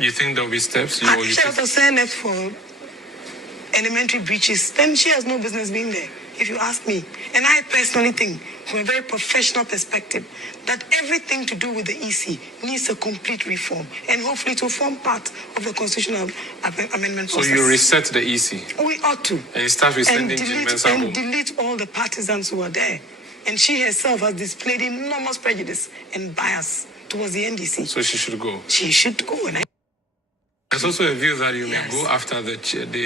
You think there'll be steps? If she has a CNF for elementary breaches, then she has no business being there, if you ask me. And I personally think, from a very professional perspective, that everything to do with the EC needs a complete reform, and hopefully to form part of the constitutional amendment process. So you reset the EC? We ought to. And you start resending and delete all the partisans who are there. And she herself has displayed enormous prejudice and bias towards the NDC. So she should go? She should go. And there's also a view that you may go after the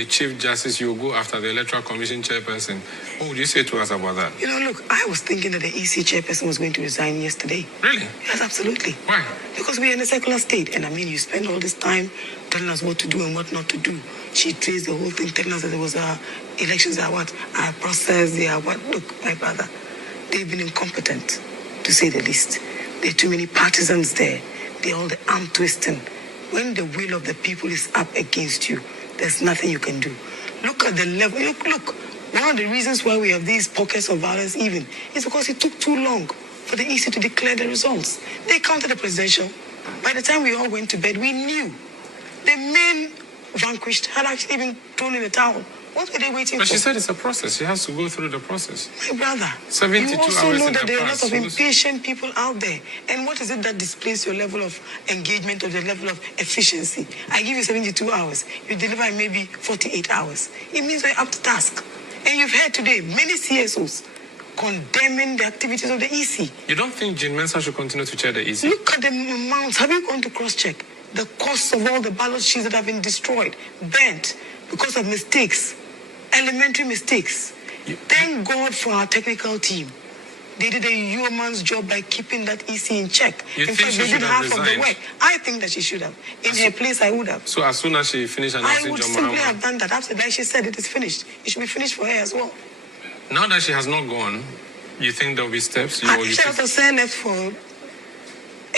Chief Justice, you will go after the Electoral Commission chairperson. What would you say to us about that? You know, look, I was thinking that the EC chairperson was going to resign yesterday. Really? Yes, absolutely. Why? Because we are in a secular state, and I mean, you spend all this time telling us what to do and what not to do. She traced the whole thing, telling us that there was elections are what? Are processed, they are what? Look, my brother, they've been incompetent, to say the least. There are too many partisans there. They're all the arm twisting. When the will of the people is up against you, there's nothing you can do. Look at the level. Look, one of the reasons why we have these pockets of violence even is because it took too long for the EC to declare the results. They counted the presidential. By the time we all went to bed, we knew the main vanquished had actually been thrown in the towel. What were they waiting for? But she said it's a process. She has to go through the process. My brother, 72 you also hours know in that there are advance. lots of impatient people out there. And what is it that displays your level of engagement or the level of efficiency? I give you 72 hours. You deliver in maybe 48 hours. It means you're up to task. And you've heard today many CSOs condemning the activities of the EC. You don't think Jean Mensah should continue to chair the EC? Look at the amounts. Have you gone to cross-check the costs of all the ballot sheets that have been destroyed, burnt, because of mistakes? Elementary mistakes. Thank God for our technical team. They did a yeoman's job by keeping that EC in check. You in think fact, they did half of the work. I think that she should have. In her place, I would have. So as soon as she finished announcing I would John simply Mahama, have done that. After that, she said it is finished. It should be finished for her as well. now that she has not gone, you think there'll be steps? If she has a CNF for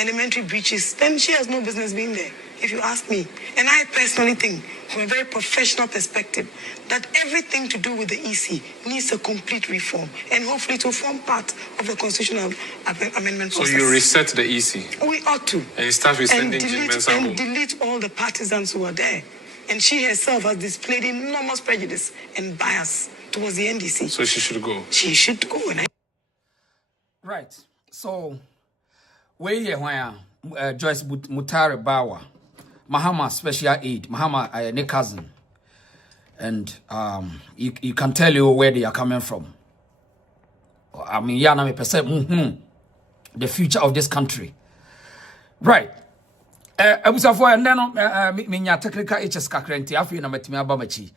elementary breaches, then she has no business being there, if you ask me. And I personally think, from a very professional perspective, that everything to do with the EC needs a complete reform, and hopefully to form part of the constitutional amendment process. So you reset the EC? We ought to. And you start resending Jean Mensah home? And delete all the partisans who are there. And she herself has displayed enormous prejudice and bias towards the NDC. So she should go? She should go. Right. So, where you Joyce Mutare Bawa, Mahama special aid, Mahama ne cousin, and you can tell you where they are coming from. I mean, yeah, me percent the future of this country. Right. Abusafo and then me technical HS kakrenti afi na metimi aba machi.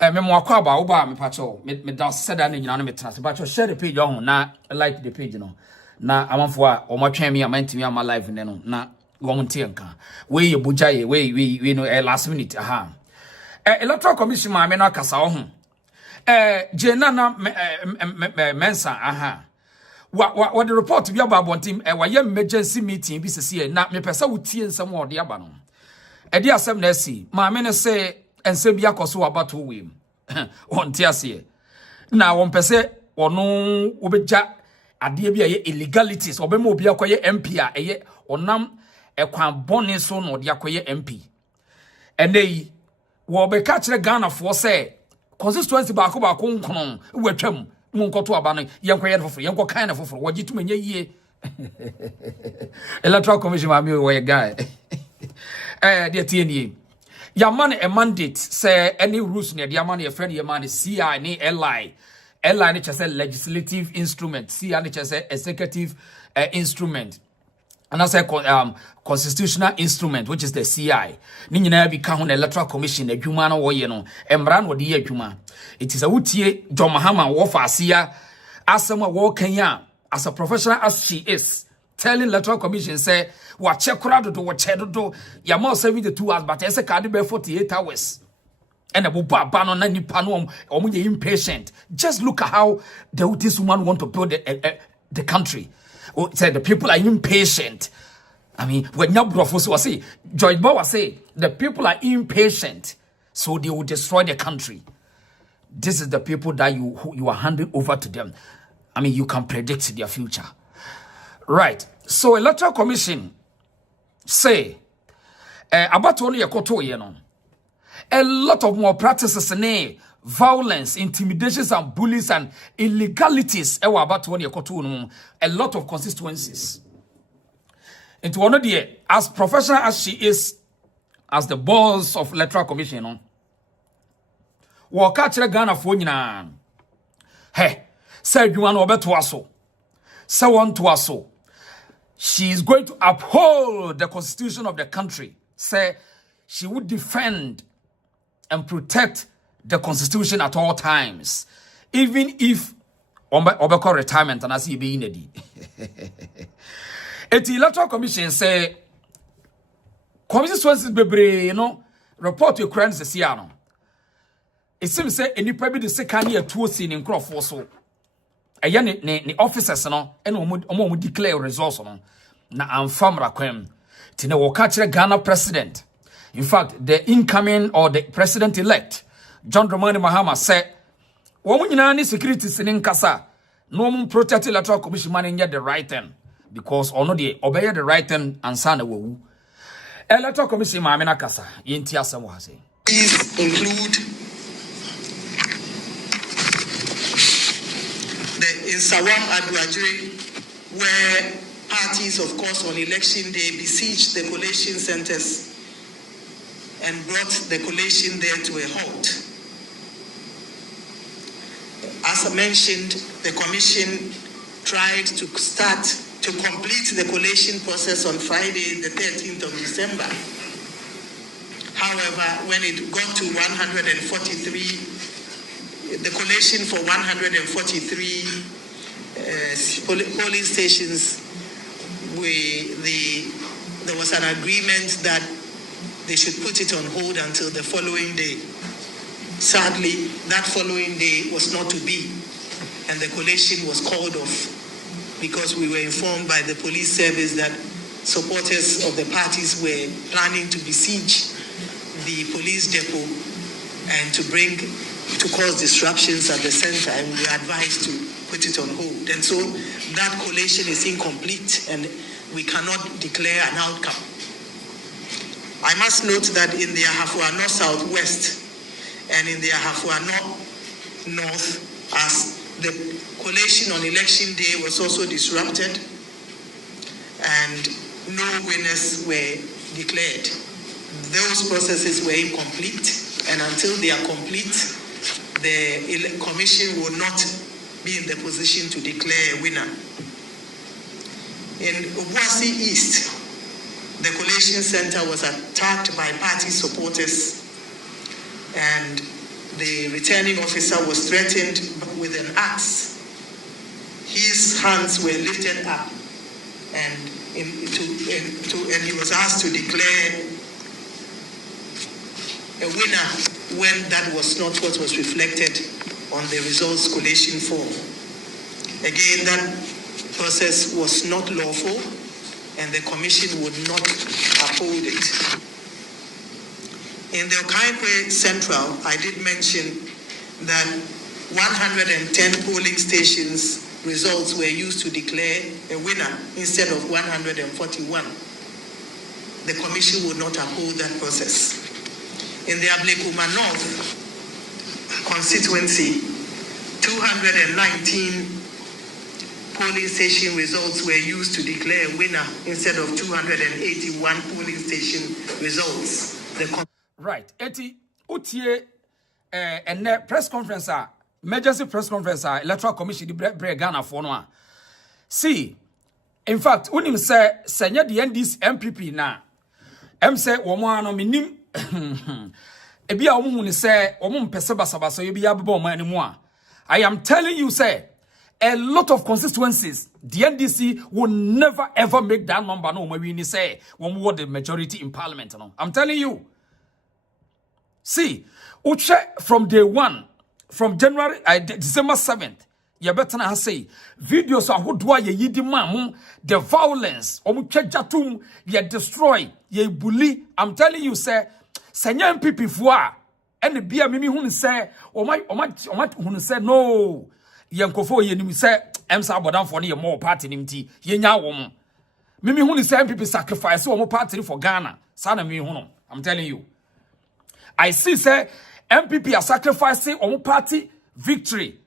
Me mo akwa ba wo ba me pacho me da seda na nyina no metena. Pacho share the page on na like the page no. Na amanfo a o matwen me amantimi ama live ne no na wo ntie nka. We ye bujaye we no last minute aha. Electoral Commission ma me no akasa wo ho. Jena na mensa aha. What the report be about one team a emergency meeting be see na me pesa wutie nsem wo de aba no. E de asem na si ma me ne say ense bia koso abato wem. On tie ase. Na won pese ono obeja ade bia ye illegalities obema obi akoye MP a eye onam ekwan bone so no de akoye MP. Enei wo be ka kire Ghana fo say constituency ba ko nkono watwam munkoto aba no yenkoye foforo yenko kan na foforo wajitu menye yie. Electoral Commission ma me we guy. De tie ya man a mandate say any rules near the man your friend your man CI ni LI ni chese legislative instrument CI ni chese executive instrument and I say constitutional instrument which is the CI ni nyina bi ka ho na Electoral Commission adwuma na wo ye no emra no de ye adwuma it is a wutie John Mahama wo fa asia asem a wo kan ya as a professional as she is telling Electoral Commission say what check crowd do what check do ya more 72 hours but ese card be 48 hours and abu baba no na nipa no omunye impatient. Just look at how this woman want to build the country. Said the people are impatient. I mean, when Nyabrofo was say George Bow was say the people are impatient, so they will destroy the country. This is the people that you are handing over to them. I mean, you can predict their future. Right. So Electoral Commission say abato no yekoto ye no. A lot of more practices and violence, intimidations and bullies and illegalities abato no yekoto no. A lot of constituencies. Into one of the as professional as she is as the boss of Electoral Commission no. Waka kire Ghana fo nyina. Hey, say you want obeto aso. Say want to aso. She is going to uphold the constitution of the country. Say she would defend and protect the constitution at all times, even if obeko retirement and as he be in the Electoral Commission say constituencies bebre, report to Cries this year no. It seems say any probably the second year two scene in crop for so. Ne officers no and omo declare results no na amfamra kwem tine wo ka kire Ghana president. In fact, the incoming or the president elect John Dramani Mahama said wo nyina ni security sinin kasa no mo protect Electoral Commission man get the right thing because ono de obey the right thing ansa na wo Electoral Commission ma me na kasa yenti asem wo ha say these include in Sawam Aduajiri, where parties, of course, on election day besieged the collation centers and brought the collation there to a halt. As I mentioned, the commission tried to complete the collation process on Friday, the 13th of December. However, when it got to 143, the collation for 143 polling stations, there was an agreement that they should put it on hold until the following day. Sadly, that following day was not to be, and the collation was called off because we were informed by the police service that supporters of the parties were planning to besiege the police depot and to cause disruptions at the center, and we were advised to put it on hold. And so that collation is incomplete and we cannot declare an outcome. I must note that in the Ahafua North Southwest and in the Ahafua North, as the collation on election day was also disrupted and no winners were declared. Those processes were incomplete, and until they are complete, the commission will not be in the position to declare a winner. In Obuasi East, the collation center was attacked by party supporters, and the returning officer was threatened with an axe. His hands were lifted up, and he was asked to declare a winner when that was not what was reflected on the results collation form. Again, that process was not lawful, and the commission would not uphold it. In the Okaipwe Central, I did mention that 110 polling stations results were used to declare a winner instead of 141. The commission would not uphold that process. In the Ablekuma North constituency, 219 polling station results were used to declare a winner instead of 281 polling station results. Right. Eti utie and press conference emergency press conference Electoral Commission di bre Ghana for no a. See, in fact, unim say senya the NDC MPP na. Say womo ano minim ebia womu ni say womu mpese basabasa ebia abebo man ni mu a. I am telling you, say, a lot of constituencies, the NDC will never ever make that number. No, when we say when we were the majority in parliament. No, I'm telling you. See, uche from day one, from January, December 7th, you better not say videos of who do I ye demand the violence, jatum, ye destroy, ye bully. I'm telling you, say, Sanya MPP fwa. And the beer mimi who say, oh my who say no, Yankofo ye say, Emsa Bodan for near more party nimti, ye nya woman. Mimi who is MPP sacrifice one party for Ghana. Sana me who I'm telling you. I see say MPP are sacrificing one party victory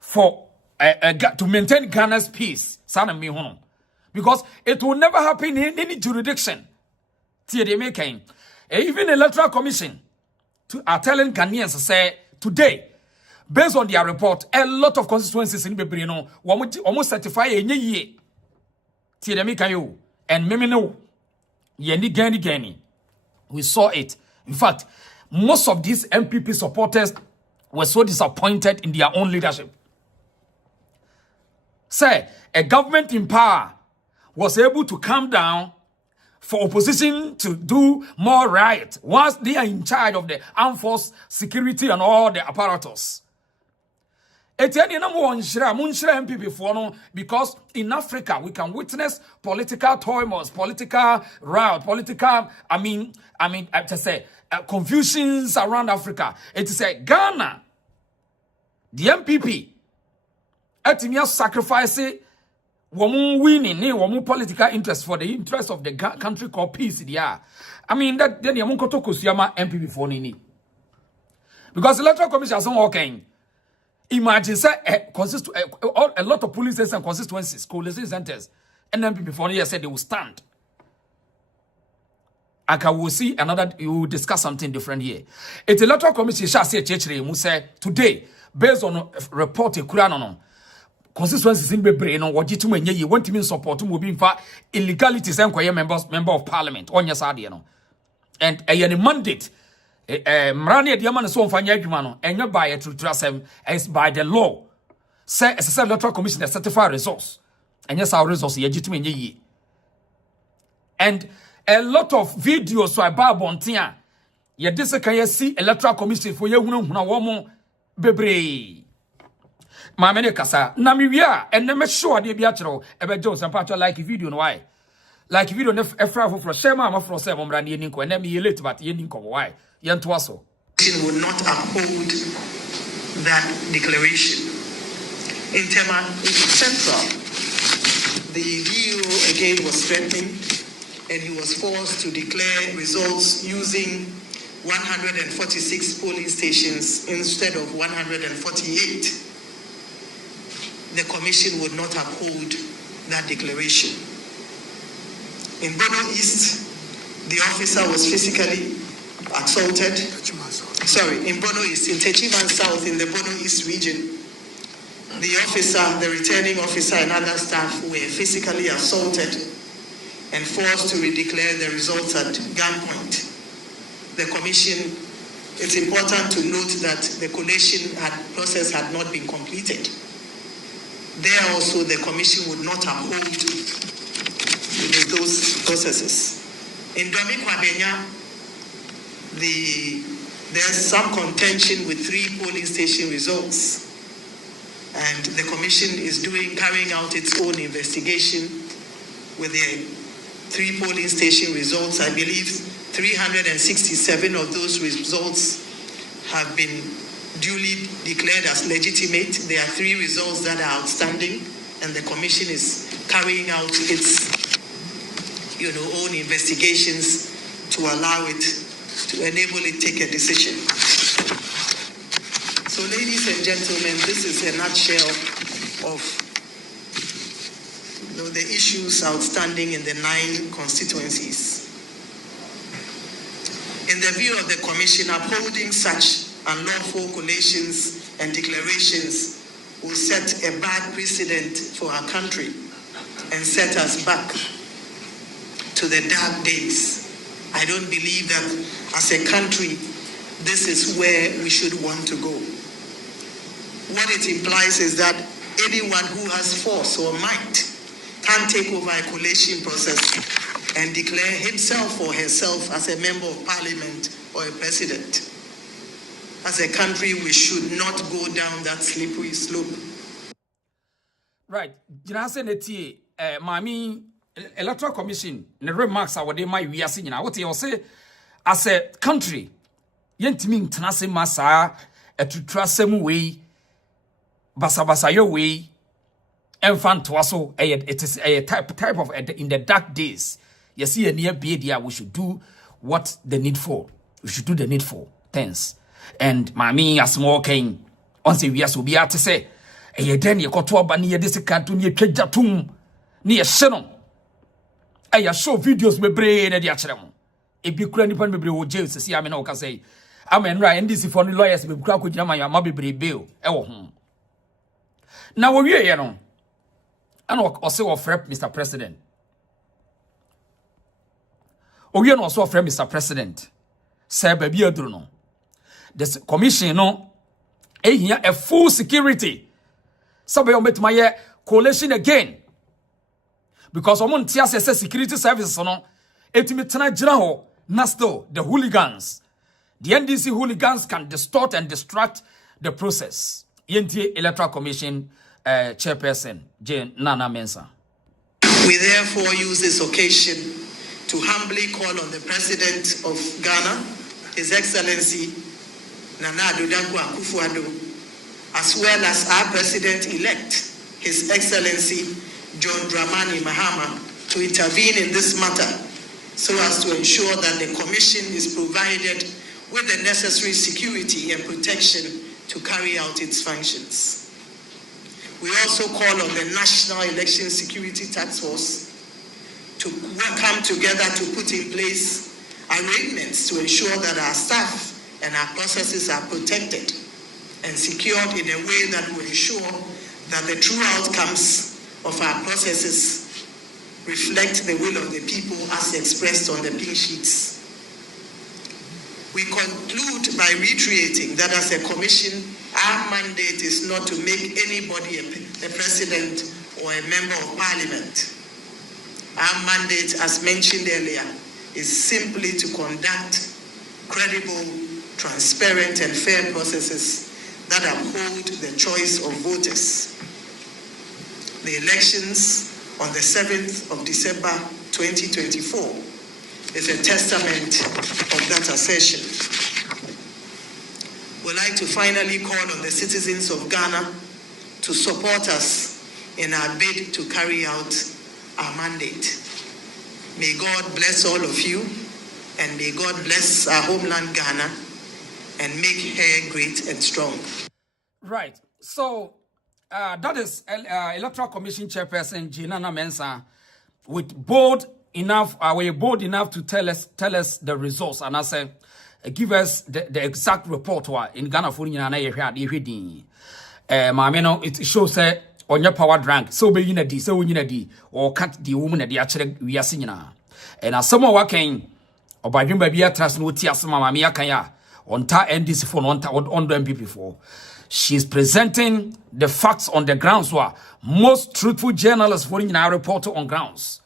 for to maintain Ghana's peace. Sana me who because it will never happen in any jurisdiction. They making even Electoral Commission are telling Ghanaians say today, based on their report, a lot of constituencies in Bebrino almost certify a year. They make you and meme no yendi gani. We saw it. In fact, most of these MPP supporters were so disappointed in their own leadership. Say a government in power was able to calm down for opposition to do more riot once they are in charge of the armed force security and all the apparatus. Etienne number one munshira MPP for no, because in Africa we can witness political turmoils, political riot, political I just say confusions around Africa. It is a Ghana, the MPP, etimia sacrifice woman winning, woman political interest for the interest of the country called peace. Yeah, I mean that then yamun koto kusiyama MPP for nini. Because the Electoral Commission is not working. Imagine say a lot of police stations and constituencies, coalition centers, and MPP for years said they will stand. And we will see another. You will discuss something different here. It's the Electoral Commission shall say say today based on report no. Constituencies in Bebre no wajituma nye want to mean support mu bi mfa illegalities and kwaye member of parliament on your side no and a mandate mrani de man so mfanya adwuma no enye by a trutrasem as by the law say as a Electoral Commission certify results and yes our results yajituma nye and a lot of videos so about bontia ye this can see Electoral Commission for ye hunu wo mo Bebre Mamene kasa na miwia enne me sure de bia kiro ebe Jones and patch like video no why like video ne efra for shema am for say momra ne ninko enne me late but ye ninko why ye nto aso would not uphold that declaration in Central. The DO again was threatening and he was forced to declare results using 146 polling stations instead of 148. The commission would not uphold that declaration. In Bono East, the officer was physically assaulted. In Bono East, in Techiman South, in the Bono East region, the officer, the returning officer and other staff were physically assaulted and forced to redeclare the results at gunpoint. The commission, it's important to note that the collation process had not been completed. There also, the commission would not uphold those processes. In Domi Kwabenya, there's some contention with 3 polling station results, and the commission is carrying out its own investigation with the 3 polling station results. I believe 367 of those results have been duly declared as legitimate. There are 3 results that are outstanding, and the commission is carrying out its, own investigations to allow it, to enable it take a decision. So, ladies and gentlemen, this is a nutshell of the issues outstanding in the 9 constituencies. In the view of the commission, upholding such unlawful collations and declarations will set a bad precedent for our country and set us back to the dark days. I don't believe that as a country, this is where we should want to go. What it implies is that anyone who has force or might can take over a collation process and declare himself or herself as a member of parliament or a president. As a country, we should not go down that slippery slope. Right. Jinase neti mami Electoral Commission ne remarks are they my we are seeing now. What you say as a country, yentimi ntnase masa etutrasem we basa yo we enfant waso it is a type of in the dark days. You see a near bedia, we should do what the needful. We should do the needful things. And mami as more king once we as be to say a then you got to a near this cartoon near Kejatum near Shannon. I show videos me brain at the achram. If you couldn't even be with jail to see, I mean, I can say, I'm in right NDC for the lawyers with crack with my mobile bill. Now we are, you know, and also of Mr. President. We are also of Mr. President. Say, baby, you don't know. The commission, no, here a full security. Somebody met my coalition again. Because someone says security services, no, Etimitana General, Nasto, the hooligans. The NDC hooligans can distort and distract the process. NDC Electoral Commission Chairperson, Jane Nana Mensah. We therefore use this occasion to humbly call on the President of Ghana, His Excellency Nana Akufo-Addo, as well as our President-elect, His Excellency John Dramani Mahama, to intervene in this matter so as to ensure that the Commission is provided with the necessary security and protection to carry out its functions. We also call on the National Election Security Task Force to come together to put in place arrangements to ensure that our staff and our processes are protected and secured in a way that will ensure that the true outcomes of our processes reflect the will of the people as expressed on the pink sheets. We conclude by reiterating that as a commission, our mandate is not to make anybody a president or a member of parliament. Our mandate, as mentioned earlier, is simply to conduct credible, transparent, and fair processes that uphold the choice of voters. The elections on the 7th of December 2024 is a testament of that assertion. We'd like to finally call on the citizens of Ghana to support us in our bid to carry out our mandate. May God bless all of you, and may God bless our homeland Ghana and make her great and strong. Right. So that is Electoral Commission Chairperson Nana Mensah with bold enough to tell us the results, and I say give us the exact report in Ghana for it shows on your power drank so be in so we or cut the woman at the actually we are singing and as someone working or by doing baby trust no tia some mamma kaya on ta NDC phone on the MP before. She's presenting the facts on the grounds where most truthful journalists for in our report on grounds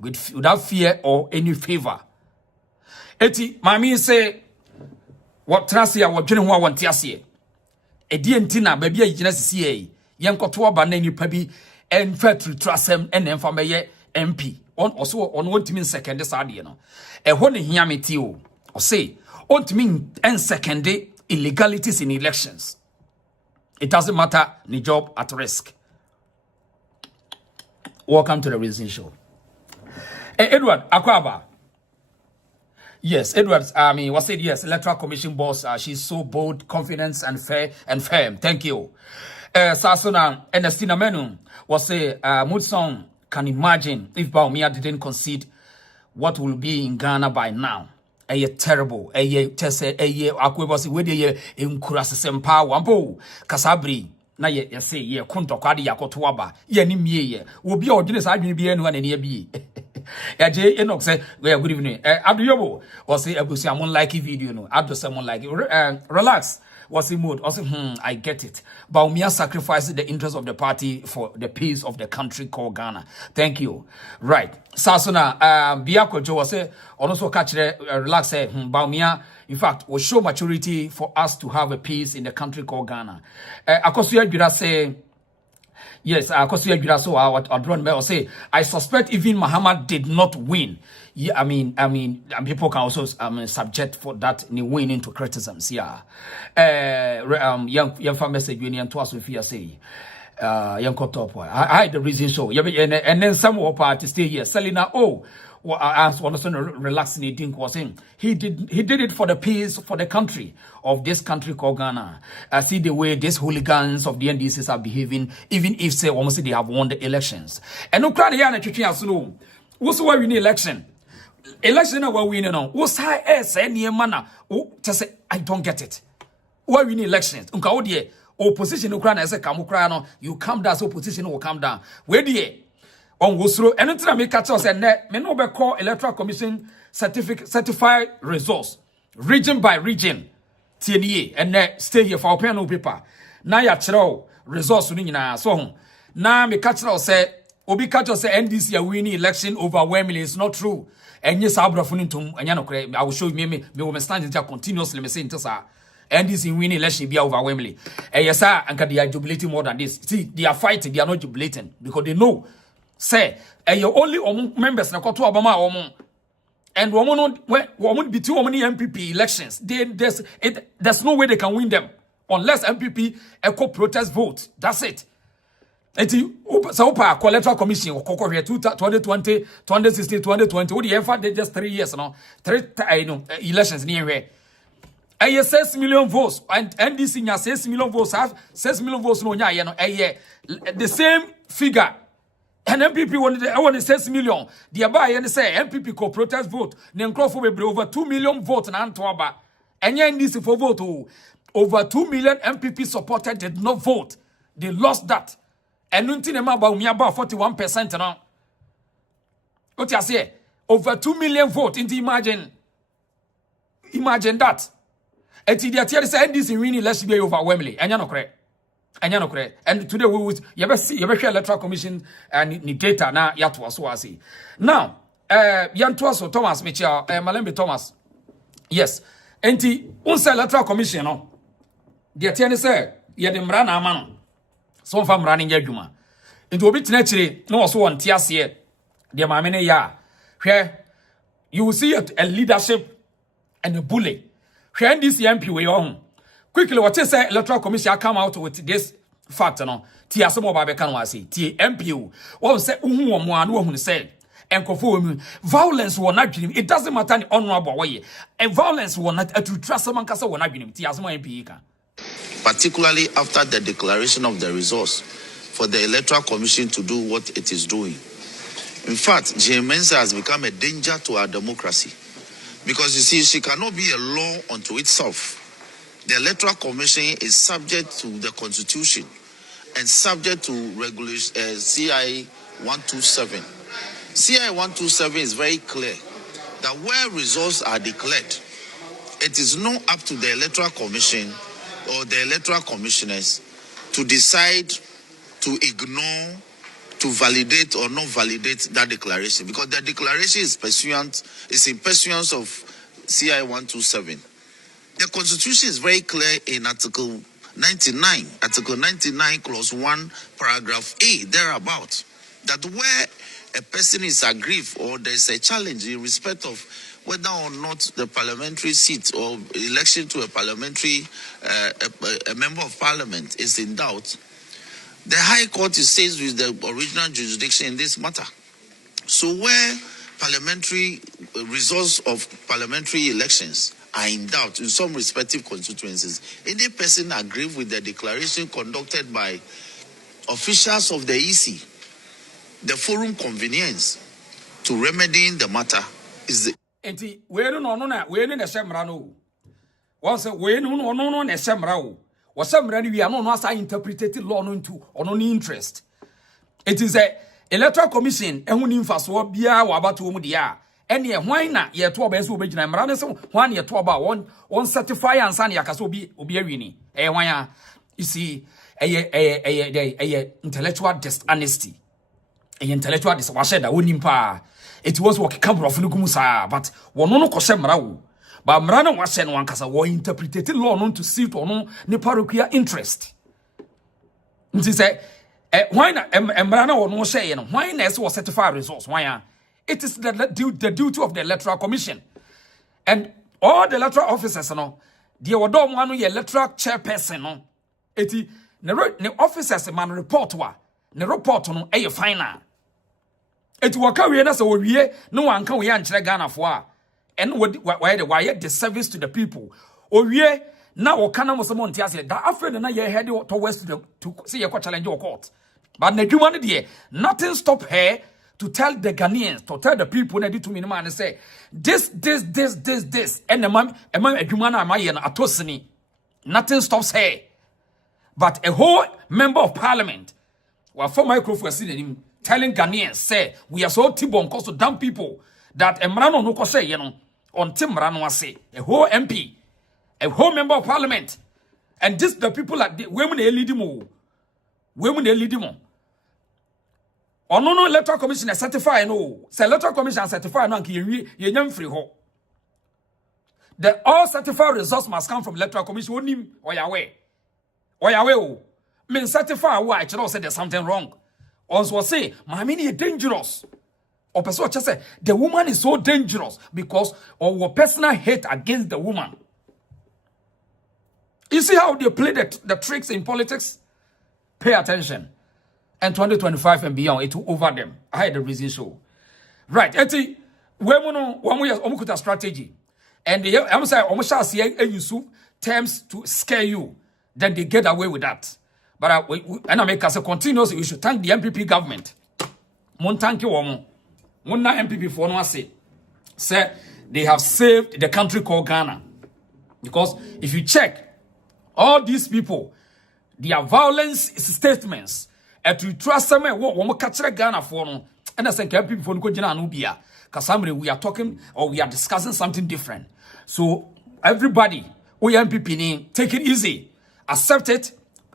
without fear or any favor. Eti mami say what trust ya what dwene ho want ase e die ntina ba bia yigina sisi yen koto aba na nipa bi en fatru trasem en emfa meye MP on also on wontimi second saade no e ho ne hia meti o say wontimi en second illegalities in elections. It doesn't matter the job at risk. Welcome to the Reason Show. Edward Akwaba. Yes, Edward, was it yes, Electoral Commission boss, she's so bold, confident, and fair and firm. Thank you. Sasona Ernestina Menu was say Mudson can imagine if Baumia didn't concede what will be in Ghana by now. Terrible. Tese akwebasi wede enkurase sempa wampo kasabri na ye say ye kunto kwade yakoto aba ye ni mie obi a odwene sa adwene bi enu na ne bi ya je Enoch say good evening Abduyobo was say abusiamon like video no Abdu someone like relax was in mood also I get it Baumia sacrificed the interest of the party for the peace of the country called Ghana. Thank you. Right. Sasuna Biako Jo was say also catch relax say Baumia in fact will show maturity for us to have a peace in the country called Ghana. Akosuya Jura say yes, Akosuya Jura so I'll say I suspect even Mahama did not win. Yeah, I mean, people can also subject for that ni win into criticisms. Yeah, young message union to us if you say. Yanko top. I the reason so. And then some of party stay here. Selina, as one of relaxing eating was saying, he did it for the peace for the country of this country called Ghana. I see the way these hooligans of the NDCs are behaving, even if say almost they have won the elections. And no crowd here na slow. What's why we need election? Election are we winning on. What's high as any manner? Just say I don't get it. Why we need elections? Unka opposition Ukraine as a Kamukrano, you come down, so opposition will come down. Where the on go through and until I make catch us and me no be call Electoral Commission certified results region by region TNE and stay here for pen no paper. Now ya chiro results ni na so now me catch us say obi catch us say NDC are winning election overwhelmingly. It's not true. And yes abra funintum and no I will show you me will stand there continuously me say ntasa NDC winning election be overwhelmingly. And yes, sir, and they are jubilating more than this. See, they are fighting, they are not jubilating because they know. Say, and you only members na koto Obama and woman between woman MPP elections. There's no way they can win them unless MPP echo protest vote. That's it. Eti so pa Electoral Commission kokko here 2020, 2016, 2020. What the effort they just 3 years now. Elections near here. 6 million votes and NDC nya 6 million votes have 6 million votes no nya no the same figure and MPP want 6 million the buy say MPP co protest vote ne nkrofo bebre over 2 million votes na antoaba enya NDC for vote over 2 million MPP supported did not vote. They lost that and nunti ne ma ba umi about 41% now. What you say over 2 million vote into imagine that. Eti dia tiere say NDC winning let's be overwhelmingly. Enya no kre. And today we will you see Electoral Commission and ni data na yato so asi. Now, yanto so Thomas Michel, Malembe Thomas. Yes. Enti unsa Electoral Commission no. Dia tiere say ye de mra na ama no. So mfa mra ne adwuma. Enti obi tena kire no so won tiase dia maame ne ya. Hwe you will see a leadership and a bully. This MP we on quickly what is say Electoral Commission come out with this fact no ti asemo ba be kan wase ti MP what say uhu omo anu ohun say enkofo violence will not dream. It doesn't matter the honorable way and violence will not to trust someone kasa will not dream ti asemo MP kan particularly after the declaration of the results for the Electoral Commission to do what it is doing. In fact, Mensa has become a danger to our democracy. Because you see, she cannot be a law unto itself. The Electoral Commission is subject to the Constitution and subject to regulation CI 127. CI 127 is very clear that where results are declared, it is not up to the Electoral Commission or the Electoral Commissioners to decide to ignore, to validate or not validate that declaration, because the declaration is in pursuance of CI 127. The Constitution is very clear in Article 99, Clause 1, Paragraph A, thereabout, that where a person is aggrieved or there's a challenge in respect of whether or not the parliamentary seat or election to a parliamentary, a member of parliament is in doubt, the High Court stays with the original jurisdiction in this matter. So where parliamentary results of parliamentary elections are in doubt in some respective constituencies, any person aggrieved with the declaration conducted by officials of the EC, the forum convenience to remedying the matter is the... Enti, we no na semra no. Once we no na semra o. Wasamra ni we no asa interpreted law no into ono ni interest. It is a Electoral Commission ehun ni mfaso bia wa abato mu dia. Ene hwan na ye to oba so obegina mra ne so hwan ye to oba won certify ansa na yakase obi awini. Hwan ya you see intellectual dishonesty. Intellectual dishonesty da woni mpa. It was what camera of Nugumusa, but one no cosemra. But Mrana was sent one casa war interpreted law non to suit or no ne parochial interest. It is why not Mrana or no say, and why not was certified results? Why? It is the duty of the Electoral Commission. And all the electoral officers, no, the Odom one electoral chairperson, no, ne officers man report wa ne report no e final eti waka we na se wo wie no wanka we ankyere Ghana fo a and why the service to the people o wie na wo kana mo se mo ntia da afre na ye head towards to see ye challenge your court but na dwuma no de nothing stop her to tell the Ghanaians, to tell the people na di to me no man say this and emam adwuma na amaye na atosini. Nothing stops her. But a whole member of parliament, while for microphone him telling Ghanaians, say, we are so tibon cause to dumb people that a mrano no say, on Tim Rano say, a whole MP, a whole member of parliament, and this the people like the women they lead him. Women they lead him. Or no electoral commission certify no. Say electoral commission certify no you free ho. The all certified results must come from electoral commission. Onim or Yahweh. Or Yahweh. Men certify why I should say there's something wrong. Also say, Mahama is dangerous. Or person just say the woman is so dangerous because of our personal hate against the woman. You see how they play the tricks in politics? Pay attention. And 2025 and beyond, it will over them. I had the reason so. Right. Eti, one we strategy. And I'm saying, almost shall see use terms to scare you. Then they get away with that. But and I make us a continuous. We should thank the MPP government. Mon thank you, woman. One MPP for no say they have saved the country called Ghana. Because if you check all these people, their violence statements, and to trust them, what catch Ghana for no, and I say MPP for no Nubia. Because we are talking or we are discussing something different. So everybody, we MPP, take it easy, accept it,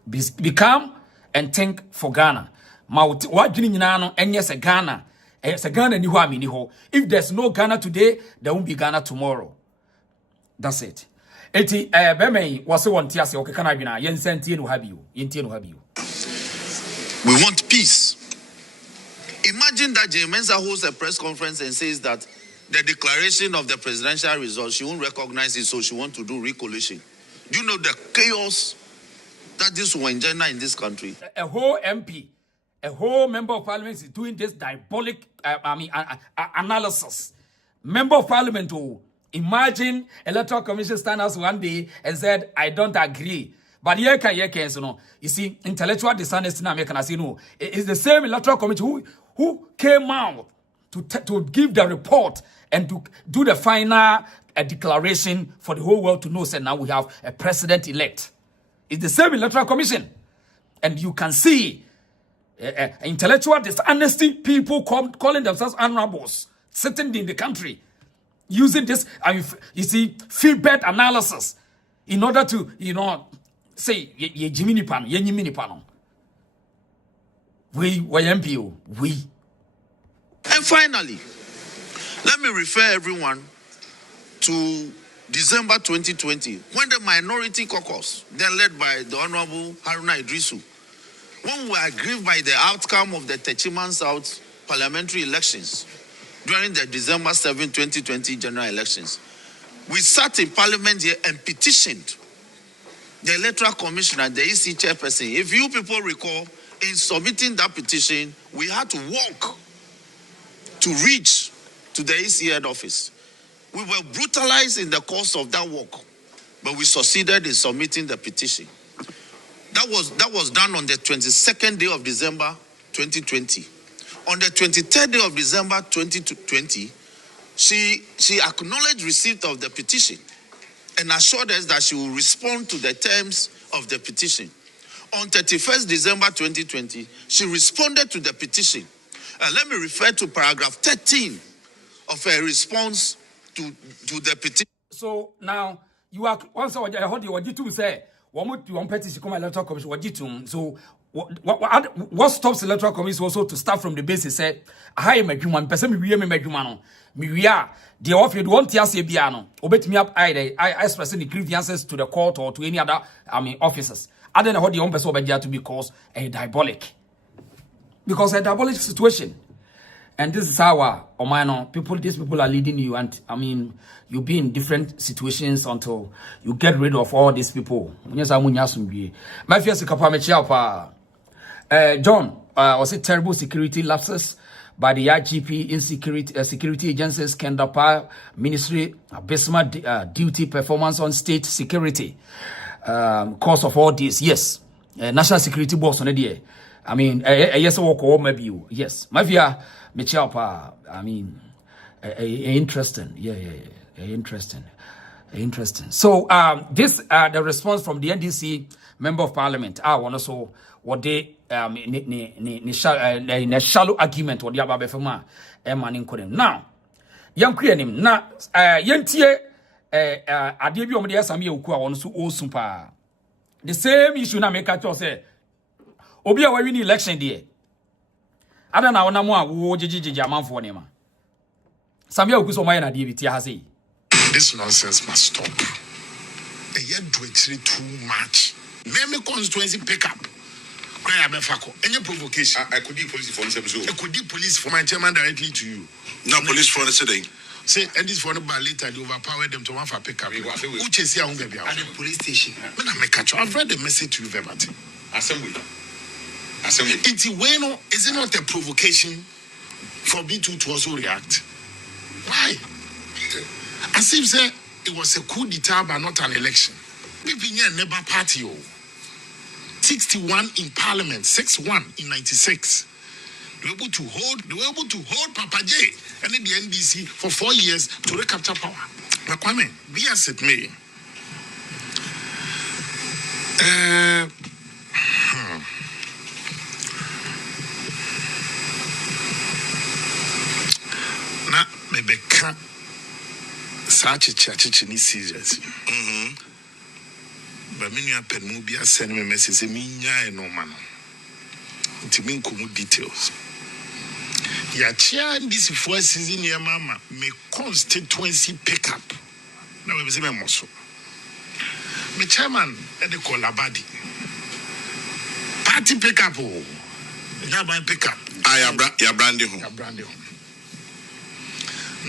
be calm, and think for Ghana. What and yes, a Ghana, it's a Ghana ni ho. If there's no Ghana today, there won't be Ghana tomorrow. That's it. Eti beme wase wontia se okay kana bina yensentie no habiu yentie no habiu. We want peace. Imagine that Jane Mensa hosts a press conference and says that the declaration of the presidential results, she won't recognize it, so she wants to do recollation. Do you know the chaos that this will engender in this country? A whole MP, a whole member of parliament is doing this diabolic analysis. Member of parliament who imagine electoral commission stand us one day and said, I don't agree. But here can you see, intellectual dishonesty now make us no. It's the same electoral committee who came out to give the report and to do the final declaration for the whole world to know. So now we have a president-elect. It's the same electoral commission, and you can see intellectual dishonesty people calling themselves honorables sitting in the country using this. You see, feedback analysis in order to say ye Jiminy Pan, ye Nimini Pan. We MPO, we. And finally, let me refer everyone to December 2020, when the minority caucus, then led by the Honorable Haruna Idrisu, when we were aggrieved by the outcome of the Techiman South parliamentary elections during the December 7, 2020 general elections, we sat in parliament here and petitioned the Electoral Commission and the EC chairperson. If you people recall, in submitting that petition, we had to walk to reach to the EC head office. We were brutalized in the course of that walk, but we succeeded in submitting the petition. That was done on the 22nd day of December 2020. On the 23rd day of December 2020, she acknowledged receipt of the petition and assured us that she will respond to the terms of the petition. On 31st December 2020, she responded to the petition. Let me refer to paragraph 13 of her response to the petition. So now you are also what you to say. One petition come electoral commission. What you so what stops electoral commission also to start from the basis? Say, I am a human person. Me no. We are the offer. You want to say biano. Obet me up. I express any grievances to the court or to any other officers. I don't know how the person to be caused a diabolic. Because a diabolic situation. And this is how these people are leading you, and I mean, you be in different situations until you get rid of all these people. My first John, was it terrible security lapses by the IGP in security agencies, Kendapa Ministry, abysmal duty performance on state security. Cause of all this, yes. National security boss on the I mean, yes, maybe you, yes. Mafia, I mean, interesting, yeah, interesting. So, this the response from the NDC member of parliament. I want also what they in a shallow argument what the ababe fema emanin kodem. Now, young creanim na yentie ade bi omde Samy Awuku a wono so osumpa. The same issue na make at say obi a win election there. Ada na wona mo a wo jijiji amanfo ne ma. Samy Awuku so my na ade bi ti ha sei. This nonsense must stop. A year do it too much. Name a constituency pick up. Any provocation. I could be police for so. I could be police for my chairman directly to you. No police for the city. Say, and this for the bar later, they overpower them to one for pick up. Which is here on the police station. When I make I've read the message to you, verbatim. Assembly. It's a way, no, is it not a provocation for me to also react? Why? As if say it was a coup d'etat but not an election. People here never party. 61 in parliament, 6-1 in 96. They were able to hold Papa J and then the NDC for 4 years to recapture power. Kwame, be as it may. Na mebeka such a church in serious. But many a pen will be send me a message. Me, no man. To me, details. Ya chair this first season, your mama, me constituency pick up. Now we say, Mosso. Me chairman at the Colabadi. Party pick up. Oh, pick up. I am brandy home.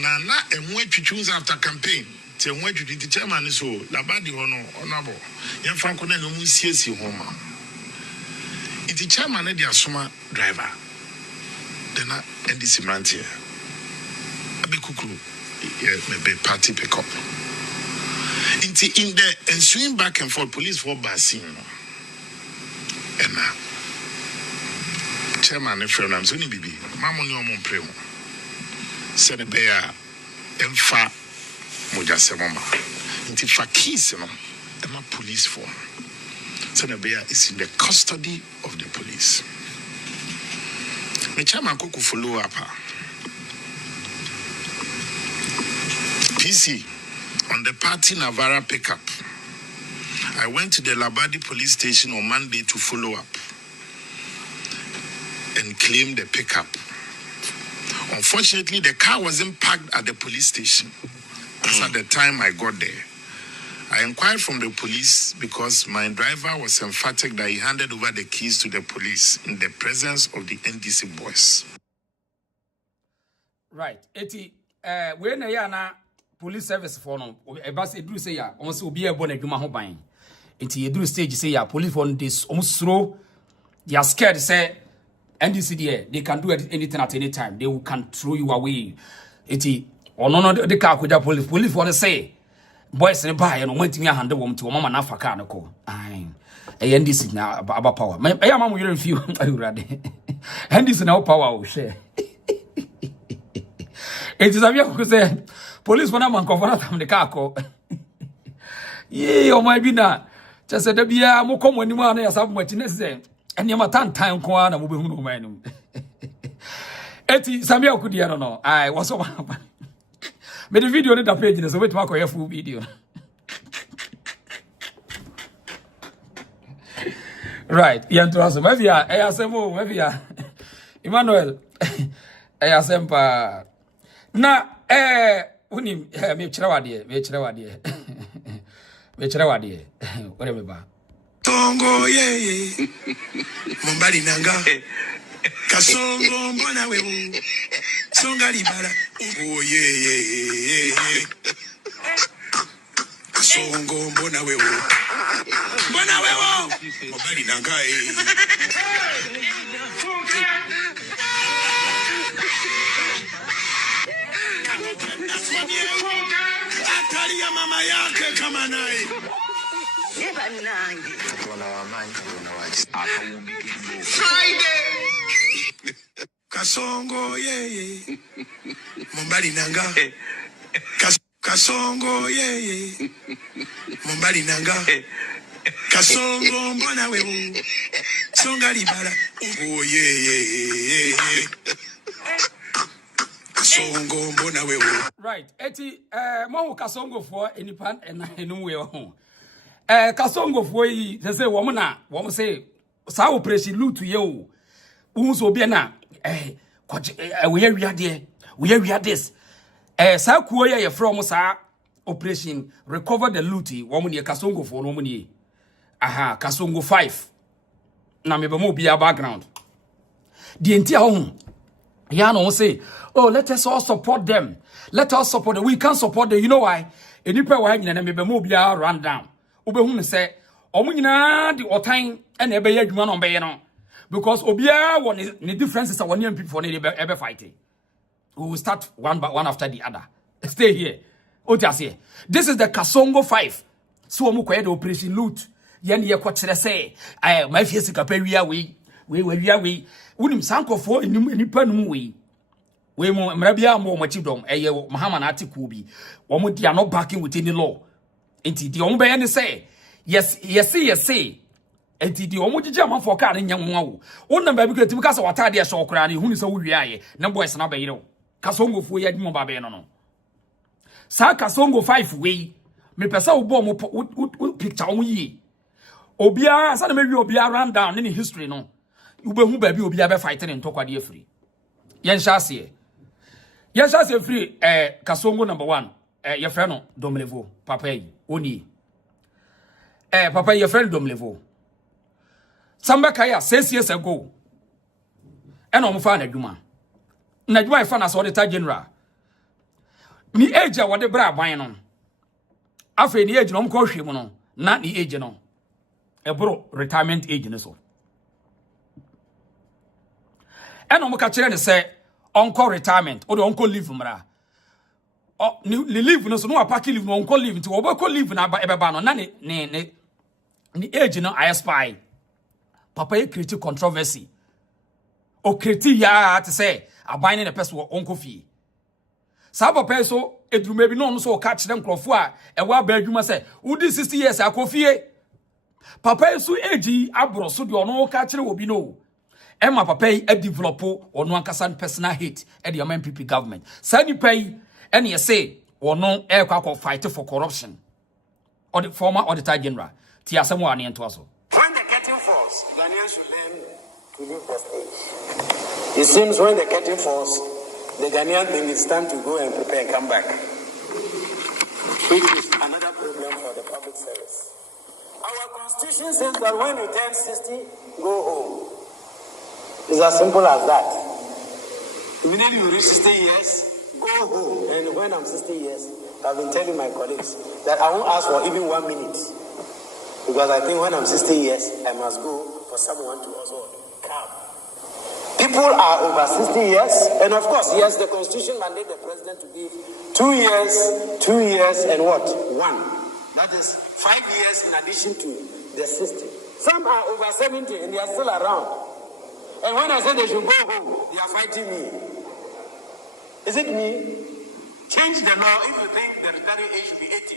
Nana and what you choose after campaign. Say when you did the chairman is so labadi honorable. Yan Franco no musiesi homa. It's the chairman and the asuma driver. Then NDC Mantia. Abi kuku maybe party pick up. In the ensuing back and forth police for Basin. And now chairman and friend I'm so bibi. Mama no mon premo. Said the bear emfa moja semoma. Inti fakis no ema police form. Said the bear is in the custody of the police. Me chairman kuku follow up. PC on the party Navara pickup. I went to the Labadi police station on Monday to follow up and claim the pickup. Unfortunately, the car wasn't parked at the police station. As at the time I got there, I inquired from the police because my driver was emphatic that he handed over the keys to the police in the presence of the NDC boys. Right. Eti, when na police service for no, ebas edru say ya, almost obi e bon adwuma ho ban. Eti edru stage say ya, police for this almost throw. They are scared say NDC there, they can do anything at any time. They can throw you away. Eti no the car kuja police want to say boys in buy no want me handle wom to mama na faka no ko. Ai. NDC na aba power. Me mama you review urade. NDC na power o share. It is Avia who say police for na man confront am the car ko. Ye o my bi na. Just say da bia mo kom wani mu ana ya sabu machi ne say eni ma tantan ko ana mo be hu no man no. Eti Samy Awuku dia no. Ai what's up? Me the video on the page so wait ma full video. Right, yanto aso maybe asemo maybe Emmanuel asempa na uni me chira wade wore me ba Tongo ye Mombali nanga Kasongo mbona wewe songa libala. Oh yeah. Kasongo mbona wewe. Mbona wewe. Mobali nangai. Atali ya mama yake kama naye. Kasongo yeah. Mbali nanga. Kasongo yeah. Mbali nanga. Kasongo mbona wewe. Songa libala. Oh yeah. Kasongo mbona wewe. Right. Eti mo kasongo for enipan enu we ho. Kasongo for yi say wo say sa operation loot ye o. Unso obi na we hear this. Sa kuo ye from sa operation recover the loot wo mo ne kasongo for no mo ne. Aha, kasongo 5. Na me be mo bia background. The entire home. Yeah, no say, oh, let us all support them. Let us support them. We can't support them. You know why? Any people why you me be mo bia run down. Ube hu say, omo nyina the otan and ebe ye adwuma no be ye no. Because obia won the differences are one people for ebe fighting. We will start one after the other. Stay here. Otiase. This is the Kasongo 5. So omo kwede operation loot. Yen ye kwakere say, my face kapawia we unim sankofo nipa num we mo mrabia mo machidom Mahama na atiku bi wo mo dia no backing with any law enti di wo be ne say yes enti di wo mo gige amafo ka ne nyam wo wonam ba bi kretim ka sa watade e so okra ne hunu sa wo wiaye na boys na bayire Kasongo fo ya dimo ba be no sa Kasongo 5 we me pesa wo bo mo picture wo yi obia sa na me wi obia run down in history no ube hu ba bi obia be fighting in tokwade afri yen shase free Kasongo number 1 your friend no Domlevo papa yi oni papa your friend Domlevo samba kaya 6 years ago eno mo fa na adwuma fa na so auditor general ni age a wode bra ban no afa ni age no mo ko hwemu no na ni age no ebro retirement age no so eno mo ka kire ne se onko retirement o de onko leave mra o ni leave no so no apaki leave no onko leave nti obako leave na ba ebeba no na ni age no I spy papa e create controversy o create ya to say aban ne person onko fie sa papa so edruma bi no so ka kire nkrofo a ewa ba adwuma say udi 60 years akofie papa so age abro so de ono ka kire obi no Emma papa a develop or no personal hate at the MPP government. Sany pay and you say or no aircraft fight for corruption. Or the former Auditor General. Tia someone and Twasso. When the curtain falls, Ghanaians should learn to leave the stage. It seems when the curtain falls, the Ghanaian think it's time to go and prepare and come back. Which is another problem for the public service. Our constitution says that when you turn 60, go home. It's as simple as that. Immediately you reach 60 years, go home. And when I'm 60 years, I've been telling my colleagues that I won't ask for even 1 minute. Because I think when I'm 60 years, I must go for someone to also come. People are over 60 years, and of course, yes, the Constitution mandates the president to give 2 years, and what? 1. That is 5 years in addition to the 60. Some are over 70 and they are still around. And when I say they should go home, they are fighting me. Is it me? Change the law if you think the retiring age should be 80.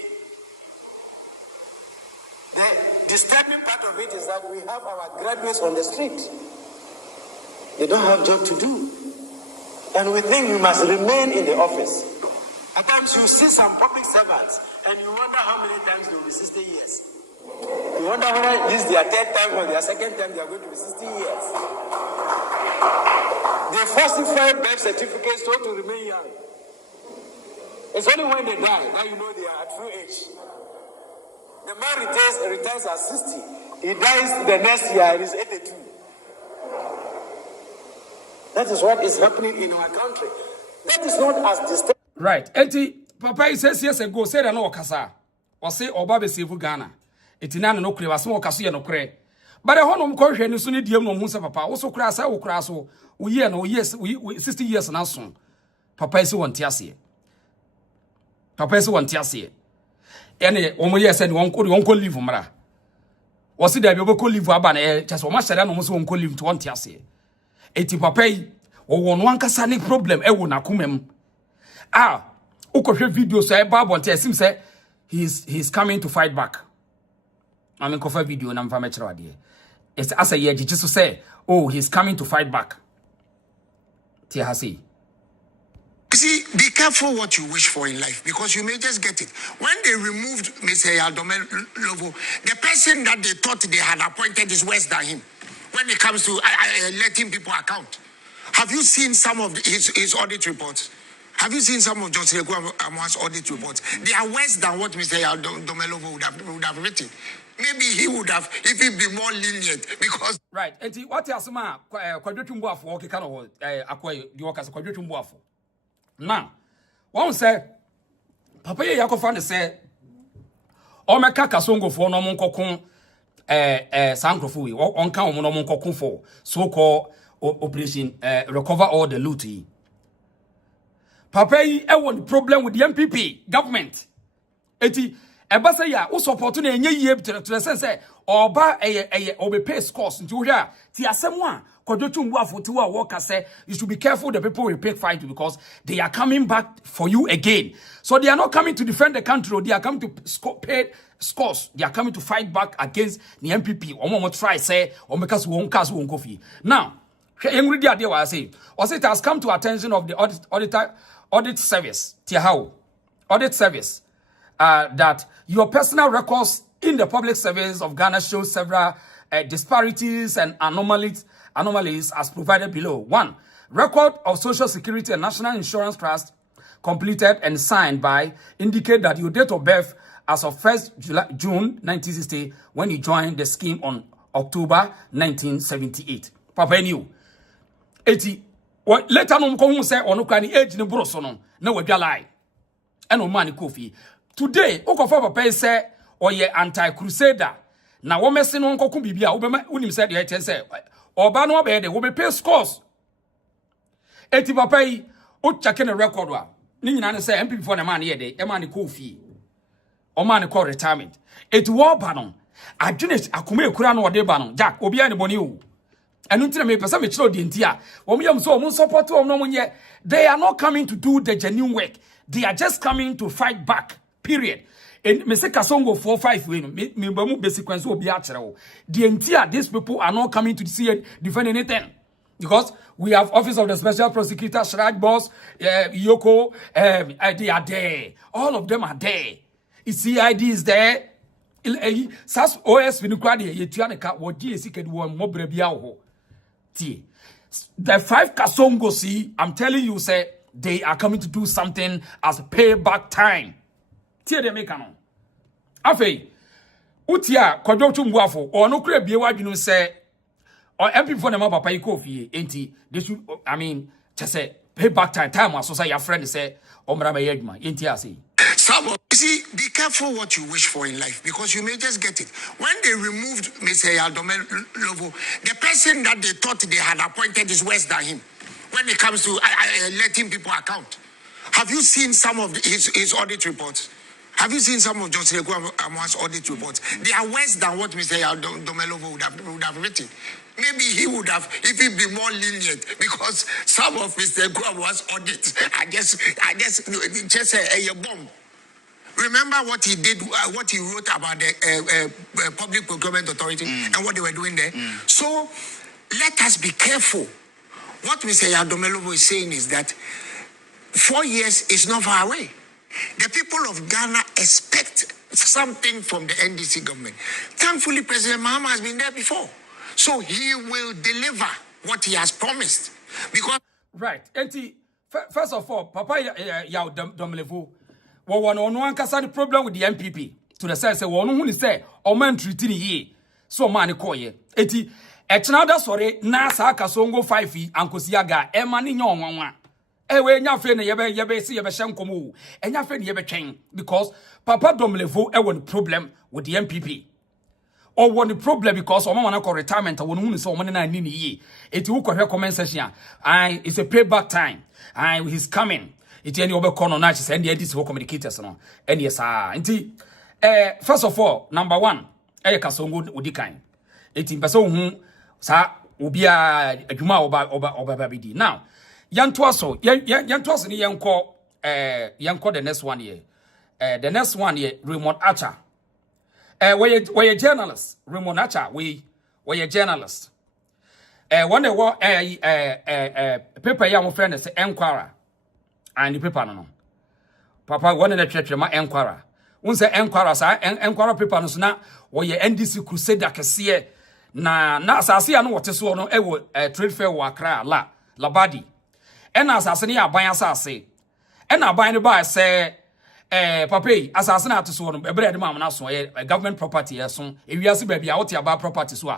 The disturbing part of it is that we have our graduates on the street. They don't have job to do. And we think we must remain in the office. At times you see some public servants and you wonder how many times they will be 60 years. You wonder whether this is their 3rd time or their 2nd time they are going to be 60 years. They falsify birth certificates so to remain young. It's only when they die that you know they are at full age. The man retires at 60. He dies the next year and is 82. That is what is happening in our country. That is not as distinct. Right. Enti papa says years ago said no kasa. Or say oba be save Ghana. Eti na no kure was mo kaso ye no kure. But the honum ko hwe ni so ne diem no hu se papa. Wo so kura sa wo kura so. Wo ye no yes 60 years na so. Papa say won tiase. Papa say won tiase. Ene omo ye say won ko live mra. Wo se da bi obeko live aba na chese o ma hyere no mo so won ko live to won tiase. Eti papa yi wo no ankasa ne problem e wo na komam. Ukohwe video so e babo nte sim say he's coming to fight back. I mean cover video na mfa mechero ade. It's as a year so say oh he's coming to fight back. Tia hasi. You see, be careful what you wish for in life because you may just get it. When they removed Mr. Domelevo, the person that they thought they had appointed is worse than him. When it comes to letting people account. Have you seen some of his audit reports? Have you seen some of Johnson Amon's audit reports? They are worse than what Mr. Domelevo would have written. Maybe he would have, if he'd be more lenient, because... Right, and what you asma, quadruple buff, okay, kind of, acquire the workers, quadruple buff. Now, one say, Papa Yakofan say, O Meka Songo for no Monkokun, Sankrofui, or on count no Monkokun for so called operation, recover all the looting. Papa, I want the problem with the MPP government. Eti, ebasa ya, who support to the sense, or by or be pay scores into here. Tia someone, Kodotumwa for 2 workers say, you should be careful the people will pay fight because they are coming back for you again. So they are not coming to defend the country, they are coming to pay scores. They are coming to fight back against the MPP. Or try say, or make us won't cast one coffee. Now, I say, it has come to attention of the audit service, audit service, that your personal records in the public service of Ghana show several disparities and anomalies as provided below. 1. Record of Social Security and National Insurance Trust completed and signed by indicate that your date of birth as of 1st June 1960 when you joined the scheme on October 1978. Papa knew. 80. Later on, come say on the age in Brosono. No, we lie. And on money coffee. Today, Okofa Papa say, or ye anti-crusader. Now, what messing on Kokubia, Ubema, said, the say, or Bano Bede will be pay scores. 80 Papa, checking a record. Nina say, MP for the man here, the money coffee. Or money call retirement. It war banon. I didn't accumulate Kuran or de banon. Jack, Obia and Boniu. And until me person me the intia. When we am so support to no one yet, they are not coming to do the genuine work. They are just coming to fight back. Period. And me say Kasongo 4-5 win. Me bamu basic sequence will be actual. The entire these people are not coming to see it defend anything. Because we have Office of the Special Prosecutor, Shraj Boss, Yoko, they are there. All of them are there. CID is there. SAS OS Vinukradi, Yetianica, what DSC can one more brebiao. The 5 Kasongo see, I'm telling you, say they are coming to do something as payback time. Tia de mekano. Afe, utia kwadotu mbuafo, or no kre biewa binu say, or MP for the mapa paikofi, enti, they should, I mean, just say, payback time, was so say your friend say, Omrama Yegma, enti asi. You see, be careful what you wish for in life because you may just get it. When they removed Mr. Domelevo, the person that they thought they had appointed is worse than him. When it comes to letting people account. Have you seen some of his audit reports? Have you seen some of Johnson Amon's audit reports? They are worse than what Mr. Domelevo would have written. Maybe he would have, if he'd be more lenient, because some of Mr. Amon's audits, I guess, just a bomb. Remember what he did, what he wrote about the Public Procurement Authority and what they were doing there? So let us be careful. What Mr. Domelevo is saying is that 4 years is not far away. The people of Ghana expect something from the NDC government. Thankfully, President Mahama has been there before. So he will deliver what he has promised. Because right. First of all, Papa Domelevo, one kasa the problem with the MPP. To the sense, one who say, "O man treating ye, so man call ye." Eti, another sorry, na sa kasongo 5 and kosiaga, emani nyonwa. we nya fe ne yebe si yebe shankomo enya fe ne yebe twen because papa domlevo e won problem with the MPP or one problem because o mama na ko retirement won hu so o na ni yi eti wo kohwe comment section it's a payback time he's coming eti any obe kono na chi say NDC for communicators no any sa enti first of all number 1 kasongo odikan eti mpese hu sa obia adwuma oba bidi now yantoaso ni yanko the next one here the next one here Raymond Archer we journalist Raymond Archer we journalist one paper ya mo friend say enquirer and the paper no papa one na twetwe ma enquirer unse enquirer sa enquirer paper no so na we NDC crusade akese na asase ya no wote so no ewo trade fair wa Accra labadi ena asase ne aban asase ena aban ne ba se papai asase na to so no ebre de ma na so government property so ewiase ba bia wote aba property so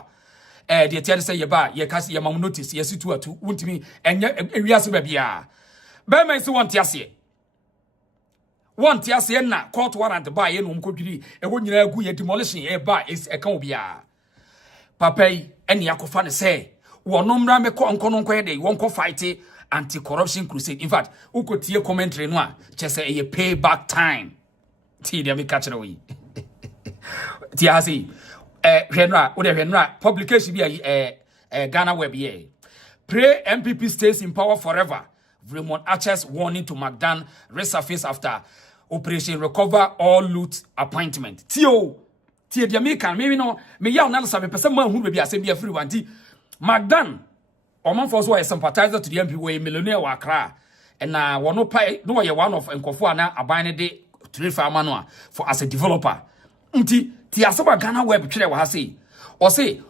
a de tell say ye ba ye kasi ye mam notice ye situ atu untimi enya ewiase ba bia ba men se wonte ase na court warrant ba ye no mkodwiri ewo nyina agu ye demolition e ba e kan obia papai eni akofa ne say wono mra me ko nkono nko ye dey won ko fight anti-corruption crusade. In fact, ukotie commentary no a chese a payback time. Ti dia me catch we. Ti asi hwenra publication bi Ghana web here. Pray MPP stays in power forever. Raymond Archer's warning to McDan resurface after Operation Recover All Loot appointment. Ti dia me kan me no me ya na sa me pese man hu be asem bi free wanti McDan Oman for so a sympathizer to the MP we millionaire wa Accra and na wono pai no ye one of enkofo na aban de trade farmer no for as a developer nti ti asaba Ghana web twere wa ha sei o say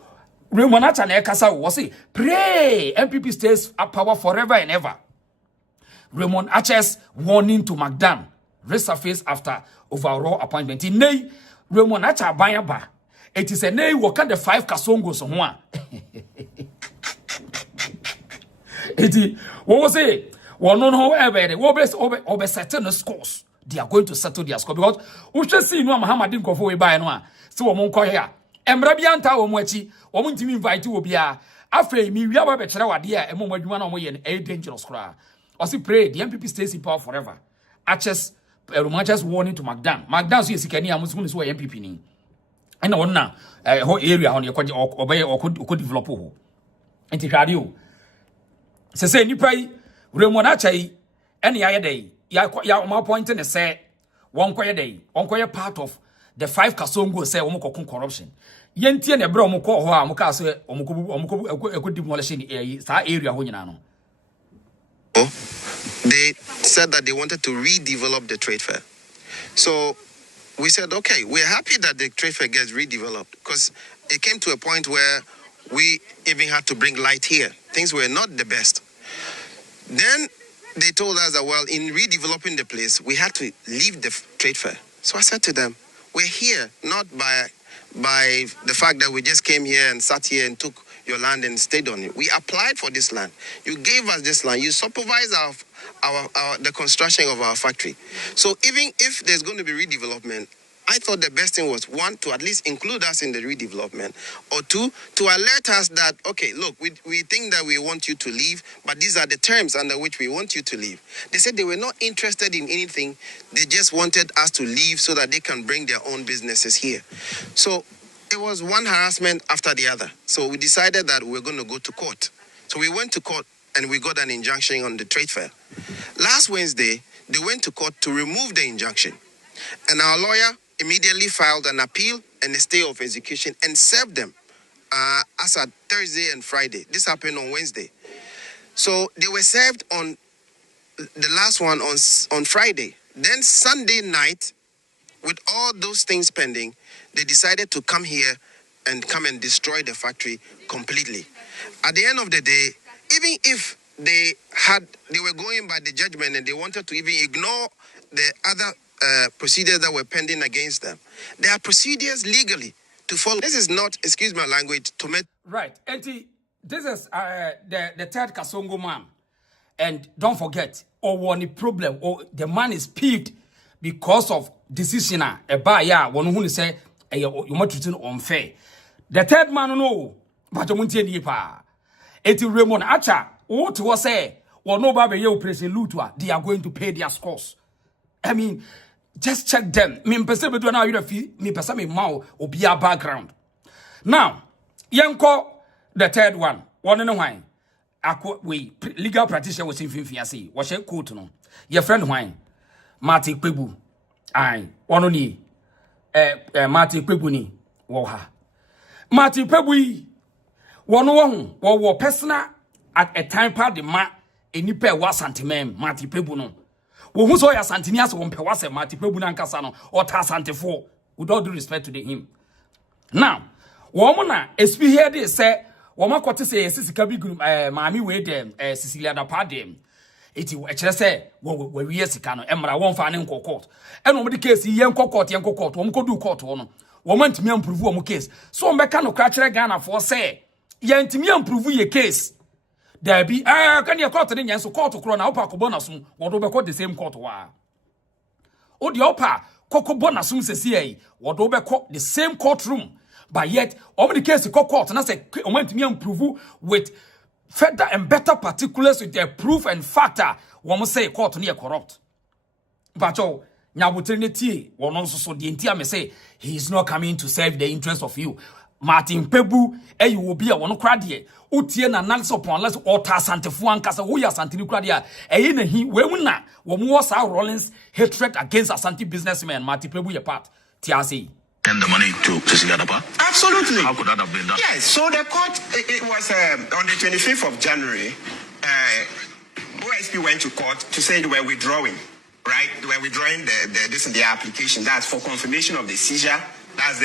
Raymond Archer na ekasa wo say pray MPP stays at power forever and ever. Raymond Archer's warning to McDan resurface after overall appointment in nay Raymond Archer ban ba it is a nay wo ka the 5 kasongos ho a eti wo say wono no every wo be settle scores they are going to settle their score because we just see no Mahama din kofo we buy no a se wo mon kɔ here emra bia nta wo mo achi wo mo ntimi invite wo bia afei mi wi aba be kyerɛ wade a emo mo adwuma na wo ye no dangerous kra o say pray the MPP stays in power forever. Archer's warning to McDan so yesikani amusu so MPP ni ena wonna ho area ho ne obey or could develop ho enti hwade o se nipa yi Raymond Archer yi ene ya yedai ya o ma point ne say won koye dai won koye part of the 5 kasongo say won kokon corruption yentie ne bra won ko ho a ka say won demolition sa area ho nyina no. They said that they wanted to redevelop the trade fair. So we said, okay, we're happy that the trade fair gets redeveloped because it came to a point where we even had to bring light here. Things were not the best. Then they told us that, well, in redeveloping the place, we had to leave the trade fair. So I said to them, we're here not by the fact that we just came here and sat here and took your land and stayed on it. We applied for this land. You gave us this land. You supervise the construction of our factory. So even if there's going to be redevelopment, I thought the best thing was, 1, to at least include us in the redevelopment, or 2, to alert us that, okay, look, we think that we want you to leave, but these are the terms under which we want you to leave. They said they were not interested in anything. They just wanted us to leave so that they can bring their own businesses here. So it was one harassment after the other. So we decided that we're going to go to court. So we went to court and we got an injunction on the trade fair. Last Wednesday, they went to court to remove the injunction. And our lawyer immediately filed an appeal and a stay of execution and served them as at Thursday and Friday. This happened on Wednesday. So they were served on the last one on Friday. Then Sunday night, with all those things pending, they decided to come here and come and destroy the factory completely. At the end of the day, even if they were going by the judgment and they wanted to even ignore the other procedures that were pending against them, there are procedures legally to follow. This is not, excuse my language, to make... Right. And this is the third Kasongo man. And don't forget, or one problem, or the man is peeved because of decision. A buyer, one who say, you might treat unfair. The third man, no, but you won't any pa. It will Raymond Acha, what was say, or no baby, you pressing Lutua, they are going to pay their scores. I mean, just check them. Me person do now you feel me person me mau or be a background. Now, yanko the third one in a wine. We legal practitioner was in fiancé. Was she cool to know? Your friend wine. Marty Pebu. Aye, one only. Marty Pebuni. Woha. Marty Pebu. One war personal at a time part the ma any pair was antimem, Marty Pebuno. Who saw your Santinias on Pewase, Marty Pebunan Casano, or Tassante with all due respect to him. Now, Womana, SP here they say, Woma Cotta say, Sissikabi, Mammy Way them, Cecilia da Padim. It is say, where we yes, Cano, Emra won't find in court. And over the case, Yanko court, one could do court one. Woman to me improve one case. So Mecano catcher Ghana for say, Yan to me improve your case. There be can you court in so court to Crona Opa Bonasum, or over the same court. O the Opa, Coco Bonasum says here, what over the same courtroom. But yet, over the case of court, and I say, I went to me improve with further and better particulars with their proof and factor. One must say court near corrupt. But oh, now with Trinity, one also so the entire may say he is not coming to serve the interest of you. Martin Pebu, you will be a one cradie. Utien analysis upon less or Tassantefuan Casa, who are Santini Cradia, and he, Wemuna, was our Rollins hatred against a Santi businessman, Martin Pebu, apart. Tiasi. And the money to Cecilia Dapa? Absolutely. How could that have been done? Yes, so the court, it was on the 25th of January, OSP went to court to say they were withdrawing, right? They were withdrawing the application. That's for confirmation of the seizure. That's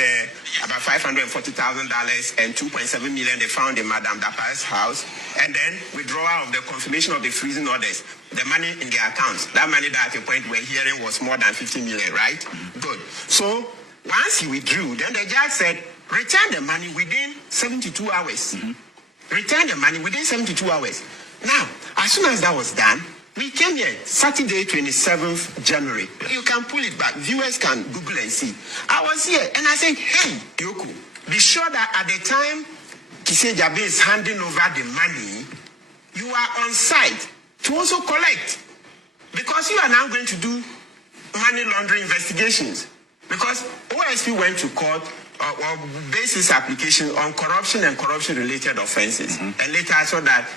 about $540,000 and $2.7 million they found in Madame Dapa's house. And then withdrawal of the confirmation of the freezing orders, the money in their accounts. That money that at a point we're hearing was more than 50 million, right? Mm-hmm. Good. So once he withdrew, then the judge said, return the money within 72 hours. Mm-hmm. Return the money within 72 hours. Now, as soon as that was done, we came here Saturday, 27th January. You can pull it back. Viewers can Google and see. I was here and I said, hey, Awuku, be sure that at the time Kise Jabe is handing over the money, you are on site to also collect. Because you are now going to do money laundering investigations. Because OSP went to court or based his application on corruption and corruption-related offenses. Mm-hmm. And later I saw that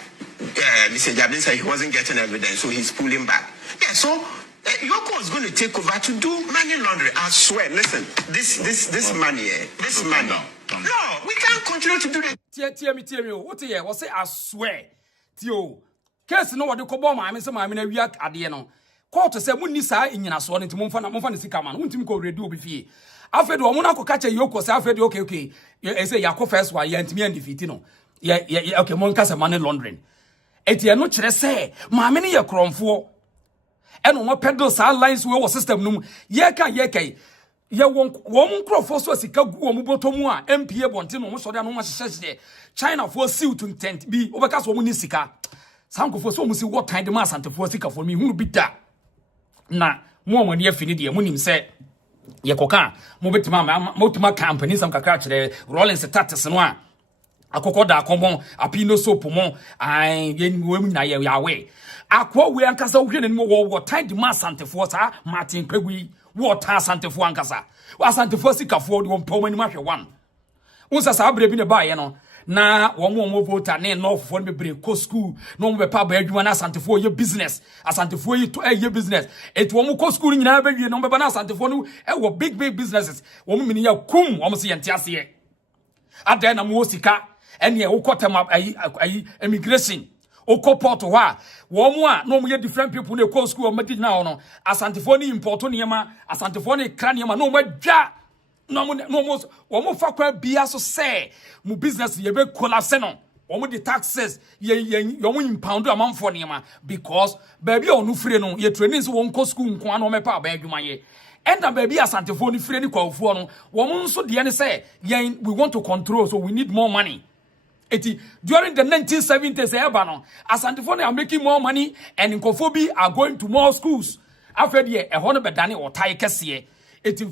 Mr. Jabin said he wasn't getting evidence, so he's pulling back. Yeah, so Yoko is going to take over to do money laundering. I swear, listen, this money, this money. No, we can't continue to do that. Tell me, what here? What say? I swear, Tio. Case no what the kobo ma me say ma me na wiak ade no. Court say munni saa inyina so no nti momfa na sika ma no ntimi ko ready obi fie. Afedo omo na ko kache Yoko say afedo okay. You say yakọ first one ya ntimi and defeat no. Yeah, okay, mon kasa money laundering. Eti no kire say ma me ne ye kromfo. E no mo peddle saa lines we system no ye ka ye won krofo so sika gu omo botomu a MPA bonte no mo so de no mo hyehyehye China for seal to intent bi obeka so mo ni sika. Sankofo so mo si what time the mass antefo sika for me hu bi da. Na mo amani afini de mo nim say ye koka mo betima company sam kakra kire Rollins status no a akoko da akomo apino soap mo ai yen wem na ye yawe akwa we ankasa wo hwene mo wo time the mass antefo sa Martin Pegui wo ta santefo ankasa wa santefo sikafo de wo mpoma ni mahwe one unsa sa abre bi ne ba ye no na wo voter ne no fo ne bebre ko school no mo be pa ba adwuma na santefo ye business asantefo yi to ye business et wo mo ko school nyina ba wie no be ba na santefo no e wo big businesses wo mo mini ya kum wo mo se yente ase adan na mo sika ene wo kotem ayi immigration o ko port wa wo mo a no mo ye different people na ko school o madi na no asantefo ni import niema asantefo ni kra niema no mo dwa no mo fa kwa bia so say mu business ye be collapse no wo the taxes ye mo impound amamfo niema because baby onu free no ye training so won ko school nko an o me pa ba adwuma ye and baby asantefo ni free ni kwafo no wo mo nso de ne say we want to control so we need more money During the 1970s, Asantefo are making more money and Nkofobi are going to more schools. After the Ehonebedani or Tai Kessie,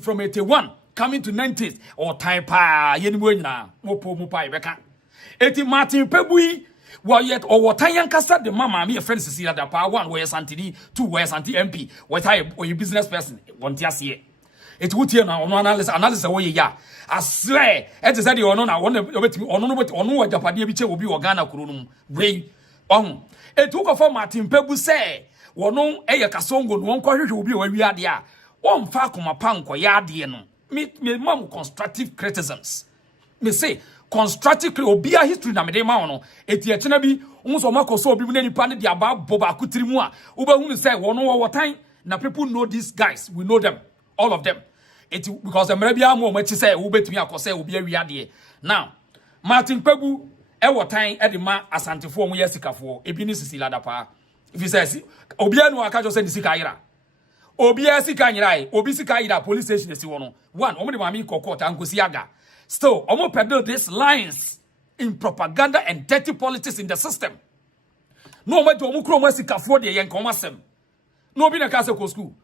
from 81 coming to 90s or Tai Pa Yenwina, Mopo Mupai Beka. Martin Pebui, while yet or what Tayankasa, the mama, me a friend Cecilia da Pa, 1 where's Anti, 2 where's Anti MP, what I or your business person, one Tiasie. It would hear now analysis away, yeah. I swear, it is that you know, I want to what Japadi biche will be Ghana Kurunum way on. It took off Martin Pebu say, Wono Eya Kasongo, one quarter will be where we are there. One Fakuma Panko Yardiano. Me mom constructive criticisms. Me say, constructively obia history na mede ma ono. Eti echena bi, unso mako so obi ne nipa ne dia ba boba akutirimu a. Uba hunu say, wono wo time na people know these guys. We know them. All of them. Because the Marabia mo machi say ubetumi akose obi awiade. Now, Martin Pebu e time e de ma asantefo mo yesikafo ebi ni Cecilia Dapa. If he says obi anu aka jo say ni sika ira. Obi asika nyira obi sika ira police station esi wono. One, omo de mami kokota ankosi aga. Still, omo peddle these lines in propaganda and dirty politics in the system. No matter omo kro mo sikafo de yen komasem. No bi na ka se ko school.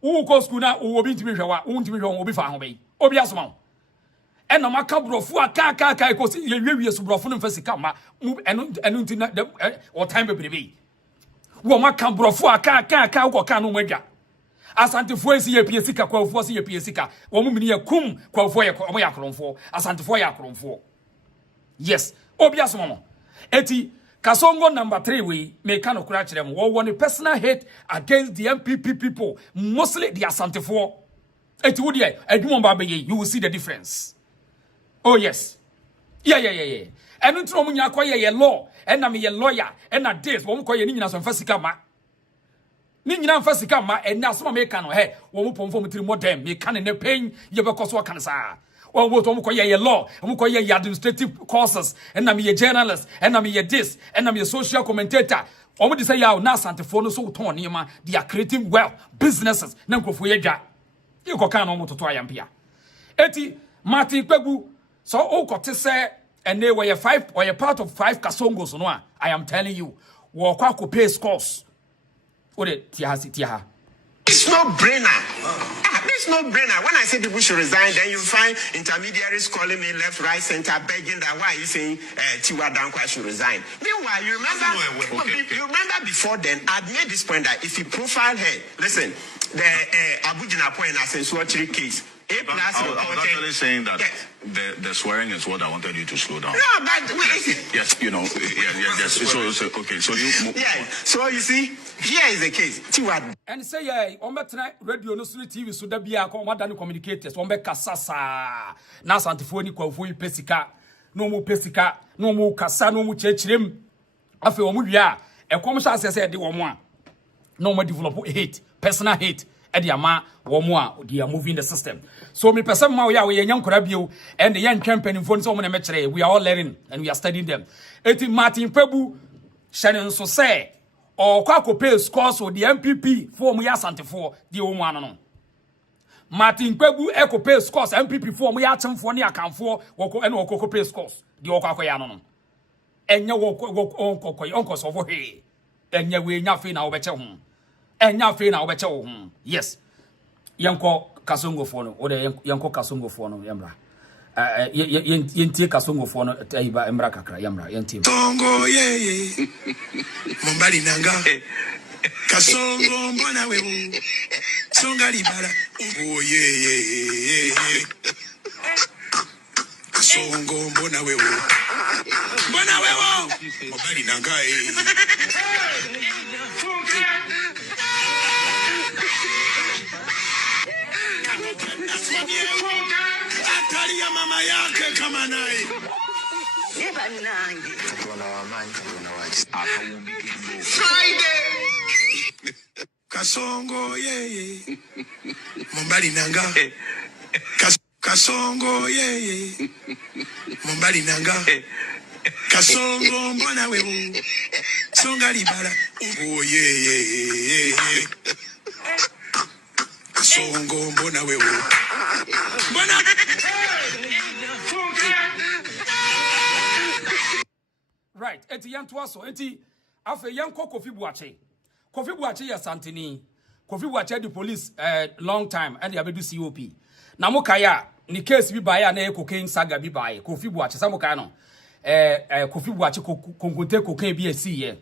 Who go school na wo bi ntimi hwa ntimi hwa obi fa ho be obi asoma e na maka brofu aka ko ye wie su brofu no mfasika ma enu ntina o time bebrebe wo maka brofu aka wo ka no madwa asantefo esi ye pie sika kwafo si ye pie sika wo mu mini ye kum kwafo ye omo ya kronfo asantefo ya kronfo yes obi asoma mo eti Kasongo number 3 we make no kura kire mo wo ne personal hate against the MPP people, mostly the Asantefo. Eti wo de adwuma ba be you will see the difference. Oh yes. Yeah. Enu ntro mo nya koye ye law, na me ye lawyer, na this wo mo koye ni nyina so mfasika ma. Ni nyina mfasika ma na asoma me ka no he wo mo pomfo mo tiri modern me ka ne pain ye be koso kan sa. Or what ye law, ye administrative courses, and I'm a journalist, and I'm a this, and I'm a social commentator. Or what say ya na Santefo so ton yema, they are creating wealth, businesses, nanko for ya. You go can almost to Yampia. Eti Martin Pebu, so o kote say, and they were 5 or a part of 5 kasongos no. I am telling you, walk ko pay scores. What it tiha. It's no brainer. It's no brainer. When I say people should resign, then you find intermediaries calling me left, right, center, begging that why you saying Tiwa Dankwa should resign. Meanwhile, you remember before then, I'd made this point that if you profile her, listen, the Abujina point in a sensuatory case. I was actually saying that the swearing is what I wanted you to slow down. No, but wait. Yes, you know, yes. So okay, so you. Yeah, so you see, here is the case. And say, yeah, on tonight radio, no TV, so there be a command communicators, on Casasa, na Santifoni, Kofu, Pesica, no more Pesica, no more Casa, no more Churchrim. After Omuya, a commercial said the one. No more develop hate, personal hate. Ediama womoa they are moving the system. So me person ma we are young korabio and the young campaign in so many metre we are all learning and we are studying them. Eti Martin Pebu Shannon so say or kwako pay scores with the MPP for me Asantefo the omo no. Martin Pebu eko pay scores MPP for me atemfo ne akanfo woko ene woko pay scores the okako ya no. Enye woko onko so for he. Enye we nya fe na obeche ho. Enya fe na obeche wo ho. Yes. Yanko kasongo fo no. Ode yanko kasongo fo no yamra. Yentie kasongo fo no taiba emra kakra yamra yentie. Tongo ye. Mombali nanga. Kasongo mbona wewe. Songa libala. Oh ye. Kasongo mbona wewe. Mbona wewe. Mombali nanga Atalia mama yake kama naye. Friday. Kasongo ye. Mombali nanga. Kasongo ye. Mombali nanga. Kasongo mbona wewe. Songa libala. Oh ye. Kasongo mbona wewe. Mbona right eti yanto aso eti afa yanko Kofi Buache ya santini Kofi Buache the police long time and they abedu COP na mokaya ni case bi bae na cocaine saga bi bae Kofi Buache samoka no Kofi Buache konkonte cocaine bi esi ye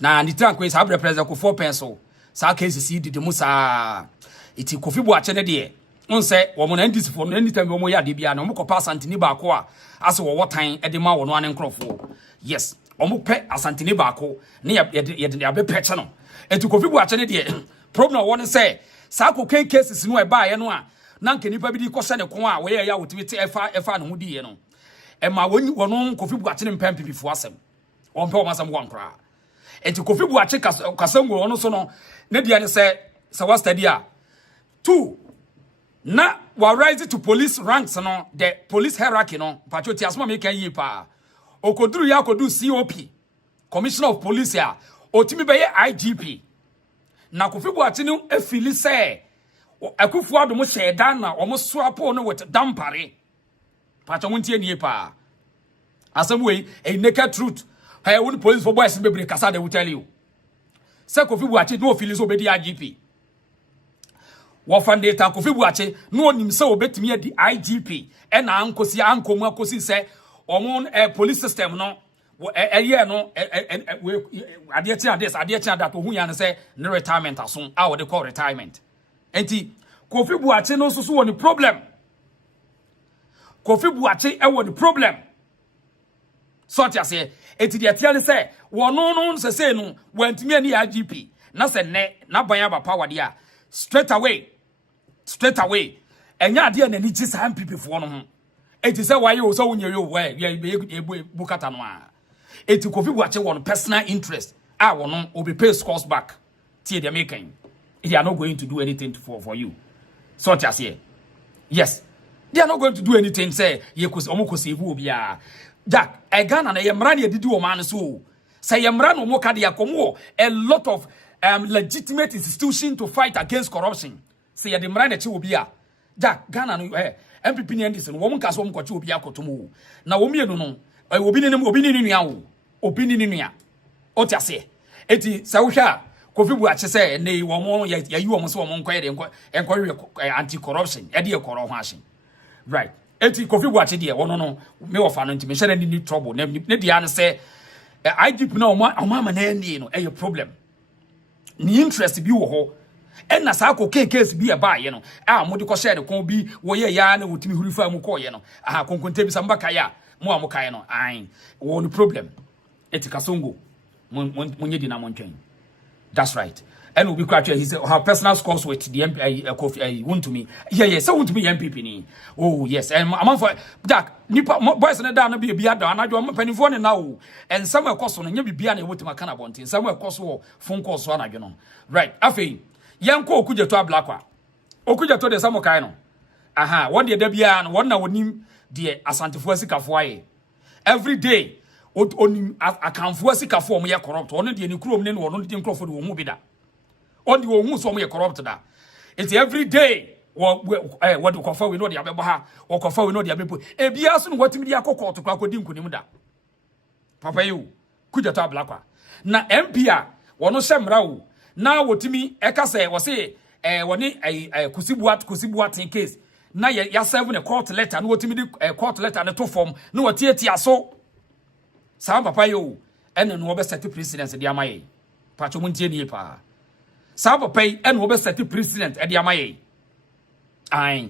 na ni tank we sabre president ko 4 pencil sa case si didi musa iti Kofi Buache ne de onse wo mo na NDC for no anytime wo mo ya de bia na mo kopa santini ba ko a ase wo wotan e de ma wo no ane nkrofo yes omo pe asantini ba ko ne ya be peche no enti Kofi Buache ne de problem won say sa cocaine cases no e ba ye no a na nke nipa bi di ko hye ne ko a we ya wotimi te efa ne ho di ye no e ma wono Kofi Buache ne mpem pipifo asem on pe o masam won kra enti Kofi Buache kasango wono so no ne dia ne say wa study a 2 na wa rise to police ranks no the police hierarchy no patriotic asma me kan yi pa okoduru ya kodu COP commissioner of police ya otimi be IGP na Kofi Buache no efili say akufu ado mo sheda na omo swapo no with dampare patro wontie nie pa asem we a naked truth hey won police for boys be break kasa they will tell you say Kofi Buache no feel so be the IGP wo fande ta Kofi Buache no onim se obetimi di IGP e na ankosi ankomu akosi se omo police system no ye no ade tia that ohu ya no se ne retirement aso a wo de call retirement enti Kofi Buache no so woni problem Kofi Buache e woni problem so tia se enti de tia ne se wono no se no wantimi ani IGP na se ne na ban aba power dia straight away enya ade na ni ji sa MPP fo no ho enti se waye o so wonye yo we bukata no a enti Kofi Buache won personal interest a wono obi pay scores back tie the making they are not going to do anything for you so just here yes they are not going to do anything say ye kosi omokosi ebu obia Jack Ghana na ye mra na edidi o man so say ye mra no mo ka de yakomo a lot of legitimate institution to fight against corruption say ye de mra na chi obia Jack Ghana no MPP ni NDC no wo nka so mko chi obia kotomo na wo mienu no obi ni nua wo obi ni nua o ti ase eti say wo hwa Kofi Buache say ne wo mo ya yi wo mo so wo mo nko ye anti corruption e de korro ho ahye right eti Kofi Buache de wono no me wo fa no nti me hye ni trouble ne dia ne say IGP na o ma na ni no e problem ni interest bi wo ho en na sa ko case bi e ba ye no a mo de ko share de kon bi wo ye ya na wotimi hurifa mu ko ye no aha konkonte bi samba kaya mo am kai no ai wo no problem eti kasongo munye di na mo ntwen. That's right. And we be quite he said her personal scores with the MP Kofi want to me. Yeah, so want to be MPP ni. Oh yes. And among for that nipa boys na da na be bia da na dwo panifo ne na wo. And somewhere course no nya bibia na wotima kana bontin. Somewhere course wo phone calls so na dwo no. Right. Afei yanko okujeto ablakwa. Okujeto de samokai no. Aha, one day da bia no one na wonim de asantefo asikafo aye. Every day onim akanfo asikafo mo ye corrupt ono de ni kurom ne no ono de nkrofo de wo hu bi da oni wo hu so mo ye corrupt da it's every day what do kofa we no de abeba ha wo kofa we no de abebo e bia so no watimi de akokọ to kwa kodi nkunim da papa you kujato ablakwa na MP a wono hyemra wo na wotimi ekase wo se woni kusibuat case na ya serve ne court letter na wotimi de court letter ne to form na wotietia so sa papa yo ene no be set president de amaye pacho muntie nie pa sa papa ene no be set president de amaye ai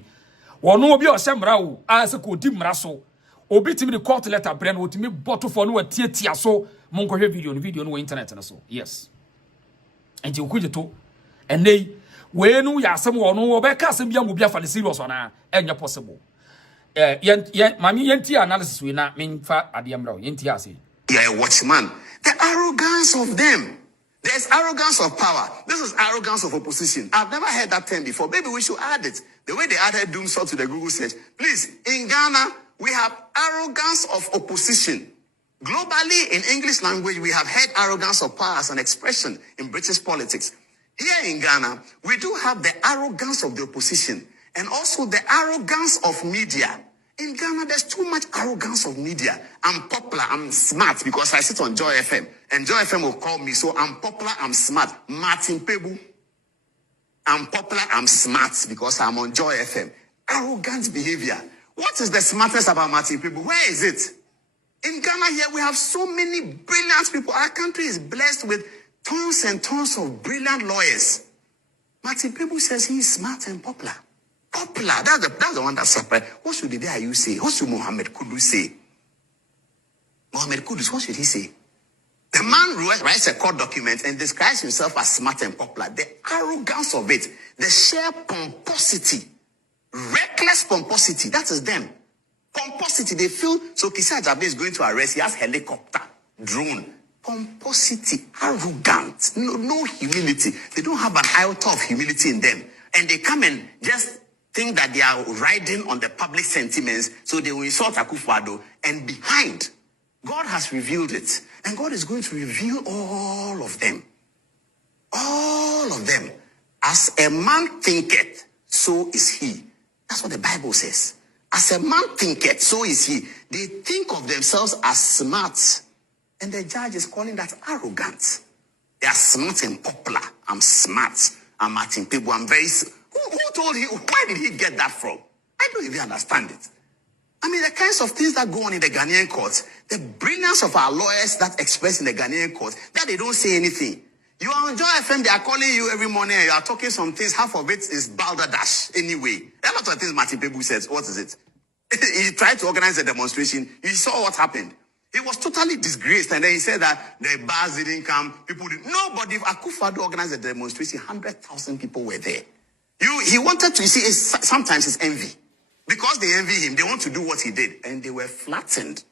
wono obi o semra wo ase ko di mra so obi timi de court letter brand wo timi bottle for no watietia so monkohwe video no internet na so yes enti okuje to enei we no ya asem wono wo be ka asem bia mo bia fa ne serious ona enye possible mami yenti analysis we na menfa ademra yenti ase a watchman. The arrogance of them. There's arrogance of power. This is arrogance of opposition. I've never heard that term before. Maybe we should add it. The way they added doom salt to the Google search. Please, in Ghana, we have arrogance of opposition. Globally, in English language, we have heard arrogance of power as an expression in British politics. Here in Ghana, we do have the arrogance of the opposition and also the arrogance of media. In Ghana, there's too much arrogance of media. I'm popular, I'm smart because I sit on Joy FM. And Joy FM will call me, so I'm popular, I'm smart. Martin Pebu. I'm popular, I'm smart because I'm on Joy FM. Arrogant behavior. What is the smartness about Martin Pebu? Where is it? In Ghana here, we have so many brilliant people. Our country is blessed with tons and tons of brilliant lawyers. Martin Pebu says he is smart and popular. Popular. That's the one that's surprised. What should the DIU say? What should Mohammed Kudu say? Mohammed Kudus, what should he say? The man writes a court document and describes himself as smart and popular. The arrogance of it, the sheer pomposity, reckless pomposity, that is them. Pomposity, they feel, so Kisi Ajabe is going to arrest, he has helicopter, drone. Pomposity, arrogant, no humility. They don't have an iota of humility in them. And they come and just think that they are riding on the public sentiments, so they will insult Akufo-Addo. And behind, God has revealed it. And God is going to reveal all of them. All of them. As a man thinketh, so is he. That's what the Bible says. As a man thinketh, so is he. They think of themselves as smart. And the judge is calling that arrogant. They are smart and popular. I'm smart. I'm Martin Pebu. I'm very... Who told him? Where did he get that from? I don't even understand it. I mean, the kinds of things that go on in the Ghanaian courts, the brilliance of our lawyers that express in the Ghanaian courts, that they don't say anything. You are on Joy FM, they are calling you every morning, and you are talking some things, half of it is balderdash anyway. A lot of things Martin Pebu says, what is it? He tried to organize a demonstration. You saw what happened. He was totally disgraced, and then he said that the bars didn't come, people didn't. Nobody, Akufo-Addo organized a demonstration, 100,000 people were there. He wanted to, you see, sometimes it's envy. Because they envy him, they want to do what he did. And they were flattened.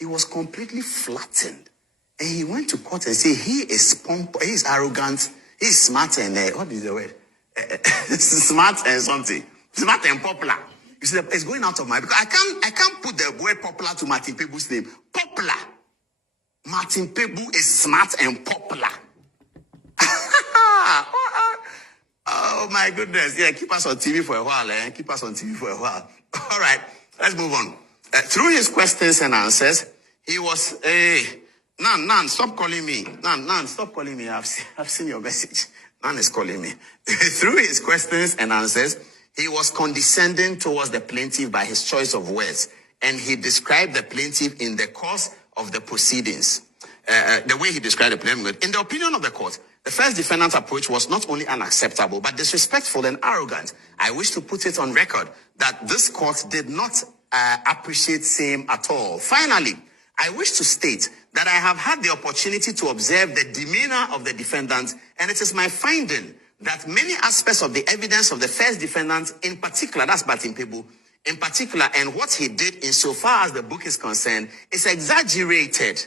He was completely flattened. And he went to court and said, he is arrogant, he's smart and, what is the word? Smart and something. Smart and popular. You see, it's going out of my, because I can't put the word popular to Martin Pebu's name. Popular. Martin Pebu is smart and popular. Oh my goodness. Yeah, keep us on TV for a while, Keep us on TV for a while. All right, let's move on. Through his questions and answers, he was Nan, stop calling me. Nan, stop calling me. I've seen your message. Nan is calling me. Through his questions and answers, he was condescending towards the plaintiff by his choice of words, and he described the plaintiff in the course of the proceedings. The way he described the plaintiff, in the opinion of the court, the first defendant's approach was not only unacceptable, but disrespectful and arrogant. I wish to put it on record that this court did not appreciate same at all. Finally, I wish to state that I have had the opportunity to observe the demeanor of the defendant, and it is my finding that many aspects of the evidence of the first defendant, in particular, that's Martin Pebu, in particular, and what he did insofar as the book is concerned, is exaggerated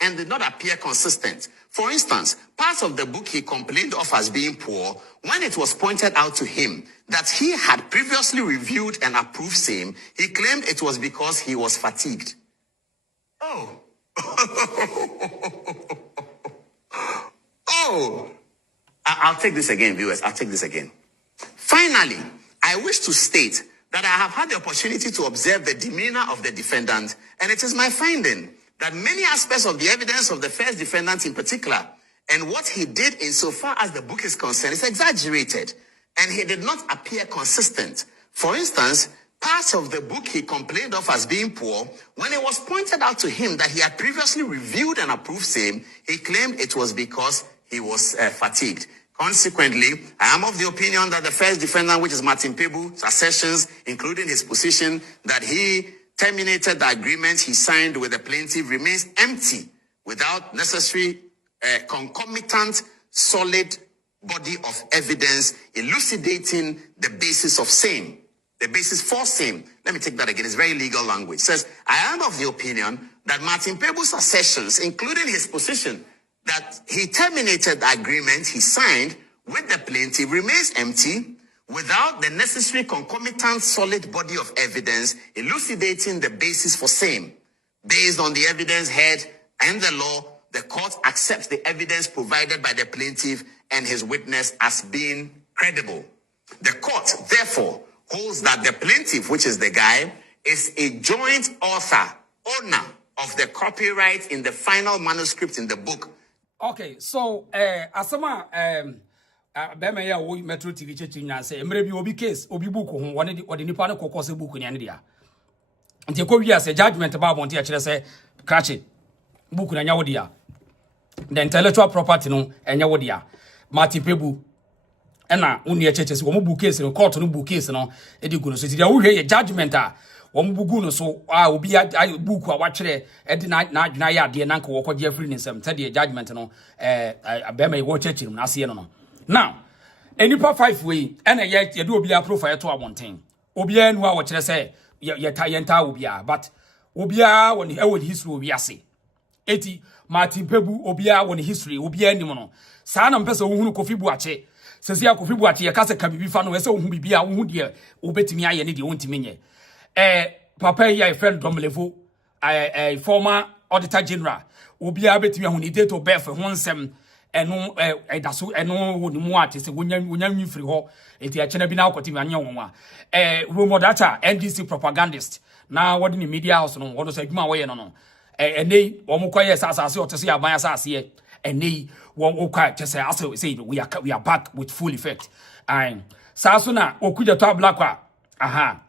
and did not appear consistent. For instance, parts of the book he complained of as being poor, when it was pointed out to him that he had previously reviewed and approved same, he claimed it was because he was fatigued. Oh. I'll take this again, viewers. I'll take this again. Finally, I wish to state that I have had the opportunity to observe the demeanor of the defendant, and it is my finding that many aspects of the evidence of the first defendant in particular, and what he did insofar as the book is concerned, is exaggerated, and he did not appear consistent. For instance, parts of the book he complained of as being poor, when it was pointed out to him that he had previously reviewed and approved same, he claimed it was because he was fatigued. Consequently, I am of the opinion that the first defendant, which is Martin Pebu's assertions, including his position that he terminated the agreement he signed with the plaintiff, remains empty without necessary concomitant solid body of evidence elucidating the basis of same. The basis for same. Let me take that again. It's very legal language. It says, I am of the opinion that Martin Pebu's assertions, including his position that he terminated the agreement he signed with the plaintiff, remains empty without the necessary concomitant solid body of evidence elucidating the basis for same. Based on the evidence heard and the law, the court accepts the evidence provided by the plaintiff and his witness as being credible. The court, therefore, holds that the plaintiff, which is the guy, is a joint author, owner of the copyright in the final manuscript in the book. Okay, so asama bema ya wo Metro TV chechi nya say emre bi obi case obi book ho woni de nipa ne kokose book nya ne dia. Nti ko wi ase judgment ba bonte a kire say crash book na nya wo dia. The intellectual property no enya wo dia. Martin Pebu ena uni e cheche se wo book case no court no book case no e di gu no so ti dia wo hwe ye judgment a wo bugu no so obi book a wa kire e di na adwena ya de na nka wo kwaje afri nsem te de judgment no abema ye wo cheche no ase no. Now, enipa 5 way ena ye do obi a profile to abonten. Obi anu a wo kire se ye ta obi a but obi a woni e woni history obi ase. Eti Martin Pebu obi a woni history obi anim no. Saa na mpese wo hunu Kofi Buache. Sesi ya Kofi Buache ye kase ka bibi fa no we se wo hu bibi a wo hu de obetimi aye ne de wontimi nye. Papa ya friend Domlevo former auditor general obi a betimi hu ni date of birth ho nsem eno edaso eno woni mu ate se wonya nwifiri ho enti a chena bi na akotimi anya wonwa rumor data NDC propagandist na wodi ni media house no wodo so adwuma wo ye no enei wo mu koye sasase otese aban asase enei wo okwa tese ase say we are back with full effect and saso na okuja to black aha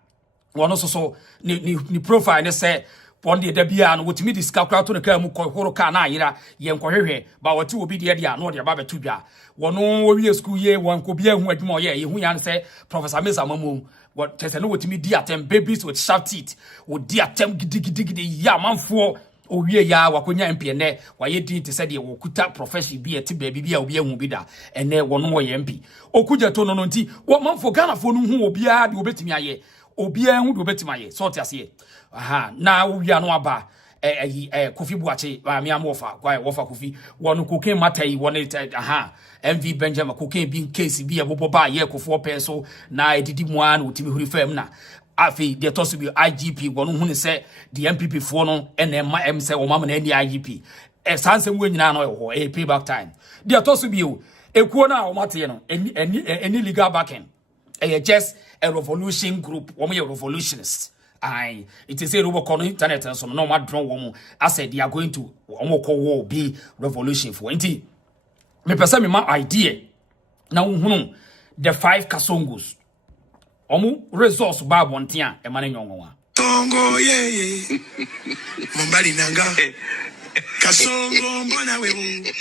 wono so ni profile ne say on the debia no wotimi discourse to the car mu horo car na ayira ye nkohwehwe ba woti obi de dia no de ba betudwa wono wo school ye won ko bia hu adwuma ye hu yan say Professor Mesa Mamu what tese no wotimi di atem babies with sharp teeth wo di atem gidigidi ya manfo owie ya wakonya MP ne waye din te said ye wokuta profession bi ete ba bibia obi hu bi da ene wono wo ye MP okuja to no nti wo manfo Ghana fo no hu obi a de obetimi aye obi a hu de obetimi aye so te ase aha na wia no aba Kofi Buache mi amofa kwa wofa Kofi wono koken matai woni aha MV Benjamin koken bin case bi ebobo ba ye Kofo peso na edidi mu an otimi huri fam na afi de to so bi IGP wono hu ne se the MPP fo no enema em se wo mama na ni IGP sansem we nyina na ho payback time de to so bi ekuo na wo mate no any legal backing just a revolution group wo me revolutionists. It is a Robocon internet and some normal drone woman. I said they are going to war be revolution for 20. Me person me my idea. Now the 5 kasongos. Omu resource ba bontia e mane nyonwa. Tongo ye. Mombali nanga. Kasongo mbona wewe.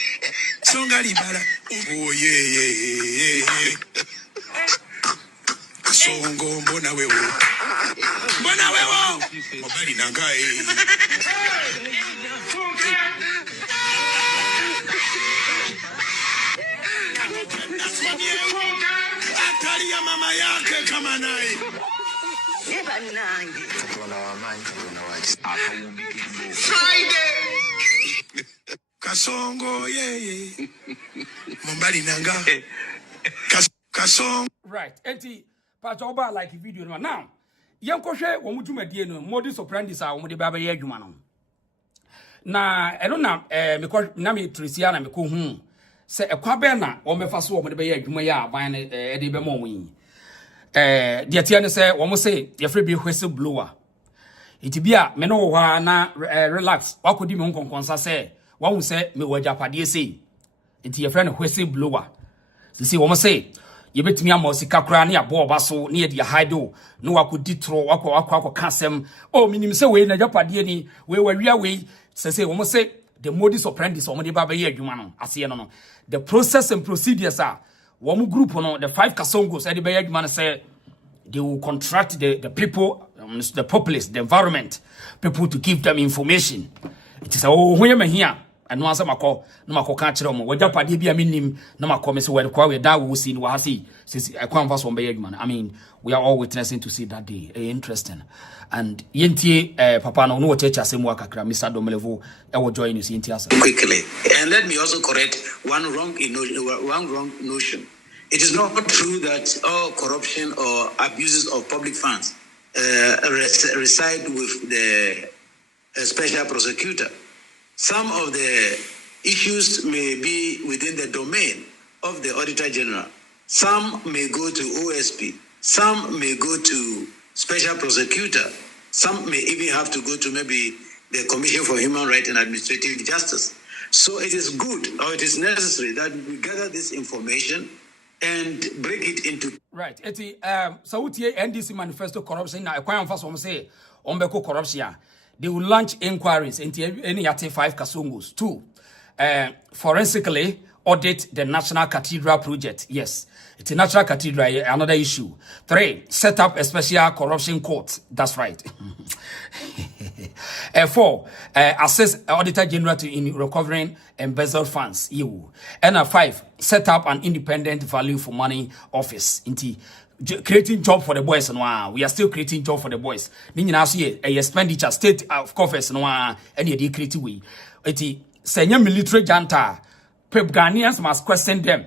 Songa libala. Oh ye. Kasongo mbona wewe. Mbona wewe mobali nangae atali ya mama yake kama naye Kasongo ye mobali nangae Kasongo right enti pachoba like video no now yenkohwe wo mudwumadie no modus operandi sa wo de baba ye adwuma no na eno na na me trisia na me ko hu se ekwa be na wo mefa so wo de be ye adwuma ya aban ne de be mo yin de tie ne se wo mo se ye free be whistle blower itibia me no wo na relax wakodi me nkonkonsa se wo hu se me wajapade se iti ye free ne whistle blower sisi wo mo se yebetimi amosika kra na yabo obaso na yedi haido no wakodi tro wakwa kasem o minim se we na japade ni we wawia we se wo mo se the modus operandi so mo de baba ye adwuma no ase no the process and procedures are one group no the 5 kasongos e de be ye adwuma no say they will contract the people the populace the environment people to give them information it is ho yema here and once mako no mako ka kire mo wajapade bia minim no mako me se we kwa we da we see no ha see since I can't pass on be man. I mean we are all witnessing to see that day interesting and yentie papa no church asemu akakra Mr. Domlevo I will join you yentie asa quickly. And let me also correct one wrong notion. It is not true that all corruption or abuses of public funds reside with the special prosecutor. Some of the issues may be within the domain of the Auditor General. Some may go to OSP. Some may go to special prosecutor. Some may even have to go to maybe the Commission for Human Rights and Administrative Justice. So it is good, or it is necessary, that we gather this information and break it into... Right. So what the NDC manifesto corruption, now, a first one say, Ombeko corruption, they will launch inquiries into any 5 kasungus. 2, forensically audit the National Cathedral project. Yes. It's a National Cathedral, another issue. 3, set up a special corruption court. That's right. 4, assess Auditor General in recovering embezzled funds. And 5, set up an independent value for money office. Creating job for the boys. We are still creating job for the boys. Expenditure, state of coffers, and you creative way. Senior military junta, Ghanaians must question them.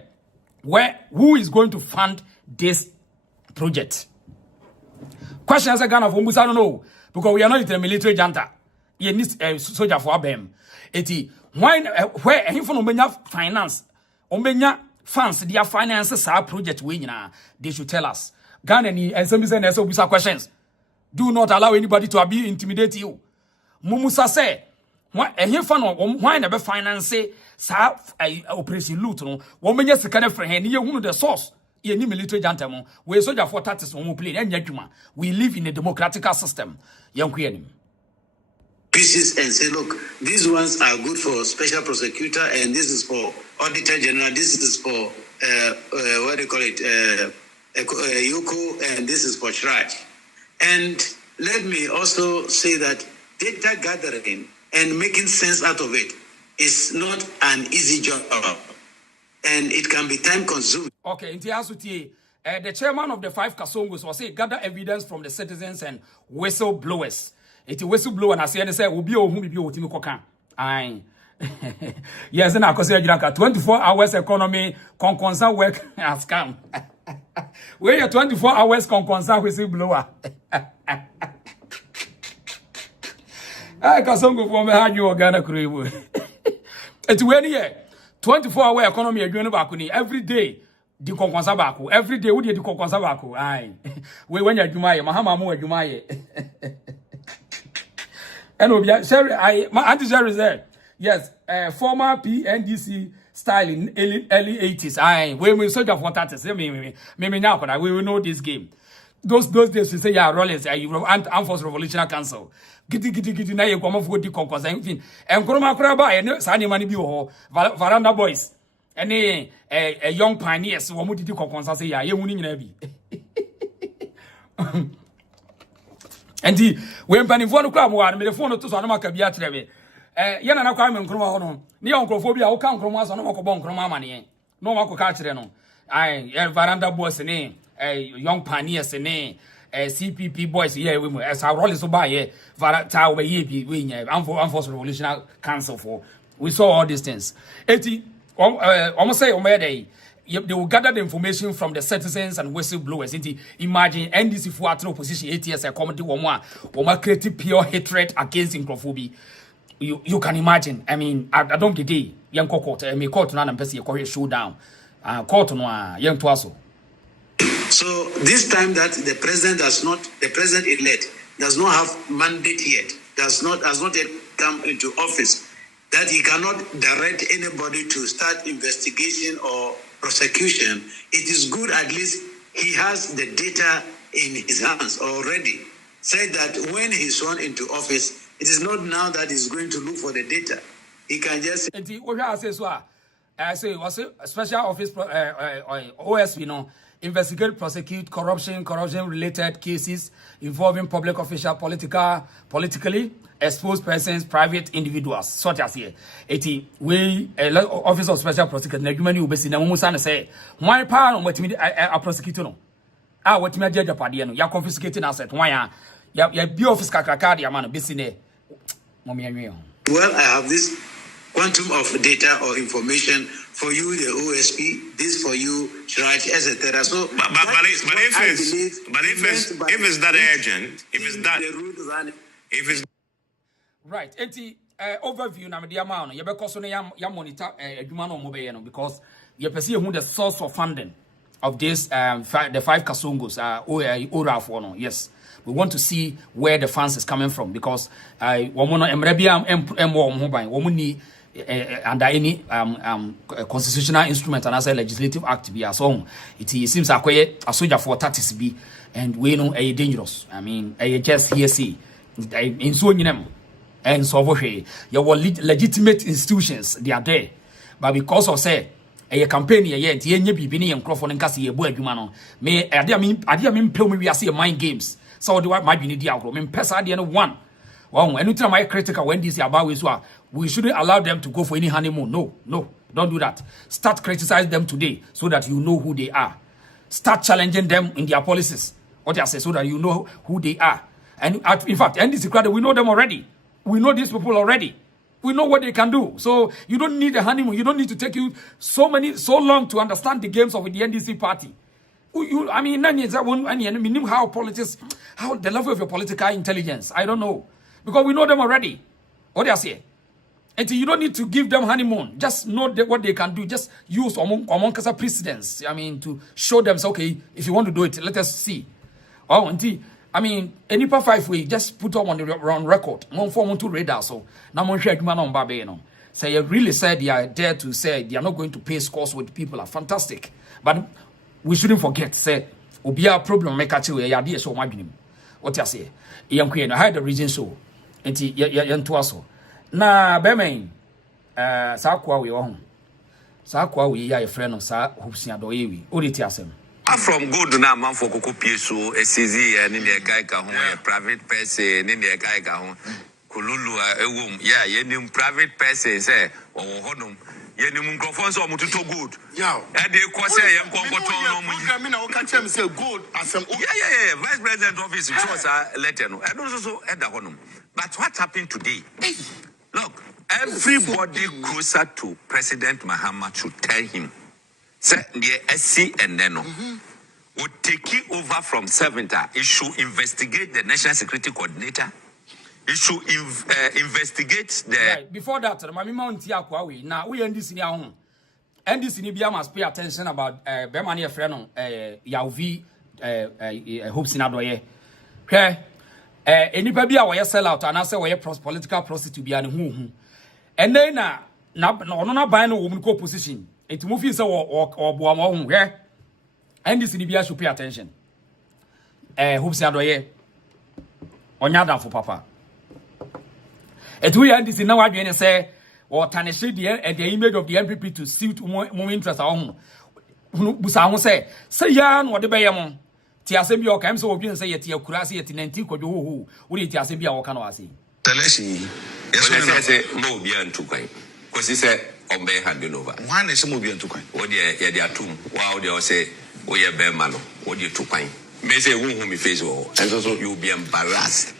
Who is going to fund this project? Questions are Ghana for Musa, I don't know, because we are not in the military junta. You need soldier for them. Why where any from Omenya finance, Omenya funds their finances our project they should tell us. Ghana and some business questions. Do not allow anybody to intimidate you. Mumusa say, why never finance sa operation loot no wo menye sika na frɛ he ne yehunu the source ye ni military jantam we soldier for tactics wo play enya dwuma. We live in a democratic system. Pieces and say, look, these ones are good for special prosecutor, and this is for auditor general, this is for what do you call it, Awuku, and this is for Cries. And let me also say that data gathering and making sense out of it is not an easy job, and it can be time consuming. Okay, the chairman of the 5 Kasongos was saying gather evidence from the citizens and whistleblowers. It's a whistleblower, and I say, will be whom you will koka. Aye. Yes, and I consider 24 hours economy, concern work has come. Where your 24 hours concern whistleblower. I can song from behind you, Ghana Crew. It's when here 24-hour economy again bakuni every day. Di konkonsa bako every day. We di konkonsa bako. Aye, we when you jumaye Mahama mo jumaye. And Sherry, my auntie Sherry said, yes, former NDC style in early 80s. Aye, we soldier for tatters. Me now, we will know this game. Those days we say yeah, Rollins, Armed Forces Revolutionary Council. Giddy na ye kwama fugo di konkosa enfin. Enkroma kura ba e sani mani bi ho Varanda boys. Ene young pioneers wo mu di konkosa say ya ye hunu nyina bi. Enti we mpanifo no kura mo wa me phone to so na maka bi atrebe. Ye na kwa me nkroma ho no. Ne onkrofo bi a wo ka nkroma so no makobo nkroma amane. No makoka atrebe no. Ai Varanda boys ne young pioneers ne CPP boys here we as our role is so by here Varata we Armed Forces Revolutionary Council for we saw all these things. Almost say they will gather the information from the citizens and whistleblowers. Imagine NDC for at opposition 8 years a committee or creative pure hatred against Nkrofobi. You can imagine. I mean, I don't get it. Young court, I mean, court and person showdown. Court no young twaso. So this time that the president-elect does not have mandate yet, has not yet come into office, that he cannot direct anybody to start investigation or prosecution, it is good at least he has the data in his hands already. Said that when he's sworn into office, it is not now that he's going to look for the data. He can just say, was a special office OSP, investigate, prosecute corruption-related cases involving public officials, politically exposed persons, private individuals, such as here. Office of Special Prosecutor, Negumani Ubesi, Namusan say, why power on what me a prosecutor? What me a judge of Padiano, you're confiscating asset. Why? You're be office Kakakadi, man, Bissine. Well, I have this quantum of data or information for you, the OSP, this for you, Cries, etc. So, but if it's that urgent, if it's right, overview na media man, you because ya monitor adwuma no mo be no because you perceive who the source of funding of this the 5 Kasongos Oraf one. Yes, we want to see where the funds is coming from, because woman under any constitutional instrument and as a legislative act be as on it seems like a soldier for tactics be, and we know a dangerous. I mean, just here see in so them and so your legitimate institutions, they are there, but because of say a campaign here the nye bibini and crofon nkase ye bo adwuma no me ade am pay me we see mind games, so the what might be need agro me pesa de no one. Wow, anytime my critical when this about we shouldn't allow them to go for any honeymoon. No, don't do that. Start criticizing them today so that you know who they are. Start challenging them in their policies. What I say, so that you know who they are. And in fact, NDC crowd, we know them already. We know these people already. We know what they can do. So you don't need a honeymoon. You don't need to take you so long to understand the games of the NDC party. I mean, how politics, how the level of your political intelligence. I don't know. Because we know them already. What do I say? And you don't need to give them honeymoon. Just know what they can do. Just use among precedents. I mean, to show them, okay, if you want to do it, let us see. Oh, I mean, any per 5 way, just put them on record. One form to radar. So now one share man on Babe, So you really said they are there to say they are not going to pay scores with people are fantastic. But we shouldn't forget, say, Obia problem make a chill, ya dear so my dream. What I say? Young Queen, I had the reason so. And to na bemain sa kwa we ho sa kwa we ya friend no sa hopsia do yewi Audit asem from good na man for koko pie so esizi ni ne kai ka ho private person ni ne kai ka ho kululu ewum ya ye nim private person say wo hodum ye nim microphone so mututo good yeah e dey ko say ye nkonkoton no mu program na o ka chem say good asem yeah vice president office so letter no e no so e da honum. But what happened today? Look, everybody closer to President Mahama should tell him, say the SC and Neno would take it over from 7th. It should investigate the National Security Coordinator. It should investigate the... Right. Before that, now we NDC ni ahun. NDC ni bia must pay attention about Bemani Freno Yauvi hopes in Adoye. Okay. Anybody bia we sell out and I say we political prostitute bia ne hu. And then na no buy no woman co position. It move is or boa hu. Okay. NDC ni bia should pay attention. Hopes in Adoye. Onya dan for papa. Et we NDC now adwene say or tarnish the image of the MPP to suit more interest on busa ho say ya no de beyam ti asem bi o kam so obin say yeti akurase yeti 19 kodwo ho wo de ti asem bi a wo ka no ase teleshi yes say no obi antu kwan kosi say ombe hand over one is mo obi antu kwan wo de ye de atum wa wo de o say wo ye be ma no wo de tu kwan me say wo me face wo and so you be embarrassed.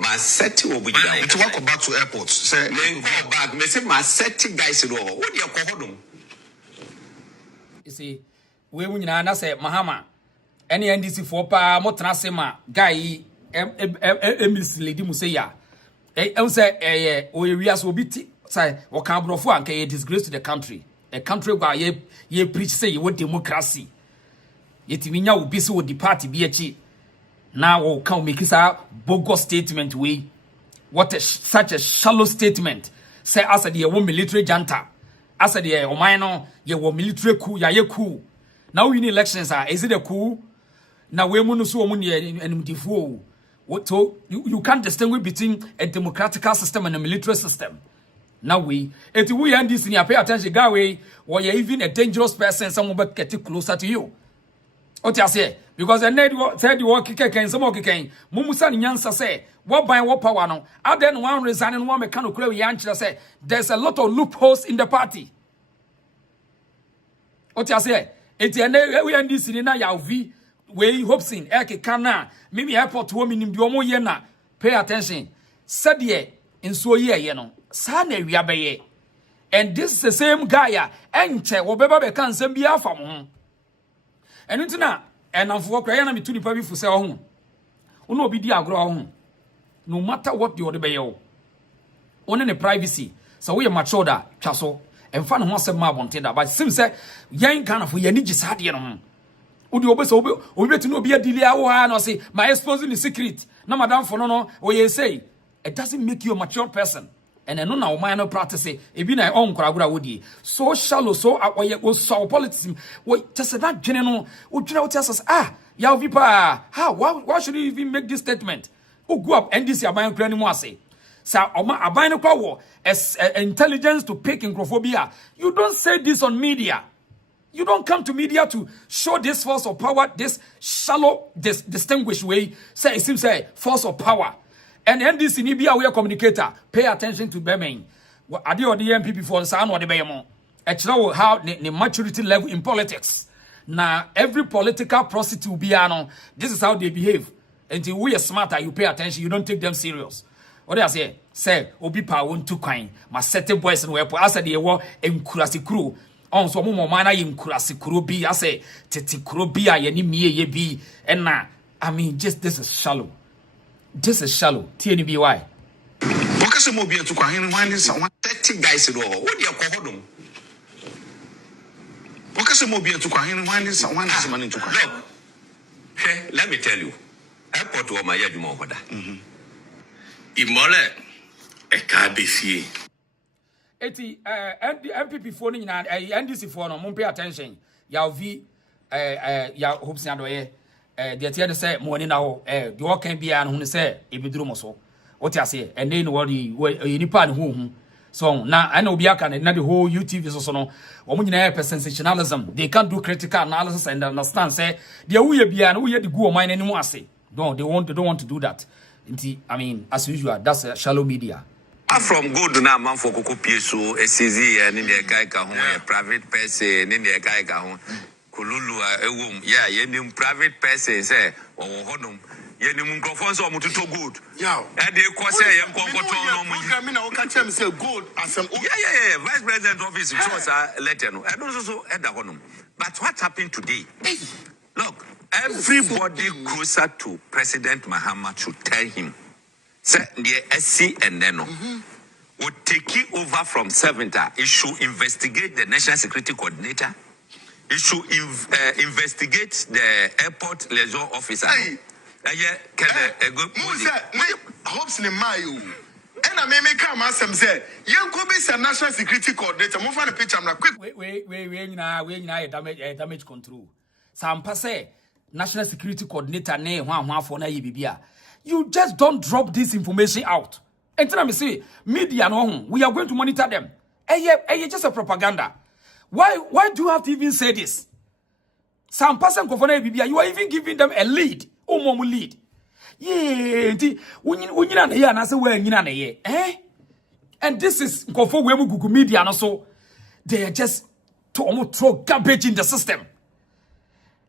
My setting will be down. To walk back to airport. Say, go back. Me say my setting guys no. What do you call them? You see, we na say Mahama. Any NDC for pa mo transema guy mislead mu say ya. Say o area so biti say o kan brofo anka ye disgrace to the country. A country where ye preach say you want democracy. Yetimi nya obi se wo di party bi achi. Now we'll come make a bogus statement we such a shallow statement. Say as a dear military janta. As a dear omino, ye were military coup, ya ye coup. Now we need elections is it a coup? Now we munusu and defu. What you can't distinguish between a democratic system and a military system. Now we and this in your pay attention gawe or you're even a dangerous person, someone but get closer to you. What you say? Because the net said you walk can some okay. Mumusan Yansa say, what by what power no? I then one resign and one mechanical Yancha say, there's a lot of loopholes in the party. What you say? It's a we and this in a Yauvi, where you hope in Eke Kana, maybe airport woman in Diomo Yena. Pay attention. Said ye in so ye, Sane Yabaye. And this is the same guy, Enche, whatever can send be out from. And into now. And I'm for crying me to the public for sale home. Uno be dear grow home. No matter what the other bayo. Only the privacy. So we are mature that chaso. and fan who wants a mob on Tinder, but seems that young kind of we need to Udi obese obi to no be a delay no say my exposing the secret. Na madam for no or you say it doesn't make you a mature person. And no na o no practice e bi na on kwagura wodi. So shallow so so politics. Just that general no what else ya vipa why should you even make this statement? Who go up NDC aban kra ni mu ase. Sa aban no kwa wo intelligence to pick incrophobia. You don't say this on media. You don't come to media to show this force of power, this shallow, this distinguished way. Say it seems say force of power. And NDC ni be a communicator. Pay attention to Bemen. Adi or the MPP for the sound or the Bayamo. Actually, how the maturity level in politics. Now every political prostitute be this is how they behave. Until we are smarter, you pay attention. You don't take them serious. What do I say? Obi pa won too kind. My set boys and weapon. I said they were in Kurasi crew. On so mo mana yin kurasi kuro bi I say tete kuro bi a ye ni mie ye bi and na I mean just this is shallow. This is shallow. TNB why? Because mo bi to kwa hin wan is 30 guys do what dey kohodum. Because mo bi to kwa hin wan is one is man to kwa. Hey, let me tell you. Airport wo ma yadwuma hoda. Imole e ka besie. Eti MPP for ni na NDC for no mo pay attention ya vi ya hopes na doye the tier say mo ni na ho the work can be an hu say e biduru mo so what you say and then what you nipa ne hu so na I know obi aka na the whole UTV so no wo mo nyina per sensationalism they can't do critical analysis and understand say the we bia na we the go man ani mu ase they don't want to do that. I mean as usual that's shallow media. From good na man for koko pieso SCZ and in the kaika ho private person in the kaika ho kululu ewum yenim private person say o honum yenim nkrofo so mo tuto good yeah e dey ko say yen konkoton no mo program na o ka chem say good asem vice president office shows letter no e don so e da honum but what happened today look everybody closer to President Mahama should tell him say the SC and then will take over from 7th. It should investigate the National Security Coordinator. It should investigate the airport liaison officer. Hopes in Mayo. And I may come as some say, young could be National Security Coordinator. Move on a picture. I'm quick. We damage control. Some say National Security Coordinator name one for na bibia. You just don't drop this information out. And tell me, say, media no, we are going to monitor them. Just a propaganda. Why do you have to even say this? Some person you are even giving them a lead. Lead. Yeah, and this is Google media and so they are just to throw garbage in the system.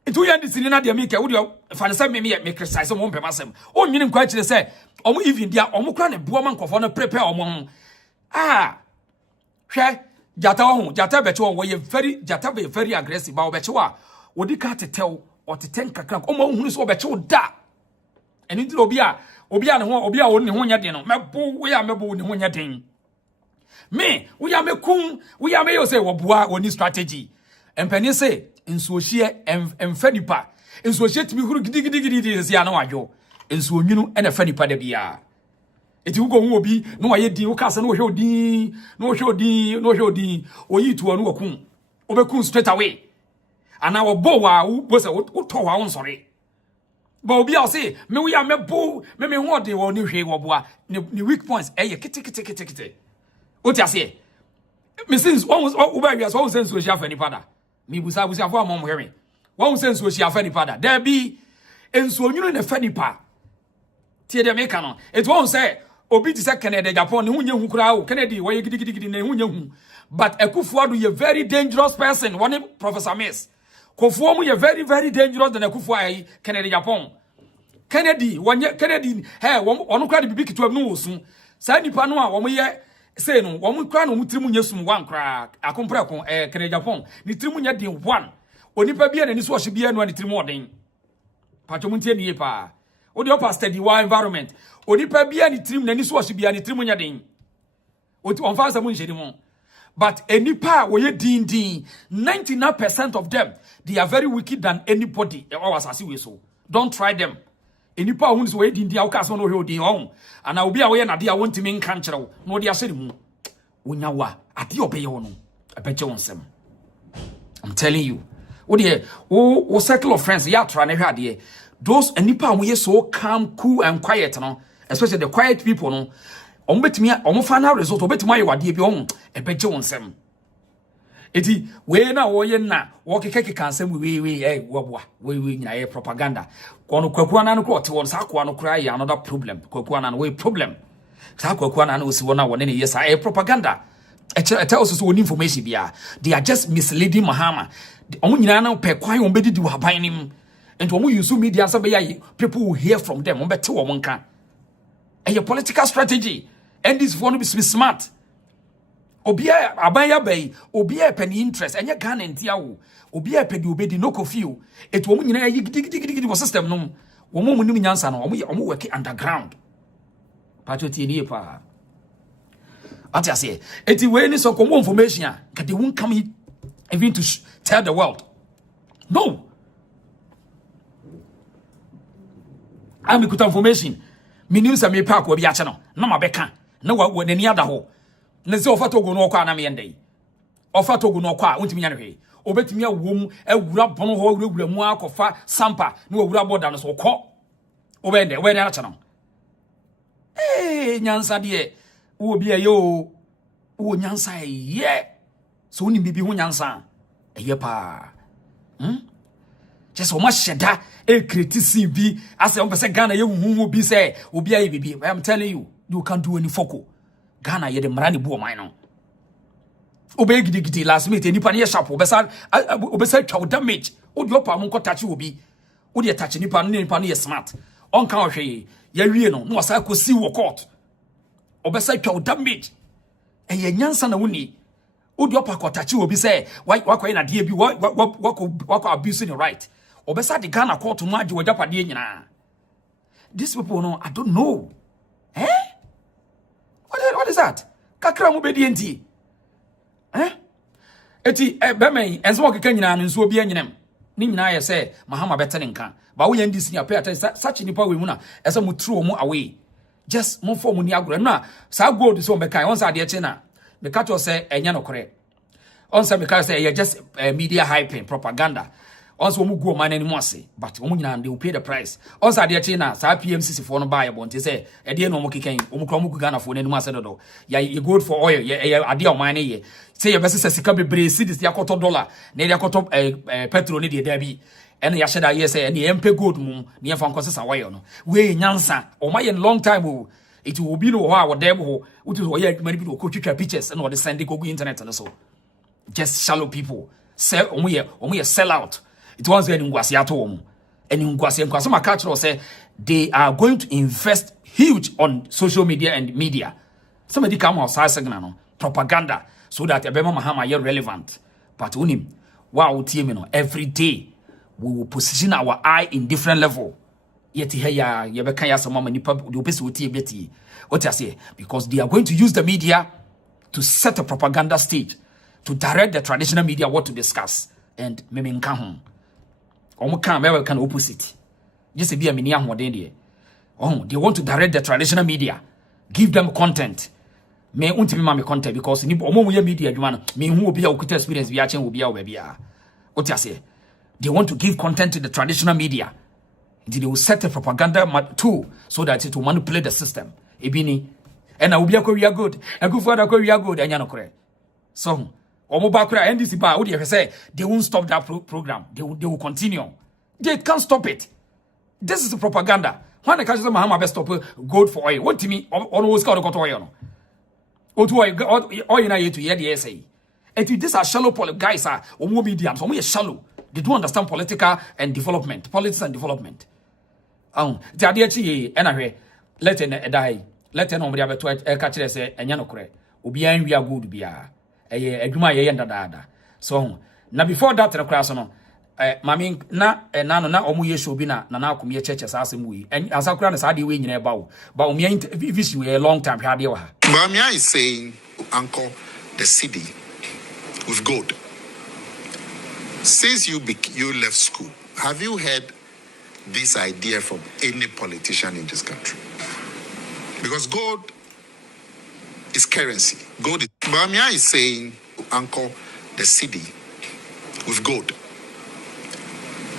Itu ya ndisi ni na dia make wo de fa say me criticize mo mpema sem o nwini kwa kire say omo even dia omo kra ne boa man kofo no prepare omo hwe jata ho jata beche wo ye very aggressive ba wo beche wa odi ka tetew o teten kakra omo hunu so beche wo da eni ndiro obi a ne ho ne ho nya den no mebo we ya mebo ne ho nya den me we ya mekum we ya me yo say wo boa oni strategy empani say nsuohie emfanipa nsuohie timi huru gidigidi sia na wadwo nsuonwunu ena fanipa da bia eti ugo hu obi no waye din ukasa no hwe odin oyi tuo no wakun obekun straight away ana wo bo wa wo se utọ wa won sori ba obi a say me we ya mebo me hu odin wo ni hwe wo boa ni weak points eye kete oti ase me since one uba wi so sense nsuohie afanipa da mi busa for mom hearing one sense we share fani pada there be ensuonyunu na fani pa tie de make no it won't say obi ti say Canada Japan ne hunye hu kura o Kennedy wo ye gidigidi ne hunye hu but Akufo-Addo ye very dangerous person one Professor Miss Kofuo mu ye very dangerous than Akufo-Addo Canada Japan Kennedy onu kura de bibi kitu no osun sa nipa no a wo ye say no wo kura no mutirimu nyesum wan kura akompra ko Canada Japan ni tirimu nya den one onipa bia na ni so hye bia no ni tirimu oden pacho muntie nie pa odi opa study wa environment onipa bia ni tirimu na ni so hye bia ni tirimu nya den oti on fa sa mu nhye di mo But any power where you 99% of them, they are very wicked than anybody. So don't try them. Any power who's waiting the outcast on the own. And I will be away and I want to mean cancer. No, they are saying, Unawa, at your bayono. I bet you on some. I'm telling you. Oh, dear, oh, circle of friends, yeah, trying to have those any power we are so calm, cool, and quiet, no, especially the quiet people, no. Bet me, final result, bet my what dear beyond, I bet you on some. Eti we na wo ye na wo keke kansem we propaganda kono kwakua na no ko te won sa kwa no kra ya another problem kwakua na no we problem sa kwakua na no si wona won ne yes propaganda e tell us so won information bia they are just misleading Mahama omo nyina na pe kwan won bedidi wa ban nim and omo use media say be people will hear from them won bete wo nka e political strategy and this one be smart. Obia abaya bay obia penny interest enye Ghana ntia wo obia pedi obedi no kofio etu omu nyina yi gidi wo system no wo mu nim nyansa no omu work underground patrioty ni pa ati ase eti we ni so komo information a they won't come even to tell the world no I'm ikuta information minim sa me pa ko bia che no na mabeka na wo nani ada ho nese ofatogo no kwa na me ndai ofatogo no kwa untimi nya hwe obetimi awom awura bono ho awura mu akofa sampa na awura boda no so kọ obende we na acha no nyansa de wo bia yo wo nyansa ye so oni bibi ho nyansa eye pa just o ma sheda criticize bi ase on pese Ghana ye hu bi say obi aye bibi I'm telling you you can't do any foko Ghana ye de mrani bu o man no obey gidi last minute nipa ne sharp obesa twa damage odi opa mo ko touch obi odi touch nipa no ye smart on kan ohwe ye wie no wasa ko si wo court obesa twa damage ye nyansa na woni odi opa ko touch obi say wakwa na de bi wako abuse the right obesa the Ghana court no age wajapade nyina these people no I don't know what is that? Kakra mu bedi enti. Eti bemen enso okeka nyina no nso obi anyinem. Ni nyina ye say Mahama bete ne nka. Ba wo NDC ni pay attention such nipa we mu na ese mu throw mu away. Just mu form ni agro na sa gold so be kai on sa de che na. Me ka to say enya no kore. On say me ka say you just media hyping propaganda. Also mu go man anymore say but omu nyina they will pay the price also ade che na sa PMCC for no buy bonte say e de no mu keken omu kro mu Ghana for anymore say do ya you good for oil ya ade o man ye say you best say sika bebre cedis ya koto dollar na ya koto petrol ne de da bi ene ya sheda ye say ene empe gold mum ne fa nko sesa wayo no we nyansa o ma ye long time o it will be no ho a wo dem ho uti so ye adwuma bi do ko twitwa pictures na wo de send go internet no so just shallow people say omu ye sell out. It was getting Guasiato and in Guasian culture say they are going to invest huge on social media and media. Somebody come outside signal propaganda so that Ebema Mahama is relevant. But unim wow team every day we will position our eye in different level. Yet here ya bekaya some many people do best with beti. What I say because they are going to use the media to set a propaganda stage to direct the traditional media what to discuss and meminka home. Omo kan we can opposite. Just be a mini ahoden de. Oh, they want to direct the traditional media, give them content. Me untimi ma me content because ni omo mo ye media adwuma no me hu obi a okuta experience bi a chen obi a oba bia. What you say? They want to give content to the traditional media. They will set a propaganda tool so that it will manipulate the system. Ebini and obi akwa good. Akufo akwa good anya no kore. So Omo bakura NDC ba what you say they won't stop that program. They will continue. They can't stop it. This is the propaganda. When the country Mahama best stop gold for oil. What to me on what's called oil no. Oil na yetu ye the say. And these are shallow guys are omo mediums. Omo shallow. They don't understand politics and development. The idea chi anyway let en die. Let en omri abeto catch say enya no kore. Obi an wi good bia. Adwuma ye ndadaada so na before that na class no mami na na omu ye show bi na akom ye cheche sa asem wi asakura na sa de we nyina ba wo ba omu vision we a long time hade wa Bamia is saying uncle the city with gold. Since you left school, have you heard this idea from any politician in this country? Because gold is currency. Gold is... Bamia is saying, anchor the city with gold.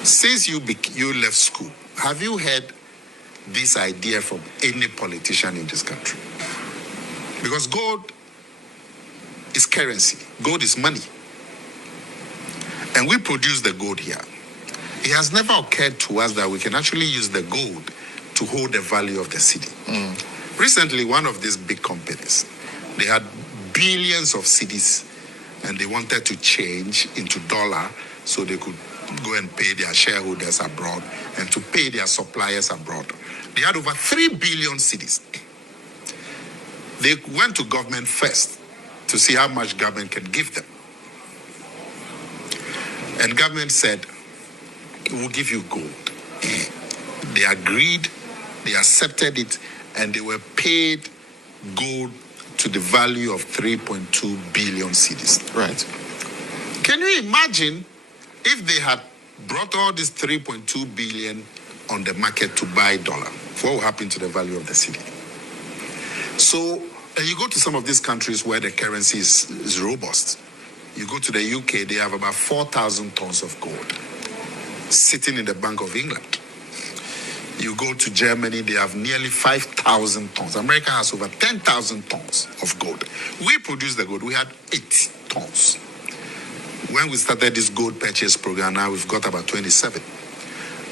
Since you left school, have you heard this idea from any politician in this country? Because gold is currency. Gold is money. And we produce the gold here. It has never occurred to us that we can actually use the gold to hold the value of the city. Recently, one of these big companies, they had billions of cedis and they wanted to change into dollar so they could go and pay their shareholders abroad and to pay their suppliers abroad. They had over 3 billion cedis. They went to government first to see how much government can give them. And government said, we'll give you gold. They agreed, they accepted it, and they were paid gold to the value of 3.2 billion cedis. Right. Can you imagine if they had brought all this 3.2 billion on the market to buy dollar? What will happen to the value of the city? So, and you go to some of these countries where the currency is robust. You go to the UK, they have about 4,000 tons of gold sitting in the Bank of England. You go to Germany, they have nearly 5,000 tons. America has over 10,000 tons of gold. We produce the gold. We had 8 tons. When we started this gold purchase program, now we've got about 27.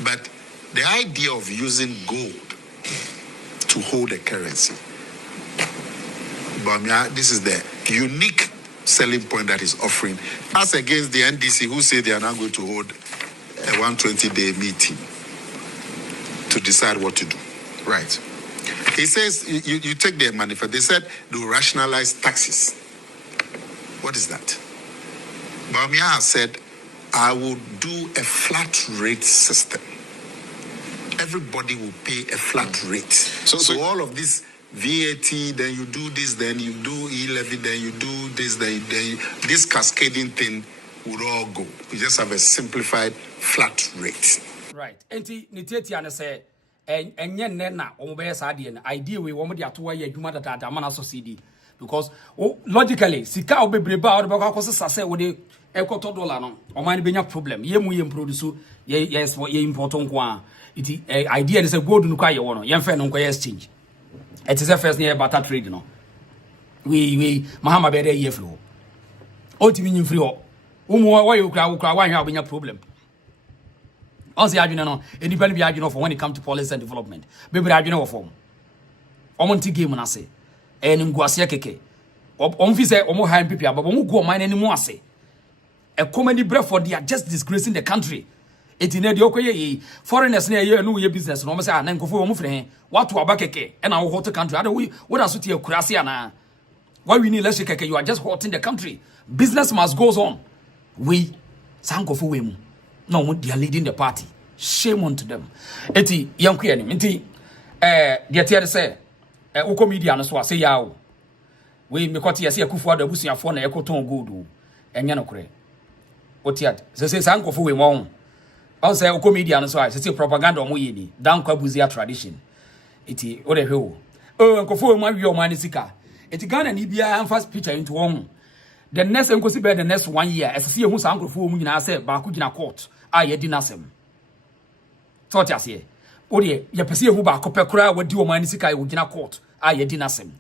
But the idea of using gold to hold a currency, Bamia, this is the unique selling point that is offering, as against the NDC, who say they are now going to hold a 120-day meeting to decide what to do. Right. He says, you take their manifesto. They said they will rationalize taxes. What is that? Bamia has said, I will do a flat rate system. Everybody will pay a flat rate. So all of this VAT, then you do this, then you do e-levy, then you do this, then this cascading thing would all go. We just have a simplified flat rate. Right. Enti niteti ane say enye nena ombe sadi en idea we womo de atowa ye adwuma dada mana so CD because logically sika obebreba o de bako akosa say we de ekoto dollar no oman benya problem ye mu ye produce ye import nko a iti idea de say gold no kwa ye wo no ye mfa no nko ye exchange. It is a first near butter trade, no. We Mahama be there ye flow. Ultimately free ho. Why you cry why you have a problem. Also, I know anybody be arguing for when it comes to policy and development. Baby, I know form. Omonti game na say. En ngwase keke. Omfi say omo high people but omo go mine anymore say. A comedy breath for they are just disgracing the country. Etine de okoye foreigners na ye no ye business no say na nkofo wo mfre he what to abakeke and our hot country what are so tie kurase ana why we need less keke you are just hurting the country. Business must goes on. We sankofo we mu no they are leading the party. Shame on to them. Eti yanku ye ni enti de tie say wo media no so say ya o we me kwoti ye say akufo ado abusuafo na ekoton gold o enye no kure otiat say sankofo we mo also oko media no so I say propaganda omo ye ni dan kwa buzia tradition iti o de hwe o nkofo mu awie o man sika iti Ghana ni bia first picture into one the next enkosi be the next 1 year esese ehu sa nkofo mu nyina say ba ko gina court a ye di nasem so ti ase o de ye pese ehu ba ko pekura wadi o man sika e gina court a ye di nasem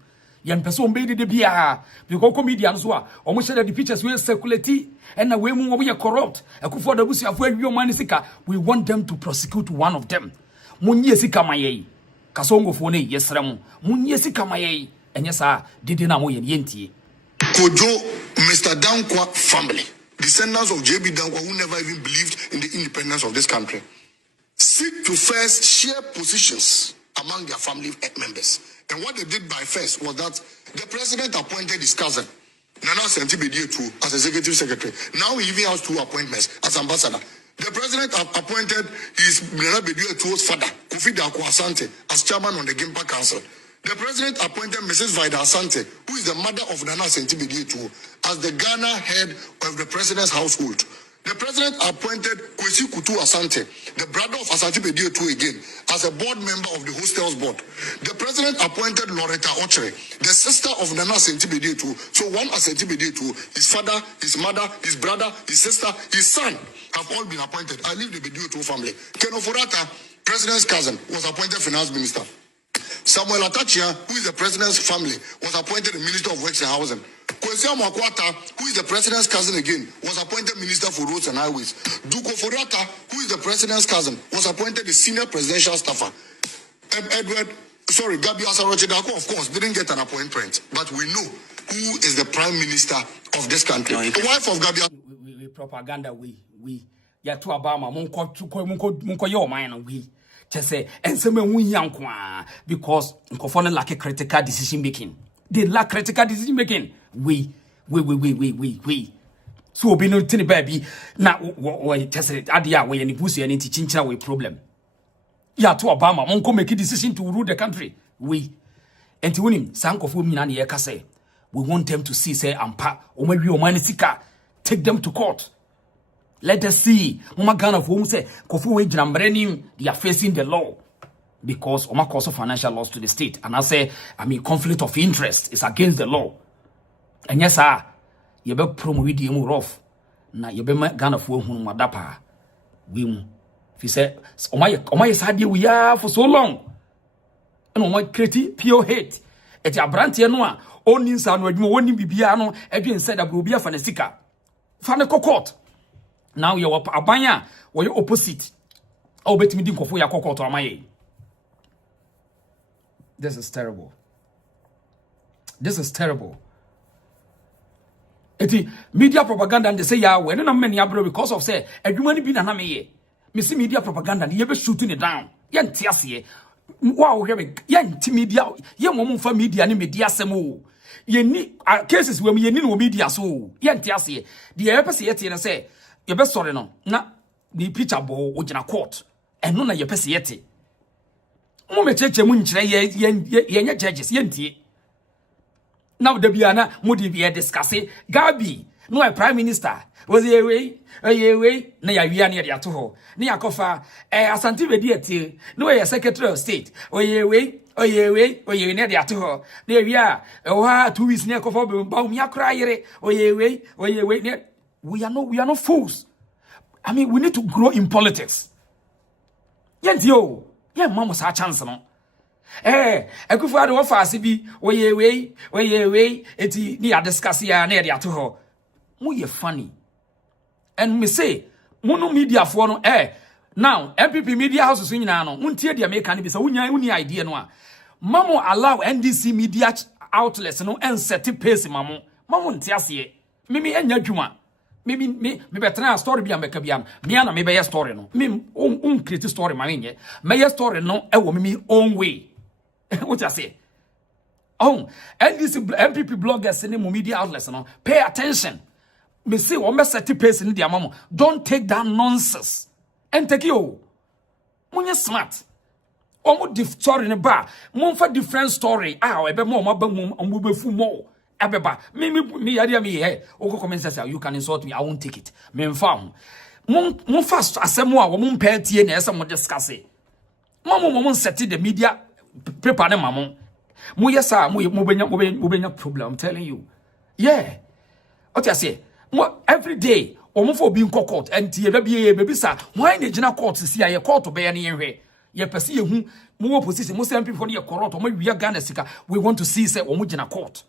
ye pese o mbe de bia because oko media no so a omo share the pictures we circulate and we mu we corrupt akufo da busuafo awie o man sika we want them to prosecute one of them munye sika maye kasongofo ne yesrem munye sika maye enye sa didi na mo ye ntie Kojo Mr. Dankwa family, descendants of JB Dankwa who never even believed in the independence of this country, seek to first share positions among their family members. And what they did by first was that the president appointed his cousin Nana Sentibediyetu as executive secretary. Now he even has 2 appointments as ambassador. The president appointed his Nana Bediyetu's father, Kofi Dankwa Asante, as chairman on the Gimpa Council. The president appointed Mrs. Vida Asante, who is the mother of Nana Sentibediyetu, as the Ghana head of the president's household. The president appointed Kwesi Kutu Asante, the brother of Asante Bedio II again, as a board member of the hostels board. The president appointed Loretta Ochere, the sister of Nana Asante Bedio II. So one Asante Bedio II, his father, his mother, his brother, his sister, his son have all been appointed. I leave the Bedio II family. Ken Ofurata, president's cousin, was appointed finance minister. Samuel Atachia, who is the president's family, was appointed the Minister of Works and Housing. Kwesi Amakwata, who is the president's cousin again, was appointed Minister for Roads and Highways. Duko Forata, who is the president's cousin, was appointed the senior presidential staffer. Gabi Asarochedako, of course, didn't get an appointment, but we know who is the prime minister of this country. The wife of Gabi. We propaganda, we. Ya to Obama, munko yo mind, we. Just say, and some because Nkofone lack a critical decision making. They lack critical decision making. We. So be no tiny baby. Now, what just said, Adia, we any pussy and chincha we problem. Ya to Obama, Monko make a decision to rule the country. We. And to win him, Sanko Fuminani Ekase. We want them to see, say, Ampa, or maybe Omanisika. Take them to court. Let us see. Mama Ghana for whom say Kofu Jambreni, they are facing the law because Oma cause of financial loss to the state. And I say, conflict of interest is against the law. And yes, sir, you be promote the rough. Na you be Ghana for whom madapa. We if say Oma is had we are for so long. And Oma create pure hate. It's a brand noa. Only son when you won't be piano, everyone said that will be a fanesika. Faneko court. Now you're abanya or you opposite. Oh, bet me didn't for your cocoa to my. This is terrible. This is terrible. Eti media propaganda and they say yeah, when no many abro because of say everyone be na me. Me see media propaganda and you be shooting it down. Yan tiase. Wow, yan media. Yan mom for media ni media semo. Ye ni cases where me ni no media so. Yan tiase. The ever say it and say you be sorry no na the picture bo ojina court eno na ye pese yete mo me cheche mu nkyere ye judges ye ntie now the biana mo di be discuss Gabi no a prime minister was ye way na ya wia na ye ato ho na yakofa Asante Bedi etie no ye secretary of state oye we na de ato ho na wia o ha 2 weeks na yakofa be ba mi akra yere oye we we are not fools. We need to grow in politics. Yentio, mama sa chance no. Ekufu ade wo faase bi, oye we, eti ni discuss ya na de ato ho. Mo ye funny. And me say, mono media for no now MPP media house so nyina no, muntie de America ni bi sa uni idea no a. Mamo allow NDC media outlets no and set pace mamo. Mamo ntiase. Mimi enya dwuma. Me better story be ambeka biam. Me ana me be story no. Me create story ma me me story no e wo me own way. What you say? Oh, and this MPP bloggers and media outlets no. Pay attention. Me say wo me set pace in dia mamo. Don't take that nonsense. And take you. Munye smart. Omo story ne ba. Mo fa different story. Ebe mo ba mo be fu mo. Abeba me yadia me here oko comment say you can insult me I won't take it me mfam mon fast asemo a wo mon pa tie na ese mo discuss mo set the media paper na mamo mo yesa mo benya problem I'm telling you yeah what I say mo every day o mo for being court and tie be sa why na gina court si aye court be ya na yenhwe ye pese ye hu mo opposition mo say people na ye corrupt o mo wi Ghana sika we want to see say o mo gina court.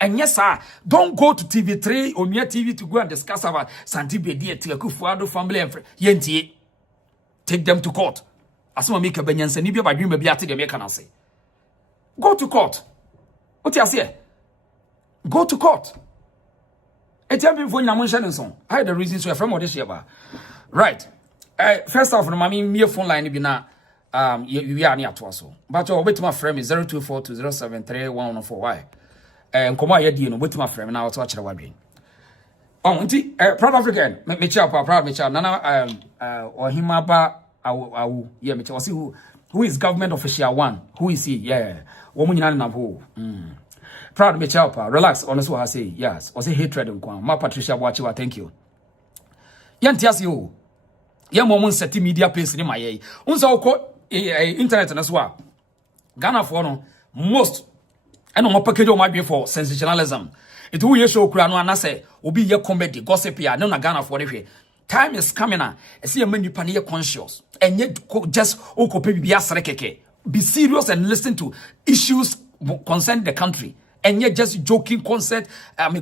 And yes, sir, don't go to TV3 or near TV to go and discuss about Asante Bedi Ekufuado family and Yenti. Take them to court. Asuma make a benyanse ni bia badwin ba bia te dem ye kana say. Go to court. What you say? Go to court. Etiam before na mention nson. I the reasons we from what this year ba. Right. First off, no mami me phone line bi na we are near to us. But your wait my frame is 0242073114. Why? Nkoma ye die no betima frame na auto akere wadwen nti proud African me cheer proud me cheer nana ohima ba awu yeah me cheer who is government official one who is he yeah wo munyina na ho Proud me chelpa. Relax. Honest what I say. Yes. I say hatred and kwa. Ma Patricia Wachiwa. Thank you. Yantias you. Yan momon seti media place in my ye. Unsa oko internet and as well. Ghana for no most. And on package on my be for sensationalism. It will ye show crano and I say, will be your comedy, gossip here, no Ghana for the time is coming. I see a many panier conscious. And yet just oko be be serious and listen to issues concern the country. And yet just joking concert,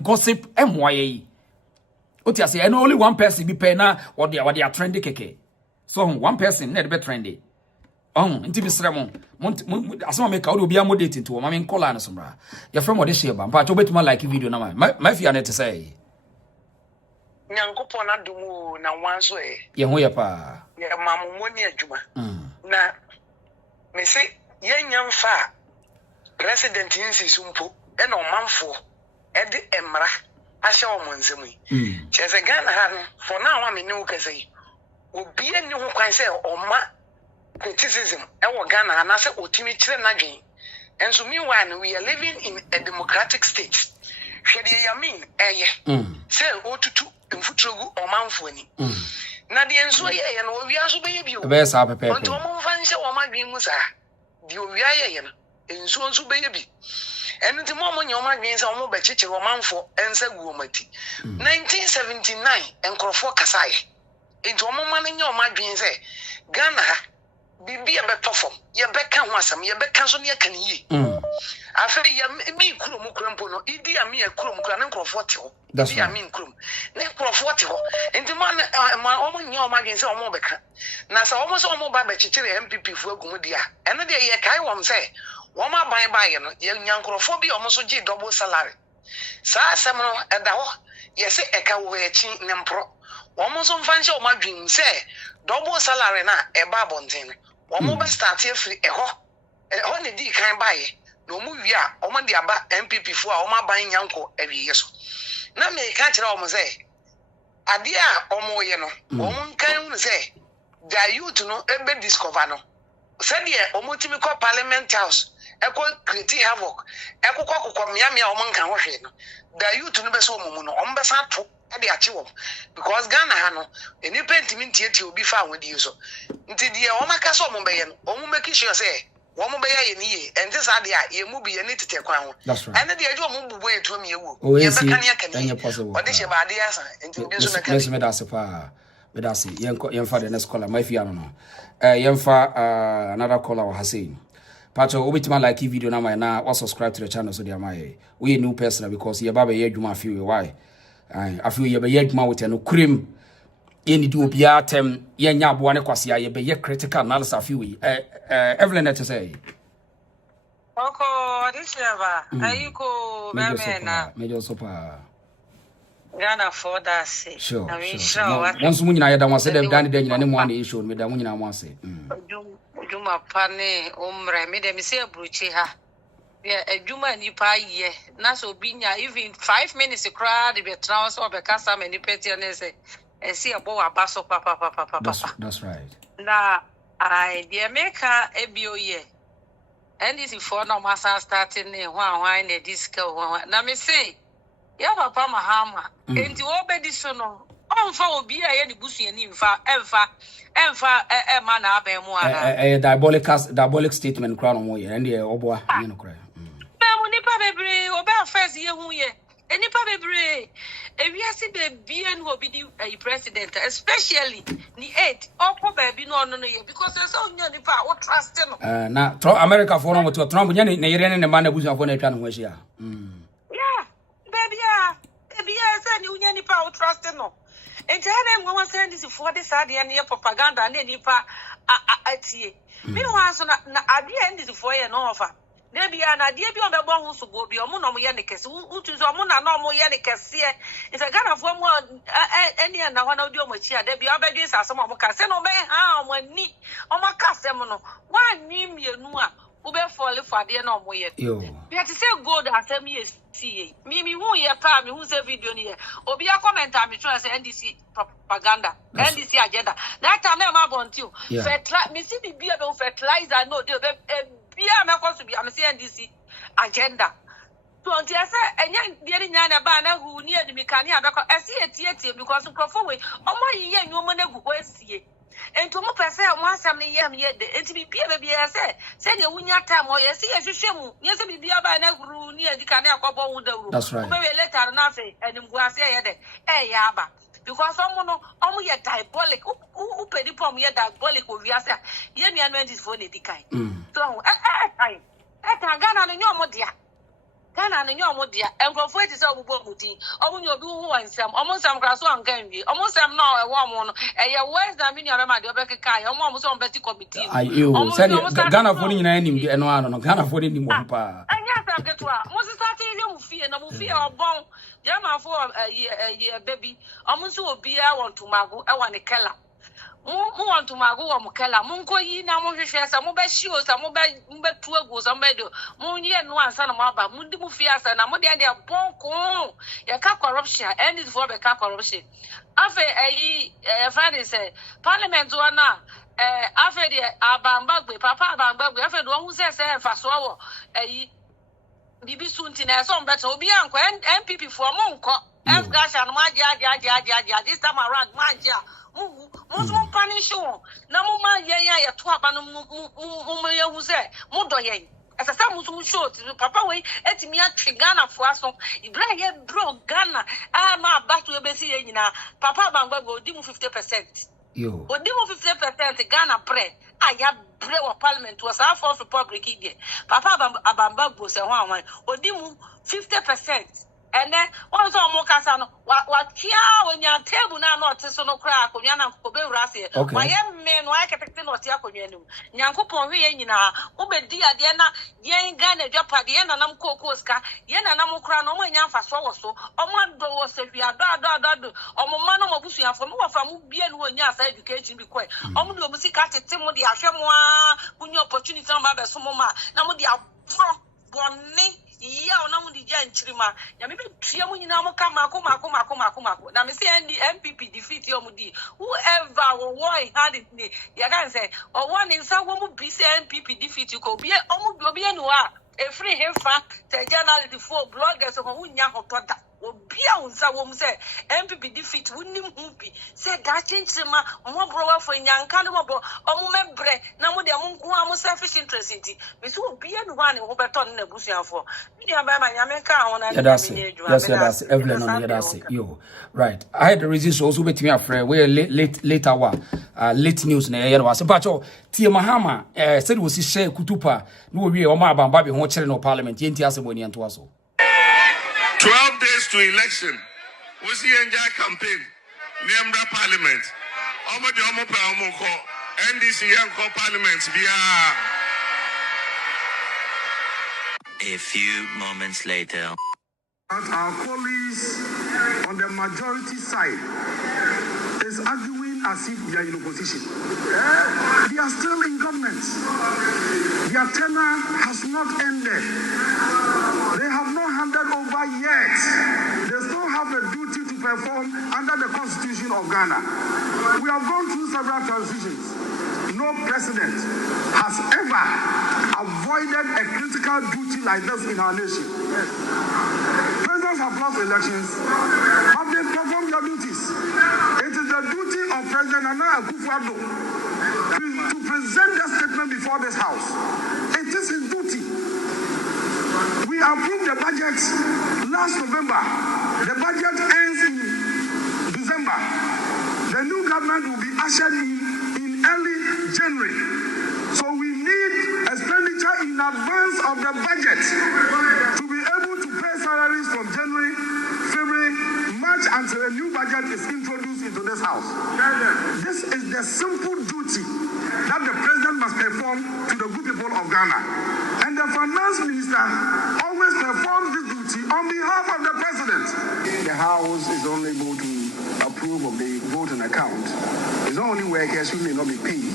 gossip, MYA. What you say, and only one person be paying now what they are trendy keke. So one person net be trendy. Inti bisremo asama make audio bia modate to mama nkola na somra your friend what share ba pa to betuma like video na my fear net say nyankopon adumu na wanso ye ho ye pa ye mamumoni adwuma na me say ye nyamfa president insisumpo e na omanfo e de emra ahye omonzemu cheze Ghana ha no for now am ne ukase obi ani ho kwan say oma criticism ewo Ghana and I say otimi kire nadwen and so meanwhile we are living in a democratic state hwede ya mean say otutu mfutrogu omanfo ani na de enso ye no wi aso be bi o be sa pepe onto mo fanse o madwen mu sa de wi aye no enso nso be bi enti mo mo nyoma dwen sa mo be chichire omanfo ensa guo mati 1979 enkrofo kasaye enti mo ma nyoma dwen se Ghana bibi ya be perform ya be kan ho asam ya be kan so ne ya kan yi aferi ya mi kurom kurampo no idi ya mi ya kurom kura ne nkrofo te ho idi ya mi kurom ne nkrofo te ho enti ma omo nya omo agen se omo be kan na sa omo so omo ba be chichire MPP fu agum dia eno de ye kai wom se wom aban ba ye no ye nya nkrofo bi omo so gi double salary sa asam no eda ho ye se eka wo echi ne mpro omo so mfa nche omo adwin se double salary na eba bonten omo be start free eho ne di kan bae no mu wi a omo de aba MPP fu a omo aban nyanko awiye so na me ka kire omo say ade a omo ye no omo nkan hu say da youth no ebe discover no say de omo timi ko parliament house eko create havoc eko kokko miamia omo nkan ho hwe no da youth no be so omo mu no omo be sa to e achi wo because Ghana ha no eni pentimi ntieti obi fa awodi so nti de o maka so mo be ye no o mo make sure say wo mo be ye ni ye enti sa de a ye mu bi ye ni tete kwan ho ene de ajo mo bubo etu mi ewu ye be kan ye kan ye o de she ba de asa enti bi so na kan me da se pa me da se yen fa the next caller my fear no yen fa another caller wa Hussein Pacho obitima like video na my na or subscribe to the channel so they my we new person because ye baba ye adwuma feel why I feel you be yedma with no cream any do be atem ye nya aboa ne kwase ye be ye critical analysis of you Evelyn to say Oko this never ayiko meme na mejo sopa Ghana for that say sure once mu nyina ye da wase dem dan de nyina ne mo an issue me da mu nyina mo ase Juma pane umre me dem say abruchi ha yeah, a Juma nipa ye na so binya even 5 minutes cry the transfer be kasa many petty and say e see abo abaso papa that's right na I the America ebio ye NDC for no massa starting ne hwan na discourse na me say ya papa Mahama enti obedi so no onfa obi a ye ni busu ani mfa emfa ma na abemu ana diabolic statement crown mo ye and oboa ye no cry nipa bebre oba first ye hu ye nipa bebre ewiase be anu obi di president especially ni 8 okwo ba bi no no ye because so nya nipa o trust no na America for no to Trump nya ne yere ne man abusu afo na atwa no ho ahia yeah baby ya say ni unya nipa o trust no enti ha na say this for this ade ne propaganda ne nipa atie me wan so na ade this for ye no offer Debi ana die bi o be bo hu so go bi o mu no mo ye ne kese utu so mo na no mo ye ne kese e se Ghana fo mo eni na ho na odi o mo chi a debi o be dwi sa so mo ka se no be ha mo ni o ma ka se mo no wa nwi mienu a u be fall for de na mo ye bi ati se gold asem ye see mi hu ye pa mi hu se video ni ye obi a comment am try say NDC propaganda NDC agenda that time na ma bonti o mi si bi be fertilizer no de be bia me koso bia me say NDC agenda So I say, and young dear Yana Bana who near the Mikania I see a theatre because of Crawford, or my young woman who was see. And to more per se, once some yam yet, and to be Pierre say, send your winter time or you see as you show, yes, be by now near the Canal Cobo with the room. That's right. Maybe later, nothing, and I'm going to say, eh, Yaba. Because someone only a diabolic who paid the problem, yet diabolic with Yasa. Yemi and Wendy's for the kind. So, I can't get on your modia. Ghana and your modia, and for 40 is over Bomuti, or when you do one some, almost some grass one can be, almost some now a warm one, and your words that mean your Kai, almost on Betty Committee. You said Ghana for any and one on Ghana for any more. And yes, I'm get to Moses Saturday, fear, no fear or bone, German for a year, baby, almost will be I want to Mago, I want a keller. Want to Mago or Mukella, Munko, ye now share some mobile shoes, some mobile tour goes on bedo, Mundi and one son of Maba, Mundi Mufias and Amodia, they are bonko, your car corruption, and it's for the car corruption. After a Friday say, Parliament one now, after the Abambagwe, Papa Abambagwe, after the one who says, Faso, a Bibi Suntina, some better, Obianco, and MPP for Monko, and Gash and Maja, this time around Maja. Most punish you. Namuma ya twaba no who say, Modoye. As a Samu short, Papa way, Etimia Trigana for us. Ibrahim bro Ghana. My back to a Bessie, Papa Bango, Dimu 50%. You. But Dimu 50% Ghana pray. I have bread of parliament was half of Republic India. Papa Abamba was a woman, or Dimu 50%. And then once on Mocasano, what here when your table now not so no crack on Yana Kobe Rassi. My young men, why can I not Yakonum? Yankupon Riena, Ube Dia Diana, Yang Gana Japa, Diana Nam Kokoska, Yana Namokra, no one Yanfa so, or one door was if we are dad, or Momano Mobusia from Bien when Yas education be quite. Omu Musika Timothy Ashamwa, when your opportunity on Baba Sumoma, Namudia Bonnie. Yeah, no, the gentrima. Yami Triamu Nama. Now, me say MPP defeat Yomudi. Whoever war had it, you can say, or one in some woman be say MPP defeat you could be almost be a free him fact, the journalist for bloggers of Unya Hotota. Obia unsa wom say MPP defeat wunim humpi say that change ma mo browa for nyanka no mo mebre na mo de mo nko am selfish interest nti me so obia no wan ho beton na busuafo me ba ma nyame ka ho na yes Evelyn on yadase yo right I had the reasons also betimi afre we later one late news na yero was pacho tie Mahama said we si share kutupa no we o ma abamba be ho kire no parliament yenti aseboni anto aso 12 days to election. We see NJ campaign. Member Parliament. NDC Parliament. A few moments later. Our colleagues on the majority side is arguing as if they are in opposition. They are still in government. Their tenure has not ended. They have not handed over yet. They still have a duty to perform under the Constitution of Ghana. We have gone through several transitions. No president has ever avoided a critical duty like this in our nation. Presidents have lost elections, but they perform their duties. It is the duty of President Nana Akufo-Addo to present the statement before this House. It is his duty. We approved the budget last November. The budget ends in December. The new government will be ushered in early January. So we need expenditure in advance of the budget to be able to pay salaries from January, February, March until a new budget is introduced into this House. This is the simple duty that the president must perform to the good people of Ghana. And the finance minister always performs this duty on behalf of the president. The House is only able to approve of the voting account. It's not only workers who may not be paid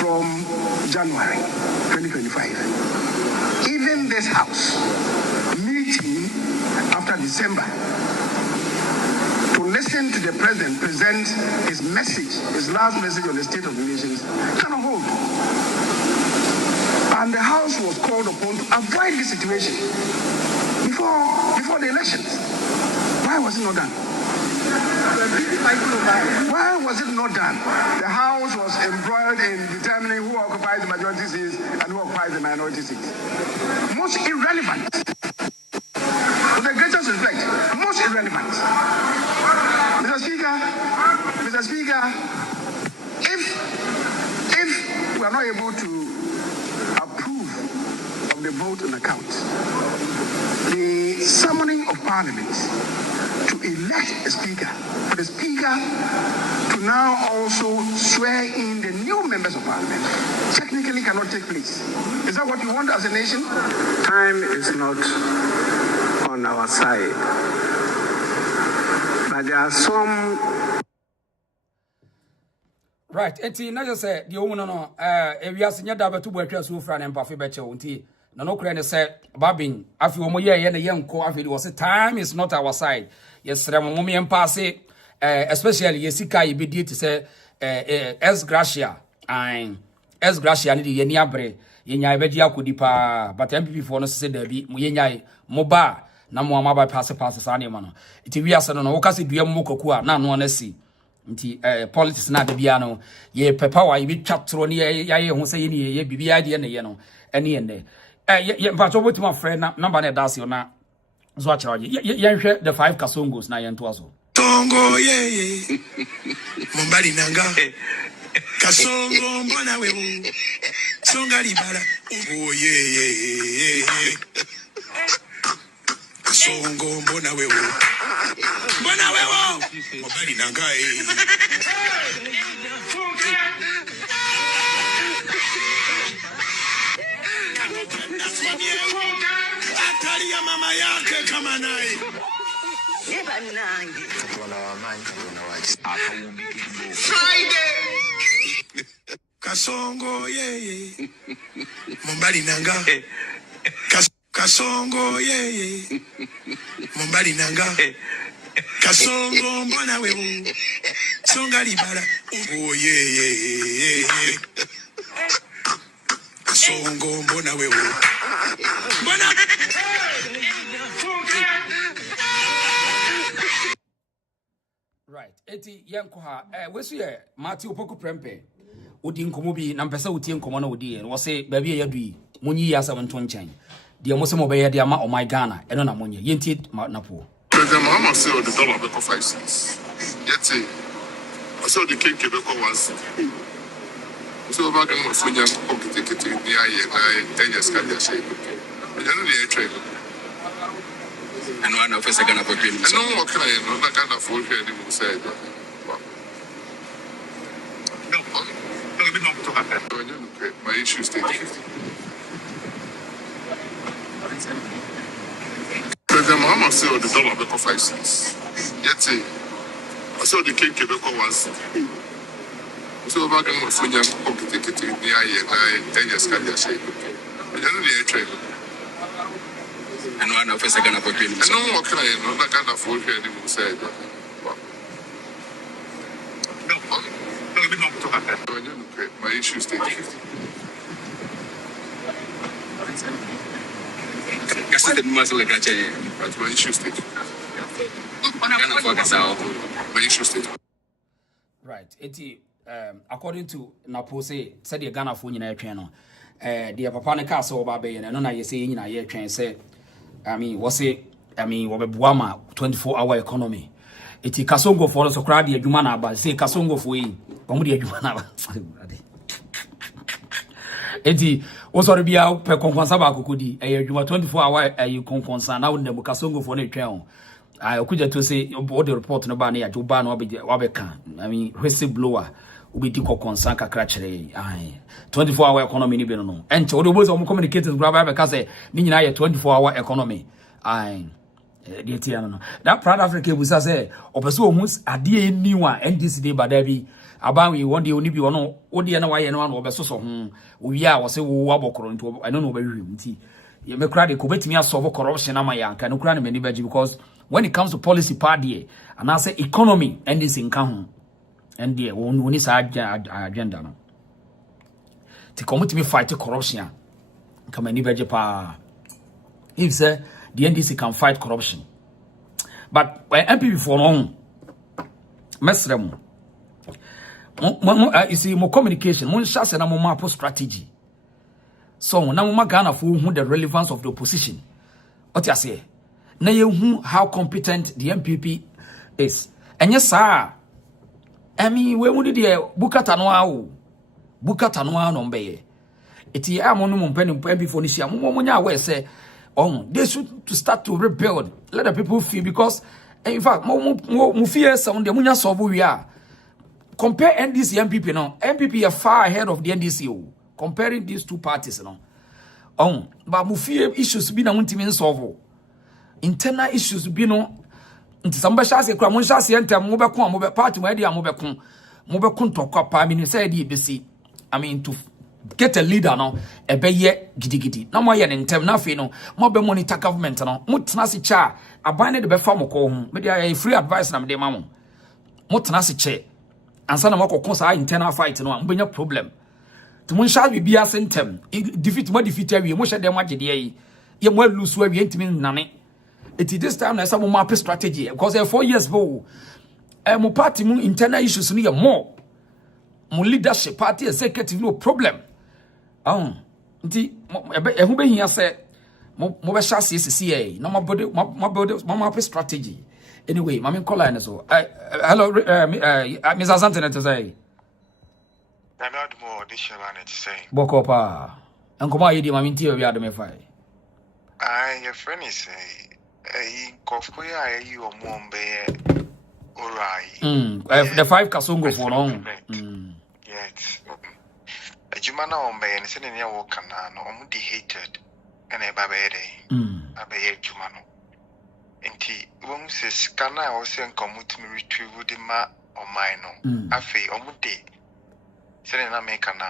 from January 2025. Even this House meeting after December to listen to the president present his message, his last message on the state of the nations, cannot hold. And the House was called upon to avoid this situation. In before the elections. Why was it not done? Why was it not done? The House was embroiled in determining who occupies the majority seats and who occupies the minority seats. Most irrelevant. With the greatest respect, most irrelevant. Mr. Speaker, if we are not able to approve of the vote on account, the summoning of Parliament to elect a speaker, for the speaker to now also swear in the new members of Parliament, technically cannot take place. Is that what you want as a nation? Time is not on our side, but there are some. Right, enti na just say the woman no ewiase nya da beto bo atwa so fra ne mpafe be che wonti na no kure ne say babin afi wo mo ye na ye nko afi de wo say time is not our side. Yes rem mo me empase especially yesika ye bedi to say S Gracia and S Gracia ne ye ni abre ye nya be gi akodi pa but MPP for no say da bi mo ye nya mo ba na mo ama ba pass sa ne ma no enti wiase no wo ka se dua mo koku a na no na si nti politics na de bia no ye pepa wa ye bi twatro ne ye ho say ye bibia de ne ye no ene ene ye pa so botima friend na number na das yo na zo a charge ye hwe the 5 kasongos na ye nto aso Tongo ye Mombali nanga Kasongo mbona wewe Songa libala oh ye Kasongo mbona wewe Mombali nanga Atari ya mama yake kama naye Friday Kasongo ye Mombali nanga Kasongo ye Mombali nanga Kasongo mbona wewe Songa libala oh ye Kasongo mbona wewe Mbona right eti yenko ha wesu ye Matthew Opoku Prempe odi nkomo bi na mpesa utie nkomo na odi ye wo se ba bi ye yadu munyi ya asam nto nchen de mo se mo be ye de ama o my Ghana eno na monye yenti na po President Mahama said the dollar be 5 cents. Yet I saw the king be 1 cent. So back in Funya Okiti near ye 10 years can you say. I don't know the trade. And one of us are going to put him. I know what kind of that kind of food here anymore said. No, my issue state. President Mahama said the dollar be 5 cents. Yet I saw the king be 1 cent. So back in Funya Okiti near ye 10 years can you say. I don't know the trade. And one of us are going to put him. I know what kind of that kind of food here anymore said. No, my issue state. That's my issue state. My issue state. right eti according to Napo say said the Ghana for nyina etwen no the papa ne ka se oba be ye no na ye say nyina ye etwen say Wabebuama 24-hour economy. Iti Kasongo for so crowd the Jumana ba say Kasongo for yi. Omudi Jumana. Iti osori bia pe konkonsa ba kokodi e Juma 24-hour e konkonsa na wonde Kasongo for ne twen. I okuja to say all the report no ba na ya Juba no wabeka. Whistleblower ubi di konkonsa kakra kire. 24-hour economy ni be no. Enche odo bozo mo communicate graba be ka say ni nyina ye 24-hour economy. No. That proud Africa was say, Opeso almost a dear new one, NDC day by Debbie. About we one day only be one, Odiana, why and one over so we are was a wabokor into I don't know very tea. You may cry the commit me a solve corruption, am I can no cry many because when it comes to policy party, and I say economy and this income and the one is agenda. To commit me fight corruption, come any pa. If the the NDC can fight corruption. But when MPP for long, mesrem, you see, more communication, more chance and more map strategy. So now we Ghana for who the relevance of the opposition. What you say? Now you how competent the MPP is. And yes, sir. I mean, we would the Bukatanwa nombe. It's a monum penny before this year. Momonia we say, oh, they should to start to rebuild. Let the people feel because, in fact, more fears on the Munya Sobu we are. Compare NDC MPP now. MPP are far ahead of the NDC. Comparing these two parties now. Oh, but mufie issues be na muntimin solve. Internal issues be no. Nti samba shase kwa mun shase enta mo be kon mo be party mo dia mo be kon tokwa pa mi say di besi. I mean to get a leader now e be ye gidigidi. Na mo ye ne ntem na fe no mo be monitor government no. Mo tena se cha aban ne de be fa mo ko hu. Me dia free advice na me de ma mo. Mo tena se che. Ansa na mo kokon sa internal fight no mo be problem. To mun shall be bia sentem. Defeat mo defeat awie mo she dem agede yi. Ye mo lose awie ntimi nane. It is this time na some map strategy because 4 years ago mo party mu internal issues no more mo leadership party executive no problem nti ehun be hia say mo be sha CCA no mo map strategy anyway mama call line so hello Ms. Asante to say na me admo audition na to say boko pa enkomo ayedi mama nti obi adome fai your friend is say Kofuya you mombe orai. The 5 kasongo for long. Yes. Ejumana ombe and sending ya wakana no omudi hated and a babere. Abaye jumano. Enti won says kana or send commute me retrieve with ma or mino. Afe omude. Sending a mekana.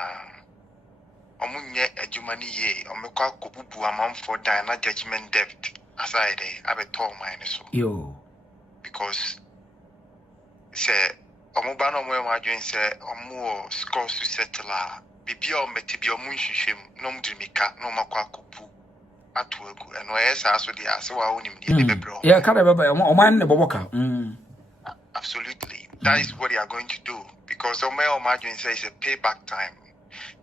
Omunye ejumani ye omekwa kobubu amount for dina judgment debt. Aside, I be told mine so. Yo. Because say omubano mwe madwen say omu scores to settle bibia ometibi omunhwehwem no mdrimika no makwa kopu atwegu eno esa aso dia ase wa onim dia bebro. Yeah, kind of oman ne boboka. Absolutely. That is what they are going to do because omo madwen say it's a payback time.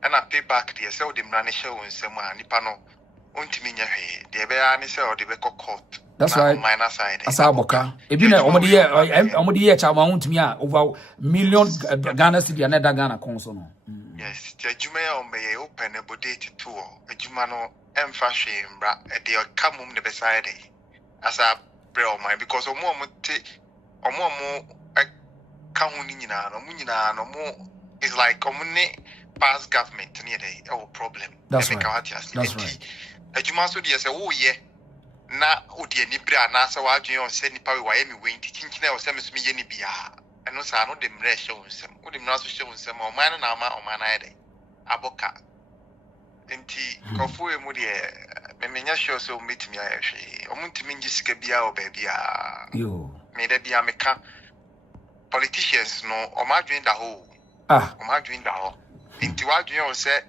And a payback there say dem na ne show nsema nipa no. That's right. Asaboka. Ebina omodi ye chama untimi a over million Ghana cedi another Ghana konso no. Yes, the juma ombe ye open a bodate tour. A juma no emfa hwembra e de kamum ne beside asa bre o man because omo ka hu ni nyina no mo is like omne past government near the problem. That's right. That's right. Ejuma so dey say wo ye na odi ani bra na say wa adwen on say nipa we wa ye mi wenti kinkina o say me so me ye ni bia eno sa no de mre hye wonsem wo de mra so hye wonsem o man na ma ye dey aboka enti kofo e mu de me menya hye so metimi aye hwe o muntimi ngi sika bia o ba bia yo me de bia me ka politicians no o ma adwen da ho o ma adwen da ho enti wa adwen o say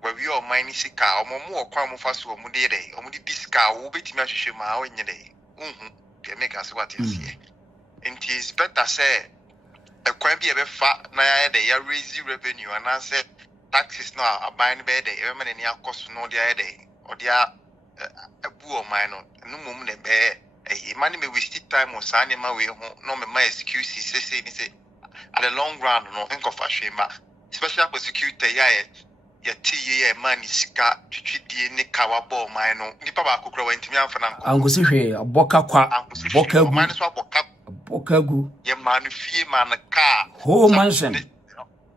we are mining sika omo okwan mo faso omo de dey omo di sika wo betimi ahwehwe ma o nye dey dey make us what is here it is better say e kwan bi e be fa na ya dey ya raise revenue and I say taxes no aban be dey e me ni akoso no dey dey o dia abu o mine no mum ne be e mani me waste time o sa ma we ho no me my excuses say at the long run no think of ashema special prosecutor ya ye man sika twitwidie ne kawabo man no nipa ba kokoro wantimi amfa na angosi hwe aboka kwa boka gu man so aboka gu ye man fie man car whole mansion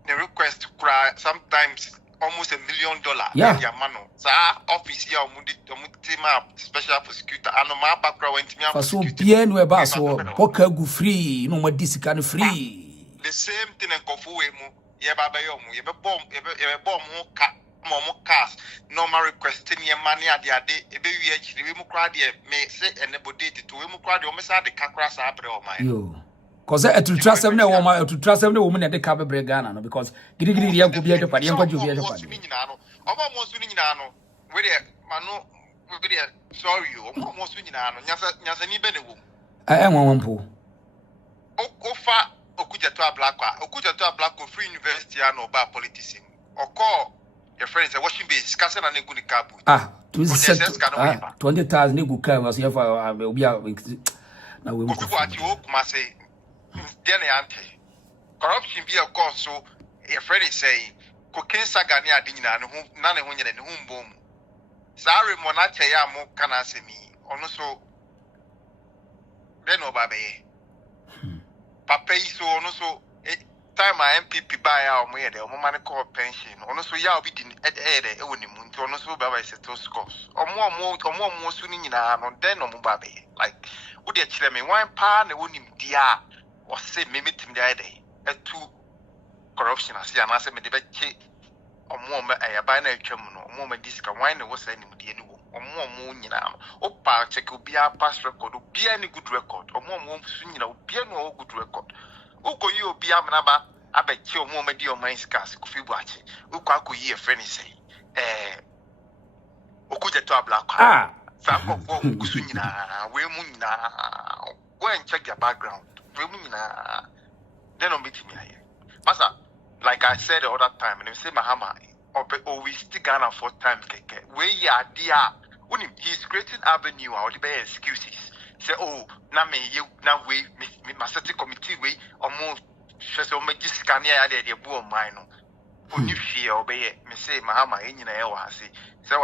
the request cry sometimes almost $1 million yeah mano sa office here omutima special prosecutor anoma bakra wantimi amfa so bia no e ba so boka gu free no ma disika no free the same thing en kofu we mu ye baba yo mu ye be bom ho ka mo cars normal request ni money ade e be wi akiri we mu kra de me se enebodate to we mu kra de o me sa de kakra sa abre o man yo cause e to trust them na wo ma to trust them na wo mu na de ka bebre Ghana no because gidi ya go bia de pade en kwajo bia de pade o ba mo su ni nyina no we de mano sorry, almost in Yazani Benewu. I am one pool. Ofa Okuja to a black free university and no bar politician. Or call your friends a washing base, Cassan and a good cab. 20,000 Nigu car was here for we are. Now we will what you must say. Ante. Corruption be a cause, so a friend is saying, Cocaine Sagania Dina, none of whom boom. Sorry, Monate Yamo can answer me. Also, then Obabe. Papa is so also time my MPP buy our money, the woman call pension. Also, Yao be in at Ede, Onimun, to also by settle scores. Or more sooner in a then no Mubabe. Like, would you tell me 1 pound, the woman dear, or say, maybe to the day, a 2 corruption as the answer me debate. Or more, I buy no chairman, or more, this can wine was any or more moon, or part check will be a past record, or be any good record, or more soon, be no good record. Uko you be a manaba, I bet you more medio minds cast, if you watch it. Ukaku ye, friend say, Okuja to a black. Some of Kusuna, Wemuna, go and check your background. Wemuna, then on meeting me here. Master, like I said the other time, and you say Mahama, or we still Ghana 4 times, where you are dear. When he's creating avenue, or the excuses. Say, oh, now me, you, now we, my certain committee, we, or more, just or make this scanner, the boom mine. When you fear, obey, me say, Mahama, in your hour, say, so,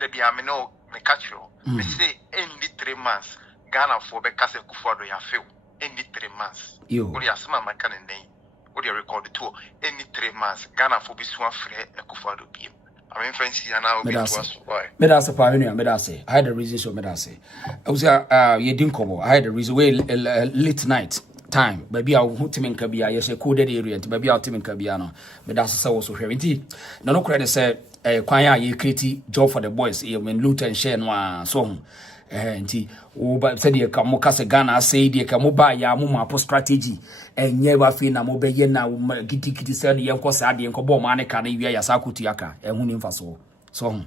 there be a no, me catch you. Me say, only 3 months, Ghana for Becassa Kufuado, ya feel, only 3 months. You, what you my canon name, what you record the tour, only 3 months, Ghana for Biswan Free, a Kufuado beam. I mean, fancy and now Medasa Pioneer, Medase. I had a reason, so Medase. I was you didn't come. I had a reason, way late night time. Maybe I'll put him in Kabia, yes, a coded area, and maybe I'll team in Kabiano. Medasa also here. Indeed, no credit said, Quaya, ye create job for the boys, when Luther and Shane one song. And he, but said, you come Mocasa Ghana, say, you come by Yamuma post strategy. And never feel na mobile na kitty said the uncle Sadi and Cobo Manica, and you are Sakutiaka, and Wunim Faso. So,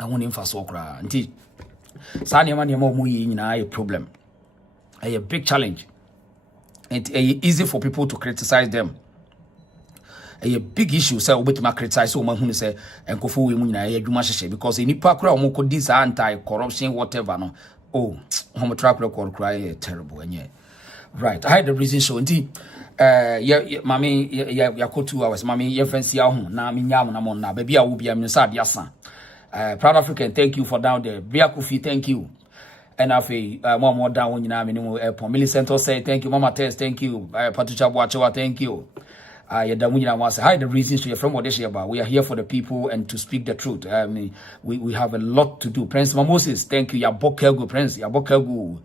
I want him for so cry. Indeed, Sanya Mania Momu in a problem. A big challenge. It's easy for people to criticize them. A big issue, so we to criticize someone who say, and Kofu Muna, because in Ipakra, Moko, this anti corruption, whatever. No, oh, Homo track record cry terrible, and yeah. Right, I had the reason so indeed. Mammy, ya 2 hours, mammy, your fancy na minyam na mona, baby, I will be a Missad Yasa. Proud African, thank you for down there. Biakufi, thank you. And I feel more down when you know, minimum airport. Millicent say thank you, Mama Tess, thank you. Patricia Boachoa, thank you. Yadamunya was I had the reasons to from what this year about. We are here for the people and to speak the truth. I mean, we have a lot to do. Prince Moses, thank you. Yabokegu, Prince, Yabokegu.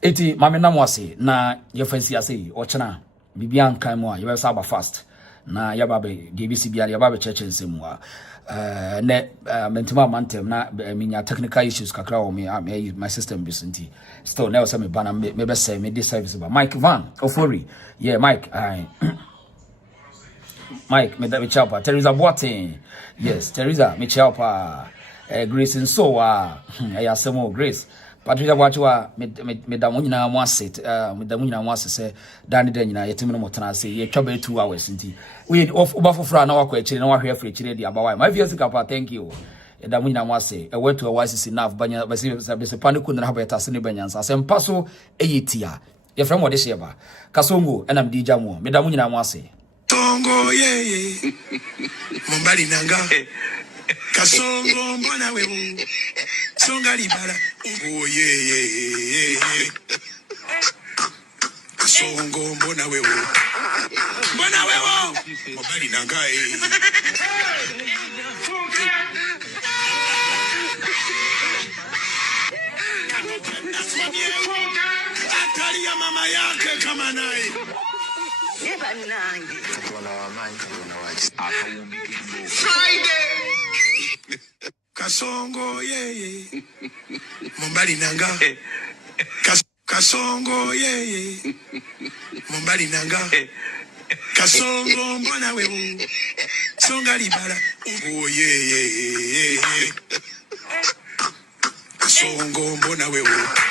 Eti mame na mwase na yefansi ase ochena bibia nkan mu a ye saba fast na yababe DBC bia yababe church nsemu a ne mentima mantem na minya technical issues kakra o me my system bisinti still now say me bana me be say me this service ba Mike Van Ofori yeah Mike Mike me da me chapa Teresa Boatin yes Teresa me chapa Grace and so ayasemo Grace Patricia Watua me da munyina mwaset me da munyina mwase se dan de nyina yetimi no motana se ye twa be 2 hours nti we obafofra na wakọ akire na wahwe afre akire dia bawa my fears kapa thank you ye da munyina mwase e wetu a wise enough banya bese paniku na haba yetase ne banyansa se mpaso eyetia ye frem wode sheba kasongo enam di jamu me da munyina mwase tongo ye mombali nanga kasongo mbona wewe songa libala oh ye kasongo mbona wewe mobali nangai atali ya mama yake kama naye neba nangi Friday kasongo ye mombali nanga kasongo ye mombali nanga kasongo mbona wewe songa libala oh ye na we